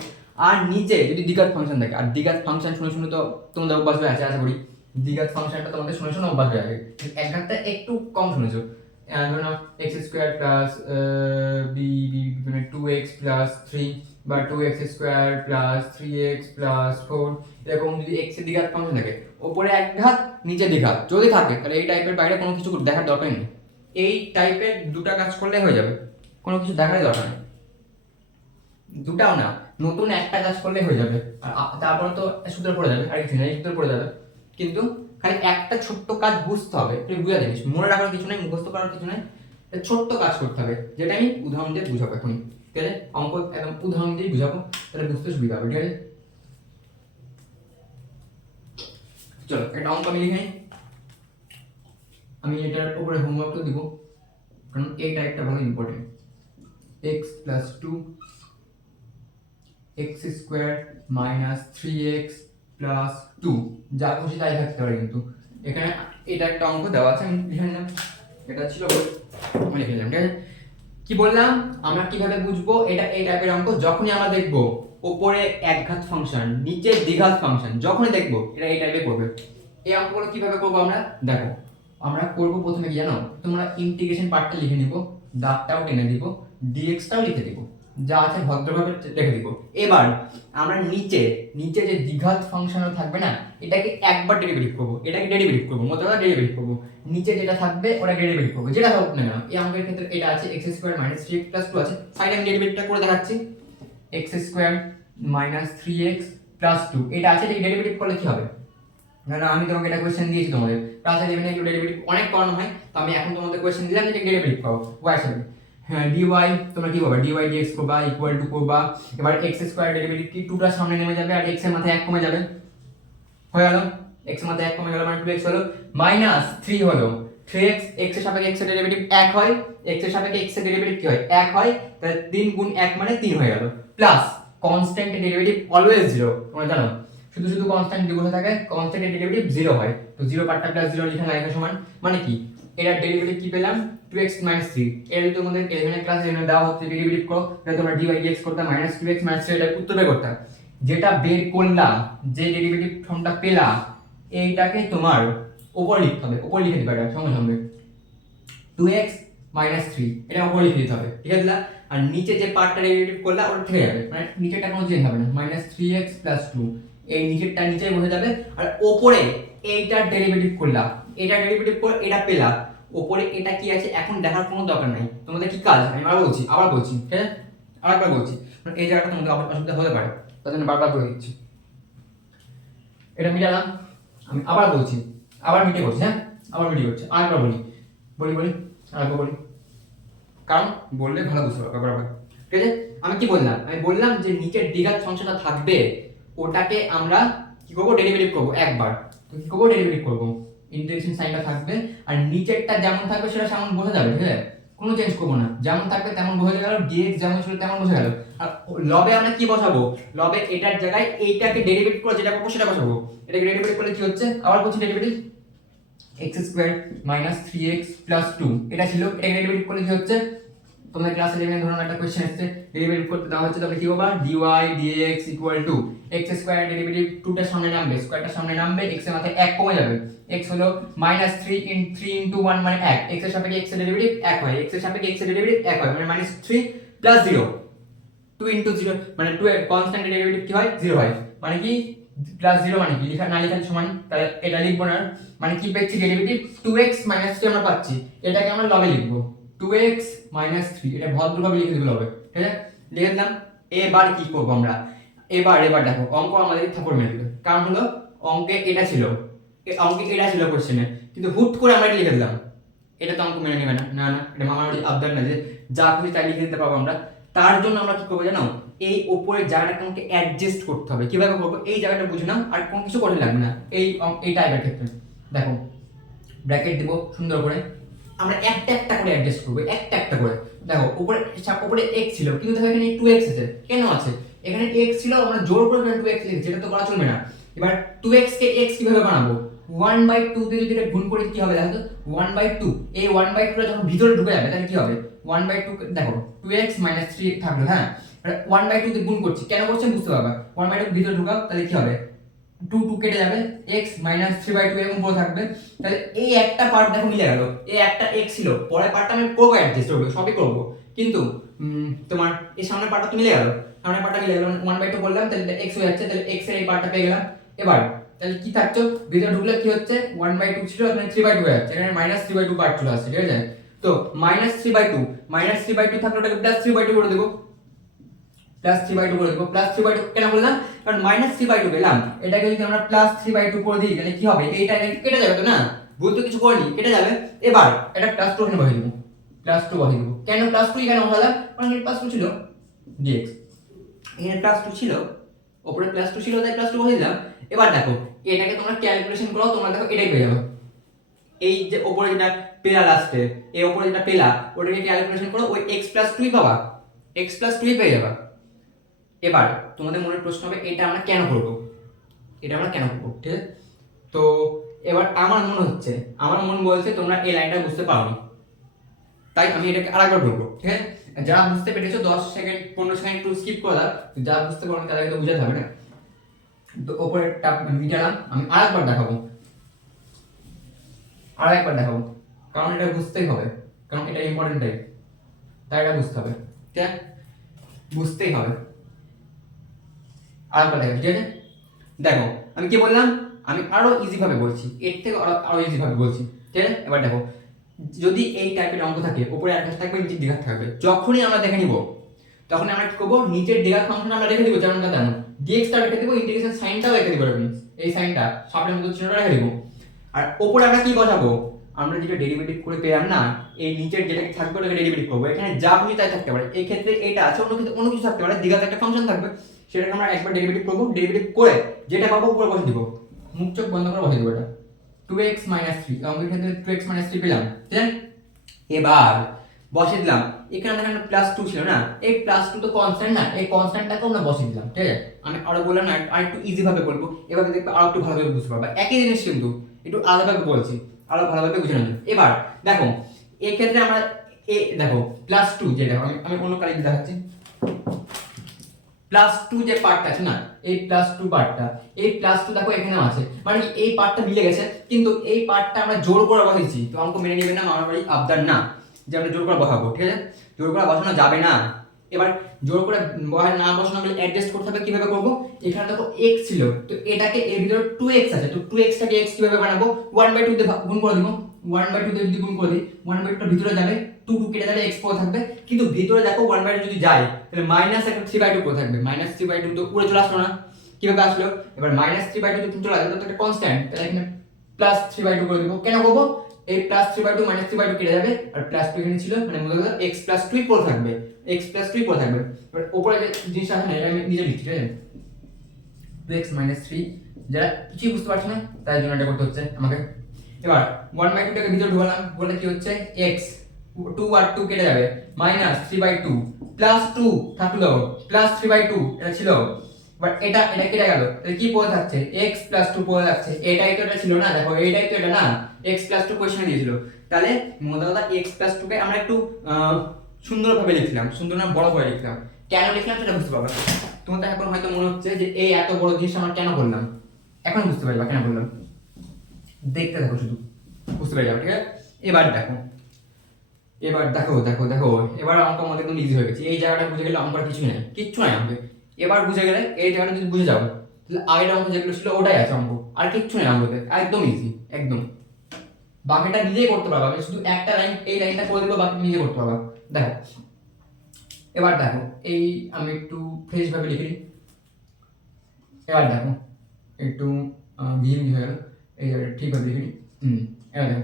আর নিচে যদি দ্বিঘাত ফাংশন থাকে, আর দ্বিঘাত ফাংশন শুনে শুনে তো তোমাদের অভ্যাস হয়ে আছে আশা করি, দ্বিঘাত ফাংশনটা তোমাদের শুনে শুনে অভ্যাস হয়ে আছে, একঘাতটা একটু কম শুনেছো, ধরো না x স্কয়ার প্লাস মানে 2x প্লাস 3 বা 2x square plus 3x plus 4, এরকম যদি x এর দ্বিঘাত ফাংশন থাকে, উপরে একঘাত নিচে দ্বিঘাত যদি থাকে, তাহলে এই টাইপের বাইরে কোনো কিছু দেখার দরকার নেই, এই টাইপের দুটো কাজ করলে হয়ে যাবে, কোনো কিছু দেখারই দরকার নেই, দুটাও না নতুন একটা কাজ করলে হয়ে যাবে, আর তারপরে তো সূত্র পড়ে যাবে, আর কিছু নেই সূত্র পড়ে যাবে, কিন্তু খালি একটা ছোট্ট কাজ বুঝতে হবে, তুই বুঝা জিনিস মনে রাখার কিছু নেই, মুখস্থ করার কিছু নেই, ছোট্ট কাজ করতে হবে, যেটা আমি উদাহরণ দিয়ে বুঝাবো এখন, ঠিক আছে? অঙ্ক একদম উদাহরণ দিয়ে বুঝাবো, তাহলে বুঝতে সুবিধা হবে, ঠিক আছে? চলো একটা অঙ্ক আমি লিখে, আমি এটার উপরে হোমওয়ার্কটা দিব, কারণ এই টাইপটা ভালো important. x plus 2 x square minus 3x plus 2, যা খুশি তাই থাকতে পারে, কিন্তু এখানে এটা একটা অঙ্ক দেওয়া আছে, আমি লিখে নিলাম, এটা ছিল আমি লিখে নিলাম, ঠিক আছে? কি বললাম আমরা কিভাবে বুঝবো এটা এই টাইপের অঙ্ক, যখনই আমরা দেখবো উপরে একঘাত ফাংশন নিচে দ্বিঘাত ফাংশন, যখনই দেখবো এটা এই টাইপে করবে। এই অঙ্কগুলো কিভাবে করবো আমরা দেখো, আমরা করবো প্রথমে কি জানো, তোমরা ইন্টিগ্রেশন পার্টটা লিখে নিব, দাগটাও টেনে দিব, ডিএক্সটাও লিখে দিব, যা আছে ভদ্রভাবে রেখে দিব। এবার আমরা নিচে নিচে যে দ্বিঘাত ফাংশনও থাকবে না, এটাকে একবার ডেরিভেটিভ করব, এটাকে ডেরিভেটিভ করব, মত কথা ডেরিভেটিভ করব, নিচে যেটা থাকবে ওটাকে ডেরিভেটিভ করব, যেটা হোক না কেন। এই অঙ্কের ক্ষেত্রে এটা আছে x square minus 3x plus 2 আছে, সাইডে আমি ডেরিভেটিভটা করে দেখাচ্ছি, x square minus 3x plus 2 এটা আছে, এটা ডেরিভেটিভ করলে কি হবে, না আমি তোমাকে এটা কোশ্চেন দিয়েছি তোমাদের, ক্লাস 11 এগুলো ডেরিভেটিভ অনেক করানো হয়, তো আমি এখন তোমাদের কোশ্চেন দিলাম যে ডেরিভেটিভ পাবো y হিসেবে। হ্যাঁ dy তোমরা কি পাবা, dy dx করবা ইকুয়াল টু করবা, এবার x স্কয়ার ডেরিভেটিভ কি 2টার সামনে নেমে যাবে আর x এর মাথায় 1 কমে যাবে, হয়ে গেল x এর মাথায় 1 কমে গেল মানে 2x হলো, মাইনাস 3 হলো 3x, x এর সাপেক্ষে x এর ডেরিভেটিভ 1 হয়, x এর সাপেক্ষে x এর ডেরিভেটিভ কি হয় 1 হয়, তাহলে 3 গুণ 1 মানে 3 হয়ে গেল, প্লাস কনস্ট্যান্ট ডেরিভেটিভ অলওয়েজ 0 তোমরা জানো, শুধু শুধু কনস্ট্যান্ট যদি বসে থাকে কনস্ট্যান্ট ডেরিভেটিভ 0 হয়, তো 0 পার্টটা প্লাস 0 লেখা লাগে সমান, মানে কি এর ডেরিভেটিভ কি পেলাম 2x 3, এর যদি তোমাদের 11 ক্লাস 11 দেওয়া হচ্ছে ডেরিভেটিভ করো, তাহলে তোমরা dy dx করতে -2x 3 এটা উত্তর বের করতে, যেটা বের করলা যে ডেরিভেটিভ ফর্মটা পেলা এইটাকে তোমার উপর লিখতে হবে, উপর লিখে দিবা এটা সঙ্গে সঙ্গে 2x 3 এটা উপর লিখে দিতে হবে, ঠিক আছে না? আর নিচে যে পার্টটা ডেরিভেটিভ করলা ওটা থেকে যাবে, মানে নিচেটা কোনো চেঞ্জ হবে না, -3x 2 এই নিচেরটা নিচেই বসে যাবে, আর উপরে এইটার ডেরিভেটিভ করলা, এটা ডেরিভেটিভ করে এটা পেলা, উপরে এটা কি আছে এখন দেখার কোনো দরকার নাই, তোমাদের কি কাজ আমি আবার বলছি ঠিক আছে, আরেকবার বলছি, এই জায়গাটা তোমাদের আবার অসুবিধা হতে পারে, তার জন্য বারবার বলে দিচ্ছি। এটা মিটালাম, আমি আবার বলছি, আবার মিটে করছি, হ্যাঁ আবার মিটে করছি, আরেকবার বলি আরেকবার বলি, কারণ বললে ভালো বুঝতে পারবে বরাবর, ঠিক আছে? আমি কি বললাম, আমি বললাম যে নিচের দ্বিঘাত ফাংশনটা থাকবে ওটাকে আমরা কি করব ডেরিভেটিভ করব একবার, তো কি করব ডেরিভেটিভ করব, ইন্টিগ্রেশন সাইনটা থাকবে আর নিচেরটা যেমন থাকবে সেটা সেমন বোঝা যাবে, ঠিক আছে? কোনো চেঞ্জ করবো না, যেমন থাকবে তেমন বোঝা গেল, dx যেমন ছিল তেমন বোঝা গেল, আর লবে আমরা কি বসাবো, লবে এটার জায়গায় এইটাকে ডেরিভেটিভ করে যেটা পাবো সেটা বসাবো, এটাকে ডেরিভেটিভ করলে কি হচ্ছে আবার বলছি ডেরিভেটিভ x স্কয়ার 3x 2 এটা ছিল, এটা ডেরিভেটিভ করলে কি হচ্ছে তোমাদের ক্লাস 11 ধরনের একটা কোশ্চেন আসছে ডেরিভেটিভ করতে দেওয়া হচ্ছে, তবে কি হবে dy dx x square derivative 2টার সামনে নামবে, স্কয়ারটার সামনে নামবে, x এর মাথায় 1 কমে যাবে, x হলো -3 * 1 মানে 1, x এর সাপেক্ষে x এর ডেরিভেটিভ 1 হয়, x এর সাপেক্ষে x এর ডেরিভেটিভ 1 হয় মানে -3 + 0 2 * 0 মানে 2 এর কনস্ট্যান্ট ডেরিভেটিভ কি হয় 0 হয়, মানে কি +0 মানে কি লেখা না লেখার সমান, তাহলে এটা লিখব না, মানে কি পেয়েছি ডেরিভেটিভ 2x - 3 আমরা পাচ্ছি, এটাকে আমরা লবে লিখব 2x - 3, এটা ভদ্রভাবে লিখে দিব লবে, ঠিক আছে? লিখে দিলাম, এবার কি করব আমরা, এবার দেখো অঙ্ক আমাদের থাপড় মেরে দিবে, কারণ হলো অঙ্কে এটা ছিল, কোশ্চেনে, কিন্তু হুট করে আমরা এটা লিখে দিলাম, এটা তো অঙ্ক মেনে নেবে না, এটা মামার আবদার না যে যা খুশি তাই লিখে দিতে পারবো আমরা, তার জন্য আমরা কি করবো জানো, এই উপরের জায়গাটাকে আমাকে অ্যাডজাস্ট করতে হবে, কিভাবে করবো এই জায়গাটা বুঝে নাও, আর কোনো কিছু করতে লাগবে না এই টাইপের ক্ষেত্রে, দেখো ব্র্যাকেট দেবো সুন্দর করে, আমরা একটা করে অ্যাডজাস্ট করবো, একটা করে, দেখো উপরে x ছিল কিন্তু দেখো এখানে 2x আছে, কেন আছে এখানে x ছিল, আমরা জোর করে এখানে 2x লিখেছি, এটা তো করা চলবে না, এবার 2x কে x কিভাবে বানাবো, 1/2 দিয়ে যদি এটা গুণ করে কি হবে দেখো তো 1/2, এই 1/2 টা যখন ভিতরে ঢুকে যাবে তাহলে কি হবে 1/2 দেখো 2x - 3 থাকলো, হ্যাঁ 1/2 দিয়ে গুণ করছি, কেন করছেন বুঝতে পারবা, 1/2 ভিতরে ঢুকাও তাহলে কি হবে 2 কেটে যাবে, x - 3/2 এরকম পুরো থাকবে, তাহলে এই একটা পার্ট দেখো মিলে গেল, এই একটা x ছিল, পরের পার্টটা আমি করবো অ্যাডজাস্ট করবো সবই করবো, কিন্তু তোমার এই সামনের পার্টটা তো মিলে গেল, সামনের পার্টটা মিলে গেল 1/2 বললাম তাহলে x হয়ে যাচ্ছে, তাহলে x এর এই পার্টটা পেয়ে গেলাম, এবার তাহলে কি থাকছো ভিতরে ঢুকলে কি হচ্ছে 1/2 ছিল মানে 3/2 হয়ে যাচ্ছে, এখানে -3/2 পার্ট চলে আসছে, ঠিক আছে? তো -3/2 থাকলে ওটাকে +3/2 করে দেবো, +3/2 করে দেবো, +3/2 কেন বললাম, কারণ -3/2 পেলাম, এটাকে যদি আমরা +3/2 করে দিই তাহলে কি হবে, এইটা কেটে যাবে তো না, ভুল তো কিছু করিনি কেটে যাবে, এবার এটা +2 এখানে বসিয়ে দেবো, +2 বসিয়ে দেবো, কেন +2 কেন বসালাম, কারণ এর +2 ছিল dx, এর +2 ছিল, উপরে +2 ছিল তাই +2 বসিয়ে দিলাম, এবার দেখো এটাকে তোমরা ক্যালকুলেশন করো, তোমরা দেখো এটাই পেয়ে যাবে, এই যে উপরে যেটা পেলা লাস্টে, এই উপরে যেটা পেলা ওটাকে ক্যালকুলেশন করো, ওই x + 2 পাবা, x + 2 পেয়ে যাবে। এবার তোমাদের মনের প্রশ্ন হবে এটা আমরা কেন করব, ঠিক আছে? তো এবার আমার মন বলছে তোমরা এই লাইনটা বুঝতে পারোনি, তাই আমি এটাকে আরেকবার বলবো, ঠিক আছে? যারা বুঝতে পেরেছো 10 সেকেন্ড 15 সেকেন্ড একটু স্কিপ করে দাও, যারা বুঝতে পারোনি তাদেরকে তো বুঝাতে হবে না, তো উপরেরটা মিটালাম, আমি আরেকবার দেখাবো, কারণ এটা বুঝতেই হবে, কারণ এটা ইম্পর্টেন্ট টাইপ, তাই এটা বুঝতে হবে, ঠিক আছে? বুঝতেই হবে, আরেকবার দেখো, ঠিক আছে? দেখো আমি কি বললাম, আমি আরো ইজি ভাবে বলছি, এর থেকে আরো ইজি ভাবে বলছি, ঠিক আছে? এবার দেখো যদি এই টাইপের অঙ্ক থাকে উপরে এক ঘাত থাকবে নিচের দ্বিঘাত থাকবে, যখনই আমরা দেখে নিব তখন আমরা কি করব নিচের দ্বিঘাত ফাংশন আমরা রেখে দিব যেমন তেমন, dx টা রেখে দিব, ইন্টিগ্রেশন সাইনটাও রেখে দিব, এই সাইনটা সামনের মতো চিহ্নটা রেখে দিব, আর ওপরে আমরা কি বসাবো, আমরা যেটা ডেরিভেটিভ করে পেলাম না, এই নিচের যেটা থাকবে ওটাকে ডেরিভেটিভ করবো। এখানে যা খুশি তাই থাকতে পারে, এই ক্ষেত্রে এটা আছে, অন্য ক্ষেত্রে অন্য কিছু থাকতে পারে, দ্বিঘাতে একটা ফাংশন থাকবে, সেটাকে আমরা একবার ডেরিভেটিভ করবো, ডেরিভেটিভ করে যেটা পাবো উপরে বসে দিব, মুখ চোখ বন্ধ করে বসে দিব এটা 2x - 3, অঙ্কের ক্ষেত্রে 2x - 3 পেলাম, ঠিক আছে। এবার বসে দিলাম, এখানে দেখেন প্লাস 2 ছিল না, এই প্লাস 2 তো কনস্ট্যান্ট না, এই কনস্ট্যান্টটাকে আমরা বসে দিলাম, ঠিক আছে। আমি আরো বললাম না, আর একটু ইজি ভাবে বলবো, এভাবে দেখবে আরো একটু ভালোভাবে বুঝতে পারবে, একই জিনিস কিন্তু একটু আলাদাভাবে বলছি, আরো ভালোভাবে বুঝে নেবেন। এবার দেখো এই ক্ষেত্রে আমরা দেখো প্লাস 2 যে দেখো আমি অন্য কালিতে দেখাচ্ছি, প্লাস 2 যে পার্টটা আছে না, এই প্লাস 2 পার্টটা, এই প্লাস 2 দেখো এখানেও আছে, মানে কি এই পার্টটা মিলে গেছে, কিন্তু এই পার্টটা আমরা জোর করে বসাইছি, তো অঙ্ক মেনে নেবেন না, আমার বাড়ি আবদার না যে আমরা জোর করে বসাবো, ঠিক আছে, জোর করে বসানো যাবে না। এবার জোর করে না বসানো গেলে অ্যাডজাস্ট করতে হবে, কিভাবে করব, এখানে দেখো x ছিল, তো এটাকে এর ভিতরে 2x আছে, তো 2x টাকে x কিভাবে বানাবো, 1/2 দিয়ে গুণ করে দিব, 1/2 দিয়ে যদি গুণ করে দিই, 1/2 টা ভিতরে যাবে, 2 2 কেটে যাবে, x পড়ে থাকবে, কিন্তু ভিতরে দেখো 1/2 যদি যায় তাহলে মাইনাস একটা 3/2 পড়ে থাকবে, -3/2 তো পুরো চলে আসলো না, কিভাবে আসলো, এবার -3/2 যদি চলে আসলো তো একটা কনস্ট্যান্ট, তাহলে এখানে +3/2 করে দিব, কেন করব, এই +3/2 -3/2 কেটে যাবে, আর +2 এখানে ছিল, মানে মনে করো x + 2 পড়ে থাকবে, x + 2 পড়ে থাকবে। এবার উপরে যে জিনিসটা আছে না, এটা আমি নিজে লিখছি, ঠিক আছে, 2x - 3, যারা কিছুই বুঝতে পারছে না তাই জন্য এটা করতে হচ্ছে আমাকে। এবার 1/2 টাকে ভিতরে ঢোকালাম, বলে কি হচ্ছে x, 2 আর 2 কেটে যাবে, -3/2 +2 থাকলো, +3/2 এটা ছিল, বাট এটা এটা কেটে গেল, তাহলে কি পড়ে থাকছে, x + 2 পড়ে থাকছে, এটাই তো এটা ছিল না, দেখো এইটাই তো এটা না, x + 2 কোশ্চেনে দিয়েছিল, তাহলে মোটা কথা x + 2 কে আমরা একটু সুন্দরভাবে লিখলাম, সুন্দর না বড় করে লিখলাম, কেন লিখলাম সেটা বুঝতে পারবে। তোমাদের এখন হয়তো মনে হচ্ছে যে এই এত বড় জিনিস আমরা কেন করলাম, এখন বুঝতে পারবা কেন করলাম, দেখতে থাকো শুধু, বুঝতে পেরে যাবে, ঠিক আছে। এবার দেখো, এবার দেখো দেখো দেখো, এবার অঙ্ক আমাদের একদম ইজি হয়ে গেছে, এই জায়গাটা বুঝে গেলে অঙ্ক কিছুই নাই, কিচ্ছু নাই অঙ্কে, এবার বুঝে গেলে এই জায়গাটা যদি বুঝে যাও তাহলে আগের অঙ্ক যেগুলো ছিল ওটাই আছে অঙ্ক, আর কিচ্ছু নাই অঙ্কতে, একদম ইজি একদম, বাকিটা নিজেই করতে পারবা, আমি শুধু একটা লাইন এই লাইনটা করে দেবো, বাকি নিজে করতে পারবা। দেখো এবার দেখো, এই আমি একটু ফ্রেশ ভাবে লিখি, এবার দেখো একটু ঘিমি হয়ে গেল, এই ঠিকভাবে লিখি, এবার দেখো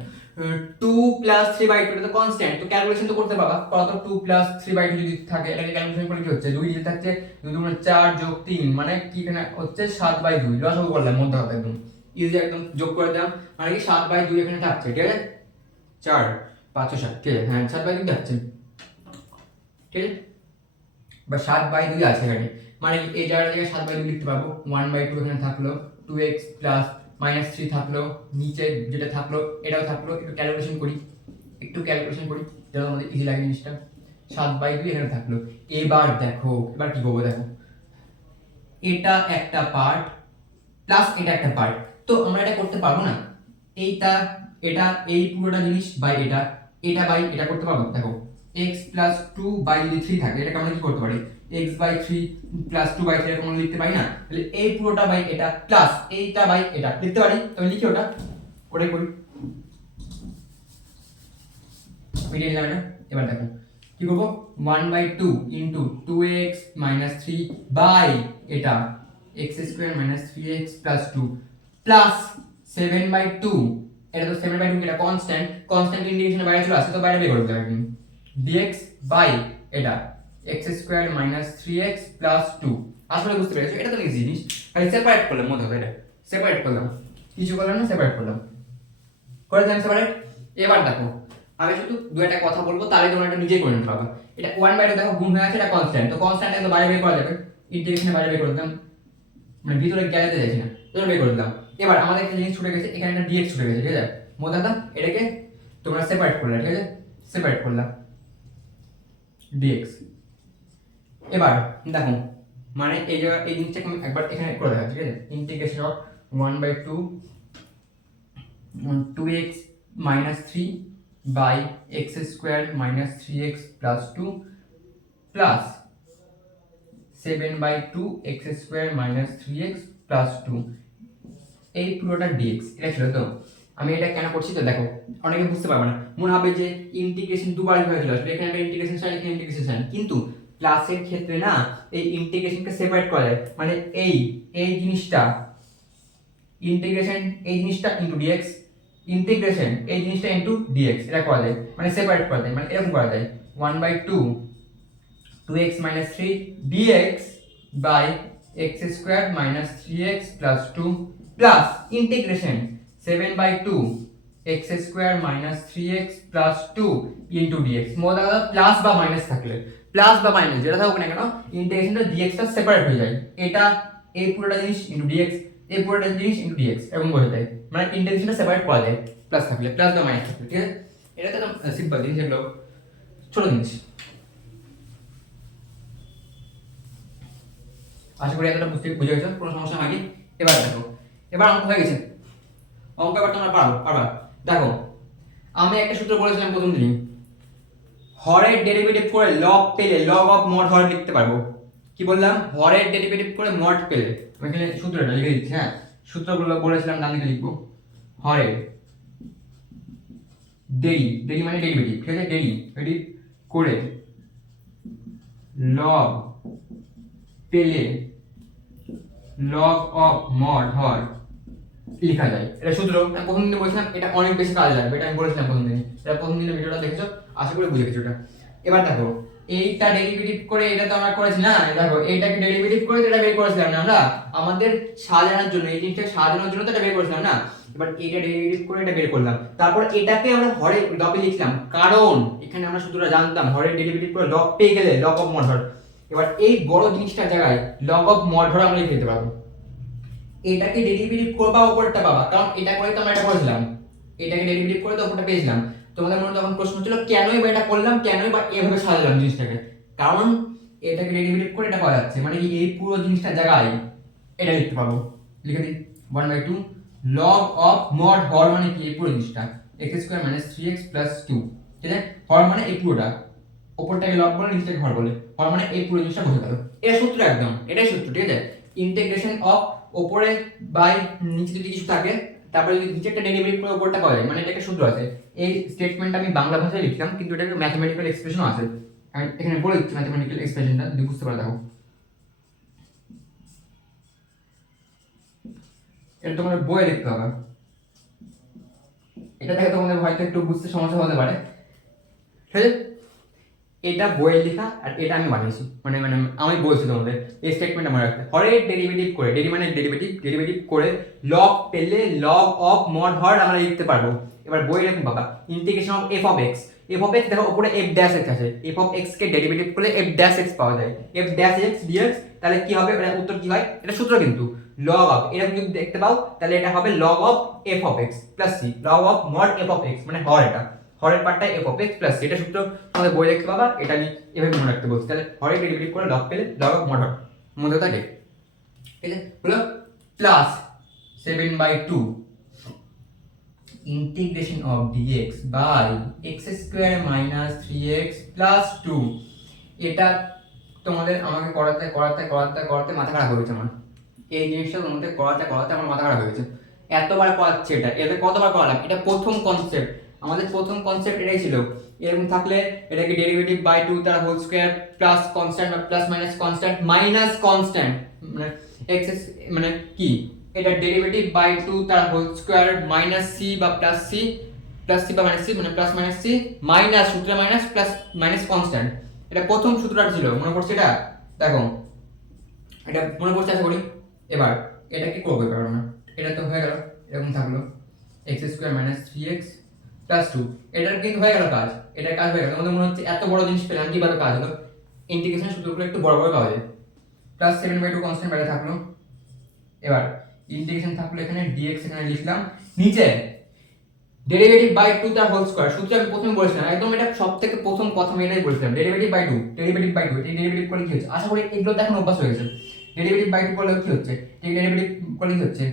2 + 3/2 এটা তো কনস্ট্যান্ট, তো ক্যালকুলেশন তো করতে পারবা, কত 2 + 3/2 যদি থাকে এটাকে ক্যালকুলেশন করলে কি হচ্ছে, 2 যদি থাকছে 2 2 4 যোগ 3 মানে কি এখানে হচ্ছে 7/2, লসাগু করলাম মধ্যে কথা একদম ইজি, একদম যোগ করে দিলাম, মানে কি 7/2 এখানে থাকছে, ঠিক আছে, 4 5 7, ঠিক আছে, হ্যাঁ 7/2 থাকছে, ঠিক আছে, বা 7/2 আছে এখানে, মানে এই জায়গা থেকে 7/2 লিখতে পারবো, 1/2 এখানে থাকলো, 2x প্লাস -3 থাকলো, নিচে যেটা থাকলো এটাও থাকলো, একটু ক্যালকুলেশন করি, একটু ক্যালকুলেশন করি যেন আমাদের ইজি লাগে জিনিসটা, 7/2 এখানে থাকলো। এবার দেখো এবার কি করবো, দেখো এটা একটা পার্ট প্লাস এটা একটা পার্ট, তো আমরা এটা করতে পারবো না, এইটা এটা এই পুরোটা জিনিস বাই এটা, এটা বাই এটা করতে পারবো, দেখো x + 2/3 থাকে, এটাকে আমরা কি করতে পারি, x/3 + 2/3 এরকম আমরা লিখতে পারি না, তাহলে এই পুরোটা বাই এটা প্লাস এইটা বাই এটা লিখতে পারি, তবে লিখি ওটা, ওটাই করি, মিডিয়ে নিলাম এটা। এবার দেখো কি করবো, 1/2 ইন্টু 2x - 3 বাই এটা x² - 3x + 2 প্লাস 7/2, এটা তো 7/2 এটা কনস্ট্যান্ট, কনস্ট্যান্ট ইন্টিগ্রেশনের বাইরে চলে আসে, তো বাইরে বের করে দিতে হবে, dx বাই এটা x² - 3x + 2, আসলে বুঝতে পেরেছো, এটা তো ইজি জিনিস, খালি সেপারেট করলাম মধ্যে এটা সেপারেট করলাম, কিছু করলাম না, সেপারেট করলাম, করে দিলাম সেপারেট। এবার দেখো আমি শুধু দু একটা কথা বলবো, তাহলে তোমরা এটা নিজেই করে নিতে পারবে, এটা 1/2 দেখো গুণ হয়ে আছে, এটা কনস্ট্যান্ট, তো কনস্ট্যান্ট তো বাইরে বের করা যাবে, ইন্টিগ্রেশনের বাইরে বের করে দিলাম, মানে ভিতরে গেলাতে যাচ্ছি না, এটা বের করে দিলাম। এবার আমাদের একটা জিনিস ছুটে গেছে, এখানে একটা dx ছুটে গেছে, ঠিক আছে, মোটা কথা এটাকে তোমরা সেপারেট করলে, ঠিক আছে, সেপারেট করলাম dx। এবার দেখো মানে এই জায়গা এই জিনিসটাকে আমি একবার এখানে করে দেখাচ্ছি, ঠিক আছে, integration of 1/2 2x - 3 by x² - 3x + 2 plus 7/2 x² - 3x + 2, এই পুরোটা dx, এটা ছিল তো, আমি এটা কেন করছি তো দেখো, অনেকে বুঝতে পারবে না, মনে হবে যে ইন্টিগ্রেশন দুবার হয়ে চলে আসবে, এখানে একটা ইন্টিগ্রেশন সাইন, এখানে ইন্টিগ্রেশন সাইন, কিন্তু ক্লাসের ক্ষেত্রে না এই ইন্টিগ্রেশনকে সেপারেট করা যায়, মানে এই এই জিনিসটা ইন্টিগ্রেশন, এই জিনিসটা ইনটু dx, ইন্টিগ্রেশন এই জিনিসটা ইনটু dx, এটা করা যায়, মানে সেপারেট করা যায়, মানে এরকম করা যায় 1/2 2x minus 3 dx by x squared minus 3x plus 2 plus integration 7/2 x squared minus 3x plus 2 into dx। মোট কথা প্লাস বা মাইনাস থাকলে, প্লাস বা মাইনাস যেটা থাকুক না কেন, ইন্টিগ্রেশনটা dx টা সেপারেট হয়ে যায়, এটা এই পুরোটা জিনিস ইনটু dx, এই পুরোটা জিনিস ইনটু dx এরকম বোঝা যায়, মানে ইন্টিগ্রেশনটা সেপারেট করা যায় প্লাস থাকলে, প্লাস বা মাইনাস থাকলে, ঠিক আছে। এটা তো সিম্পল জিনিস, এগুলো ছোট জিনিস। আশা করি এতটা বুঝে গেছো, কোনো সমস্যা হয়নি। এবার দেখো, এবার অঙ্ক হয়ে গেছে, অঙ্ক এবার তোমরা পারবা। দেখো আমি একটা সূত্র বলেছিলাম প্রথম দিনই, হরের ডেরিভেটিভ করে লগ পেলে লগ অফ মড হর লিখতে পারবো। কি বললাম? হরের ডেরিভেটিভ করে মড পেলে, আমি এখানে সূত্রটা লিখে দিচ্ছি, হ্যাঁ সূত্রগুলো বলেছিলাম ডান দিকে লিখবো। হরের ডেরি মানে ডেরিভেটিভ, ঠিক আছে, ডেরিভেটিভ করে লগ পেলে লগ অফ মড হর লেখা যায়। এটা সূত্র আমি প্রথম দিনে বলেছিলাম, এটা অনেক বেশি কাজে লাগবে, এটা আমি বলেছিলাম প্রথম দিনে, এটা প্রথম দিনের ভিডিওটা দেখেছো, আশা করি বুঝে গেছো এটা। এবার দেখো এইটা ডেরিভেটিভ করে, এটা তো আমরা করেছি না, দেখো এইটাকে ডেরিভেটিভ করে এটা বের করেছিলাম না আমরা, আমাদের সাজানোর জন্য, এই জিনিসটা সাজানোর জন্য তো এটা বের করেছিলাম না। এবার এটা ডেরিভেটিভ করে এটা বের করলাম, তারপর এটাকে আমরা হরে লবে লিখলাম, কারণ এখানে আমরা সূত্রটা জানতাম, হরের ডেরিভেটিভ করে লগ পেয়ে গেলে লগ অফ মড হর। এবার এই বড় জিনিসটার জায়গায় লগ অফ মড হর আমরা লিখে দিতে পারবো। এটাকে ডেরিভেটিভ করবা উপরটা পাবা, কারণ এটা করে তো আমরা এটা করেছিলাম, এটাকে ডেরিভেটিভ করে তো উপরটা পেয়েছিলাম। তোমাদের মনে তখন প্রশ্ন ছিল কেনই বা এটা করলাম, কেনই বা এভাবে সাজালাম জিনিসটাকে, কারণ এটাকে ডেরিভেটিভ করে এটা পাওয়া যাচ্ছে, মানে কি এই পুরো জিনিসটার জায়গায় এটা লিখতে পারবো। লিখে দিই 1/2 লগ অফ মড হর, মানে কি এই পুরো জিনিসটা x square minus 3x plus 2, ঠিক আছে, হর মানে এই পুরোটা, উপরটাকে লগ বলে নিচটাকে হর বলে, হর মানে এই পুরো জিনিসটা বোঝা গেল। এটা সূত্র একদম, এটাই সূত্র, ঠিক আছে। ইন্টিগ্রেশন অফ উপরে বাই নিচে যদি কিছু থাকে, তারপরে যদি নিচে একটা ডেরিভেটিভ করে উপরটা পাওয়া যায়, মানে এটা একটা সূত্র আছে। এই স্টেটমেন্টটা আমি বাংলা ভাষায় লিখলাম, কিন্তু এটা একটা ম্যাথমেটিক্যাল এক্সপ্রেশনও আছে, আমি এখানে বলে দিচ্ছি ম্যাথমেটিক্যাল এক্সপ্রেশনটা, যদি বুঝতে পারো দেখো। এটা তোমাদের বইয়ে লিখতে হবে, এটা দেখে তোমাদের হয়তো একটু বুঝতে সমস্যা হতে পারে, ঠিক আছে। এটা বইয়ে লেখা আর এটা আমি বানিয়েছি, মানে মানে আমি বলছি তোমাদের এই স্টেটমেন্ট মনে রাখতে। হরের ডেরিভেটিভ করে, মানে ডেরিভেটিভ করে লগ পেলে লগ অফ মড হর আমরা লিখতে পারবো। এবার বই এরকম পাবা, integration of f of x, দেখো উপরে এফ ড্যাশ এক্স আছে, F of x K derivative করলে এফ ড্যাশ এক্স পাওয়া যায়, এফ ড্যাশ এক্স ডিএক্স, তাহলে কি হবে, এটা উত্তর কি হয়, এটা সূত্র কিন্তু লগ অফ, এটা যদি দেখতে পাও তাহলে এটা হবে log of f of x plus c, log of mod f of x, মানে হর, এটা হরের পার্টটা f of x plus c, এটা সূত্র তোমাদের বই দেখতে পাবা, এটা আমি এভাবে মনে রাখতে বলছি। তাহলে হরের ডেরিভেটিভ করে লগ পেলে লগ অফ মড হর মধ্যে থাকে, ঠিক আছে, হলো plus 7/2 integration of dx by x square minus 3x plus 2। এটা তোমাদের আমাকে করাতে মাথা খারাপ হয়ে গেছে আমার, এই জিনিসটা তোমাদের করাতে আমার মাথা খারাপ হয়ে গেছে, এতবার করাচ্ছে এটা কতবার করালাম, এটা প্রথম কনসেপ্ট, আমাদের প্রথম কনসেপ্ট এটাই ছিল। এরকম থাকলে এটাকে ডেরিভেটিভ বাই 2 তার হোল স্কয়ার প্লাস কনস্ট্যান্ট বা plus minus constant minus constant, মানে x মানে কি, এটা ডেরিভেটিভ বাই 2 তার হোল স্কয়ার মাইনাস c বা প্লাস c বা মাইনাস c, মানে প্লাস মাইনাস c মাইনাস সূত্র মাইনাস প্লাস মাইনাস কনস্ট্যান্ট, এটা প্রথম সূত্রটা ছিল, মনে পড়ছে এটা, দেখো এটা মনে পড়ছে আশা করি। এবার এটা কি করবে পারবো না, এটা তো হয়ে গেল, এরকম থাকলো x square minus 3x plus 2, এটার কিন্তু হয়ে গেল কাজ, এটার কাজ হয়ে গেল। তোমাদের মনে হচ্ছে এত বড় জিনিস পেলাম, কিভাবে কাজ হলো, ইন্টিগ্রেশন সূত্রগুলো একটু বড় বড় পাওয়া যায়। প্লাস 7/2 কনস্ট্যান্ট বাইরে থাকলো, এবার ইন্টিগ্রেশন থাকলো এখানে dx এখানে লিখলাম, নিচে ডেরিভেটিভ বাই 2 তার হোল স্কয়ার, সূত্র আমি প্রথমে বলেছিলাম একদম, এটা সবথেকে প্রথম কথা আমি এটাই বলেছিলাম, ডেরিভেটিভ বাই 2 এই ডেরিভেটিভ করলে কি হচ্ছে, আশা করি এগুলো তো এখন অভ্যাস হয়ে গেছে। ডেরিভেটিভ বাই 2 করলে কি হচ্ছে, এই ডেরিভেটিভ করলে কি হচ্ছে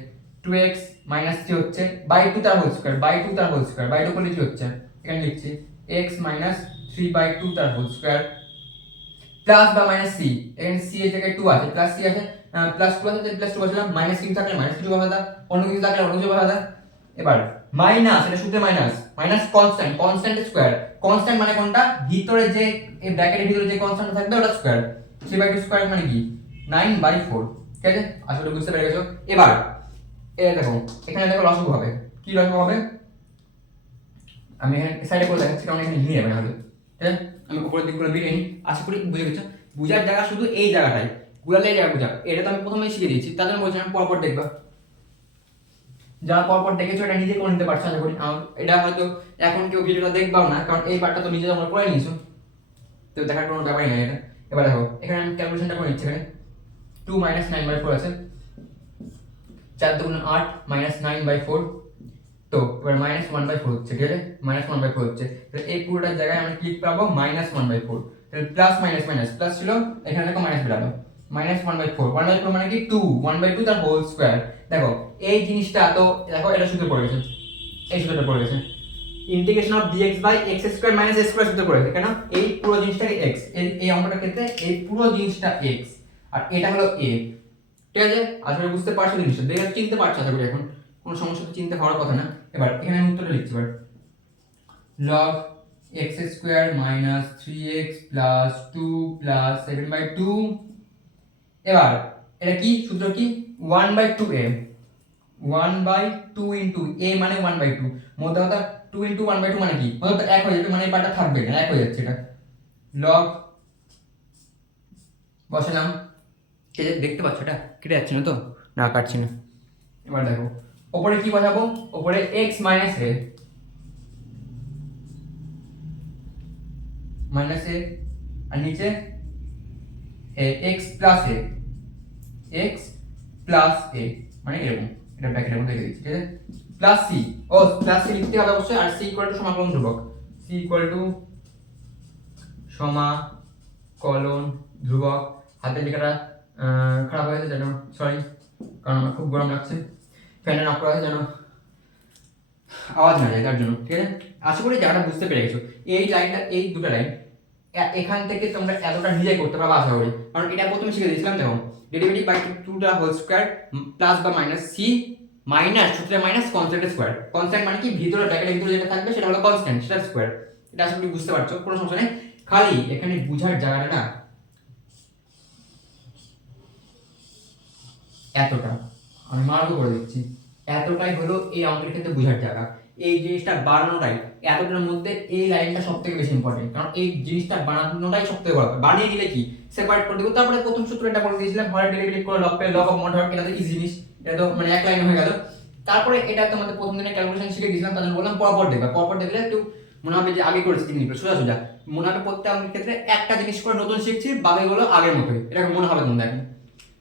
2x মাইনাস 3 হচ্ছে বাই 2 তার হোল স্কয়ার, বাই 2 তার হোল স্কয়ার, বাই 2 করলে কি হচ্ছে, এখানে লিখছি x মাইনাস 3/2 তার হোল স্কয়ার প্লাস বা মাইনাস c, এখানে c এর জায়গায় 2 আছে, প্লাস c আছে, প্লাস 2 আছে, প্লাস 2 বসালাম, মাইনাস কিছু থাকলে মাইনাস কিছু বসাতে, অন্য কিছু থাকলে অন্য কিছু বসাতে। এবার মাইনাস, এটা সূত্রে minus, minus constant square, constant মানে কোনটা, ভিতরে যে এই ব্র্যাকেটের ভিতরে যে কনস্ট্যান্ট থাকবে ওটা স্কয়ার, 3/2 স্কয়ার মানে কি 9/4, ঠিক আছে, আসলে বুঝতে পেরে গেছো। এবার এই দেখো এখানে দেখো লসাগু হবে, কি লসাগু হবে, আমি এখানে সাইডে করে দেখাচ্ছি, কারণ এখানে লিখে যাবে না হলে, ঠিক আছে? আমি উপরের দিকগুলো বেরিয়ে নিই, আশা করি বুঝে গেছো। বুঝার জায়গা শুধু এই জায়গাটাই, গুলালে এই জায়গা বুঝা, এটা তো আমি প্রথমেই শিখে দিয়েছি, তার জন্য বলছিলাম পরপর দেখবা। যারা পরপর দেখেছো এটা নিজে করে নিতে পারছো আশা করি। এটা হয়তো এখন কেউ ভিডিওটা দেখবাও না, কারণ এই পার্টটা তো নিজে তোমরা করে নিয়েছো, তো দেখার কোনো ব্যাপারই নাই এটা। এবার দেখো এখানে আমি ক্যালকুলেশনটা করে নিচ্ছি। এখানে 2 - 9/4 আছে, 4 2 8 -9/4, তো এবার -1/4 হচ্ছে, ঠিক আছে? -1/4 হচ্ছে, তাহলে এই পুরোটার জায়গায় আমি ক্লিক পাবো -1/4, তাহলে প্লাস মাইনাস মাইনাস প্লাস ছিল, এখানে দেখো মাইনাস বেরালো, -1/4, 1/4 মানে কি 2, 1/2 তার হোল স্কয়ার। দেখো এই জিনিসটা তো দেখো এটা সূত্র পড়ে গেছে, এই সূত্রটা পড়ে গেছে, integration of dx by x square minus a square সূত্র পড়ে গেছে, কেন? এই পুরো জিনিসটাকে x, এই অঙ্কটার ক্ষেত্রে এই পুরো জিনিসটা x, আর এটা হলো a, ঠিক আছে? আসলে বুঝতে পারছো জিনিসটা, দেখে চিনতে পারছো আশা করি, এখন কোনো সমস্যা তো চিন্তা হওয়ার কথা না। এবার এখানে আমি উত্তরটা লিখছি, এবার log x square minus 3x plus 2 plus 7/2, এবার এটা কি সূত্র, কি 1/2a, 1/2 ইন্টু a মানে 1/2, মধ্যে কথা 2 ইন্টু 1/2 মানে কি, মধ্যে এক হয়ে যাবে, মানে এই পার্টটা থাকবে না, এক হয়ে যাচ্ছে এটা। log বসালাম, ঠিক আছে? দেখতে পাচ্ছ এটা কেটে যাচ্ছে না তো? না কাটছি না। এবার দেখো ওপরে কি বসাবো, ওপরে x minus a, minus a, আর নিচে x plus a, x plus a, মানে এরকম, এটা ব্র্যাকেটের মধ্যে রেখে দিচ্ছি, ঠিক আছে? প্লাস c, ও প্লাস c লিখতে হবে অবশ্যই, আর c ইকুয়াল টু সমাকলন ধ্রুবক, c ইকুয়াল টু সমাকলন ধ্রুবক। হাতের লেখাটা খারাপ হয়ে গেছে যেন, সরি, কারণ আমার খুব গরম লাগছে, ফ্যানের অফ করা আছে যেন আওয়াজ না যায়, তার জন্য, ঠিক আছে? আশা করি জায়গাটা বুঝতে পেরে গেছো। এই লাইনটা, এই দুটো লাইন এখান থেকে তোমরা এতটা নিজে করতে পারবে আশা করি, কারণ এটা প্রথমে শিখে দিয়েছিলাম। দেখো derivative by 2 the whole square plus বা মাইনাস c মাইনাস সূত্রে মাইনাস কনস্ট্যান্টের স্কয়ার, কনস্ট্যান্ট মানে কি ভিতরে ব্র্যাকেটের ভিতরে যেটা থাকবে সেটা হলো কনস্ট্যান্ট, সেটা স্কয়ার। এটা আশা করি বুঝতে পারছো, কোনো সমস্যা নেই। খালি এখানে বুঝার জায়গাটা না এতটা, আমি মার্ক করে দিচ্ছি, এতটাই হলো এই অঙ্কের ক্ষেত্রে বুঝার জায়গা। এই জিনিসটা বানানোটাই, এতটার মধ্যে এই লাইনটা সব থেকে বেশি ইম্পর্টেন্ট, কারণ এই জিনিসটা বানানোটাই সব থেকে বড়। বানিয়ে নিলে কি সেপারেট করে দেবো, তারপরে প্রথম সূত্র এটা বলে দিয়েছিলাম, হরে ডেরিভেটিভ করে লগ পেয়ে লগ অফ মড হয়, এটা তো ইজি জিনিস, এটা তো মানে এক লাইনে হয়ে গেল। তারপরে এটা তোমাদের প্রথম দিনে ক্যালকুলেশন শিখে দিয়েছিলাম, তাদের বললাম পরপর দেখবে, পরপর দেখলে একটু মনে হবে যে আগে করেছি জিনিসগুলো সোজা সোজা, মনে হবে প্রত্যেক অঙ্কের ক্ষেত্রে একটা জিনিস করে নতুন শিখছি, বাকিগুলো আগের মতোই, এটা মনে হবে তোমাদের এখন,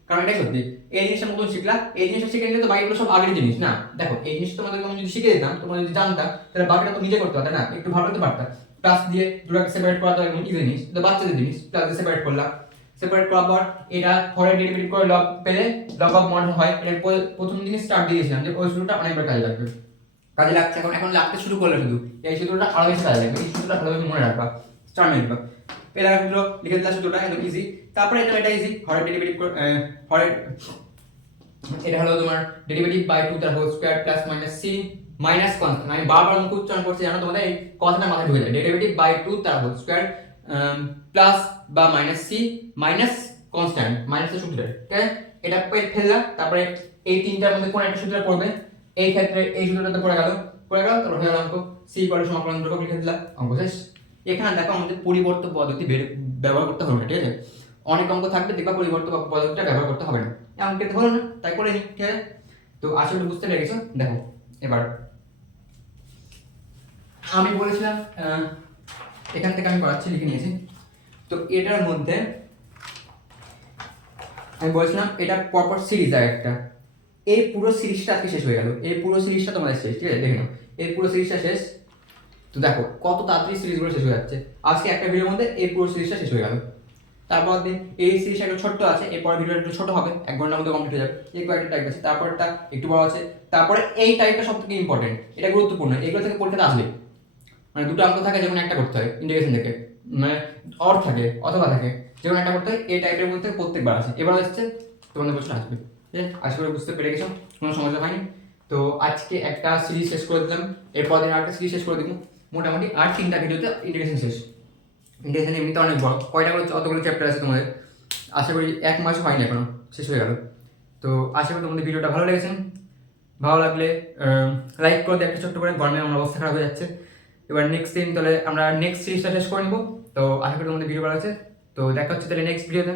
কারণ এটাই সত্যি। এই জিনিসটা নতুন শিখলা, এই জিনিসটা শিখে নিলে তো বাকিগুলো সব আগের জিনিস না। দেখো এই জিনিসটা তোমাদেরকে আমি যদি শিখে দিতাম, তোমরা যদি জানতাম, তাহলে বাকিটা তো নিজে করতে পারতে না, একটু ভালো করতে পারতা। প্লাস দিয়ে দুটাকে সেপারেট করা তো একদম ইজি জিনিস, তো বাচ্চাদের জিনিস, প্লাস দিয়ে সেপারেট করলাম, সেপারেট করার পর এটা হরের ডেরিভেটিভ করে লগ পেলে লগ অফ মড হয়, এটা প্রথম দিনে স্টার্ট দিয়েছিলাম যে ওই সূত্রটা অনেকবার কাজে লাগবে, কাজে লাগছে, এখন লাগতে শুরু করলে শুধু এই সূত্রটা আরো বেশি কাজে লাগবে, এই সূত্রটা ভালোভাবে মনে রাখবা, স্টার্ট মেরে দিবা। প্যারাগ্রাফগুলো লিখে দিলা, সূত্রটা একদম ইজি। তারপরে এটা ইজি, হরের ডেরিভেটিভ হরের, এটা হলো তোমার ডেরিভেটিভ বাই 2 তার whole square plus minus c minus constant, আমি বারবার মুখ উচ্চারণ করছি জানো, তোমাদের এই কথাটা মাথায় ঢুকে যায়, ডেরিভেটিভ বাই 2 তার হোল স্কয়ার প্লাস বা মাইনাস c মাইনাস কনস্ট্যান্ট, মাইনাসের সূত্র, ঠিক আছে? এটা ফেললাম, তারপরে এই তিনটার মধ্যে কোন একটা সূত্র পড়বে, এই ক্ষেত্রে এই সূত্রটাতে পড়ে গেল, তারপর হয়ে গেল অঙ্ক, c ইকুয়াল টু সমাকলন ধ্রুবক লিখে দিলাম, অঙ্ক শেষ। এখানে দেখো আমাদের পরিবর্তন পদ্ধতি ব্যবহার করতে হবে না, ঠিক আছে? অনেক অঙ্ক থাকবে দেখবা পরিবর্তন পদ্ধতিটা ব্যবহার করতে হবে না, এমন ক্ষেত্রে হলো না, তাই করে নি, ঠিক আছে? তো আশা করি বুঝতে পেরেছো। দেখো এবার আমি বলেছিলাম এখান থেকে আমি করাচ্ছি, লিখে নিয়েছি। তো এটার মধ্যে আমি বলেছিলাম এটা পরপর সিরিজ আর একটা, এই পুরো সিরিজটা আজকে শেষ হয়ে গেল, এই পুরো সিরিজটা তোমাদের শেষ, ঠিক আছে? দেখে নাও এই পুরো সিরিজটা শেষ। তো দেখো কত তাড়াতাড়ি সিরিজগুলো শেষ হয়ে যাচ্ছে, আজকে একটা ভিডিওর মধ্যে এই পুরো সিরিজটা শেষ হয়ে গেল। তারপর দিন এই সিরিজটা একটু ছোট্ট আছে, এরপর ভিডিওটা একটু ছোট হবে, 1 ঘন্টার মধ্যে কমপ্লিট হয়ে যাবে, এই কয়েকটা টাইপ আছে, তারপরটা একটু বড় আছে, তারপরে এই টাইপটা সব থেকে ইম্পর্টেন্ট, এটা গুরুত্বপূর্ণ, এগুলো থেকে পরীক্ষাতে আসবে, মানে দুটো অঙ্ক থাকে যেমন একটা করতে হয় ইন্টিগ্রেশন থেকে, মানে অর থাকে অথবা থাকে, যেমন একটা করতে হয়, এই টাইপের মধ্যে প্রত্যেকবার আসে, এবার আসছে তোমাদের বছর আসবে, ঠিক আছে? আশা করি বুঝতে পেরে গেছো, কোনো সমস্যা হয়নি। তো আজকে একটা সিরিজ শেষ করে দিলাম, এরপর দিন আরেকটা সিরিজ শেষ করে দিব, মোটামুটি আর 3টা ভিডিওতে ইন্টিগ্রেশন শেষ। ইন্টিগ্রেশন এমনিতে অনেক বড়, কয়টা করে অতগুলো চ্যাপ্টার আছে তোমাদের, আশা করি 1 মাস হয়নি এখনো, শেষ হয়ে গেল। তো আশা করি তোমাদের ভিডিওটা ভালো লেগেছে, ভালো লাগলে লাইক করে দিয়ে একটা ছোট্ট করে, গরমে আমার অবস্থা খারাপ হয়ে যাচ্ছে, এবার নেক্সট দিন তাহলে আমরা নেক্সট সিরিজটা শেষ করে নিব। তো আশা করি তোমাদের ভিডিও ভালো আছে। তো দেখা হচ্ছে তাহলে নেক্সট ভিডিওতে।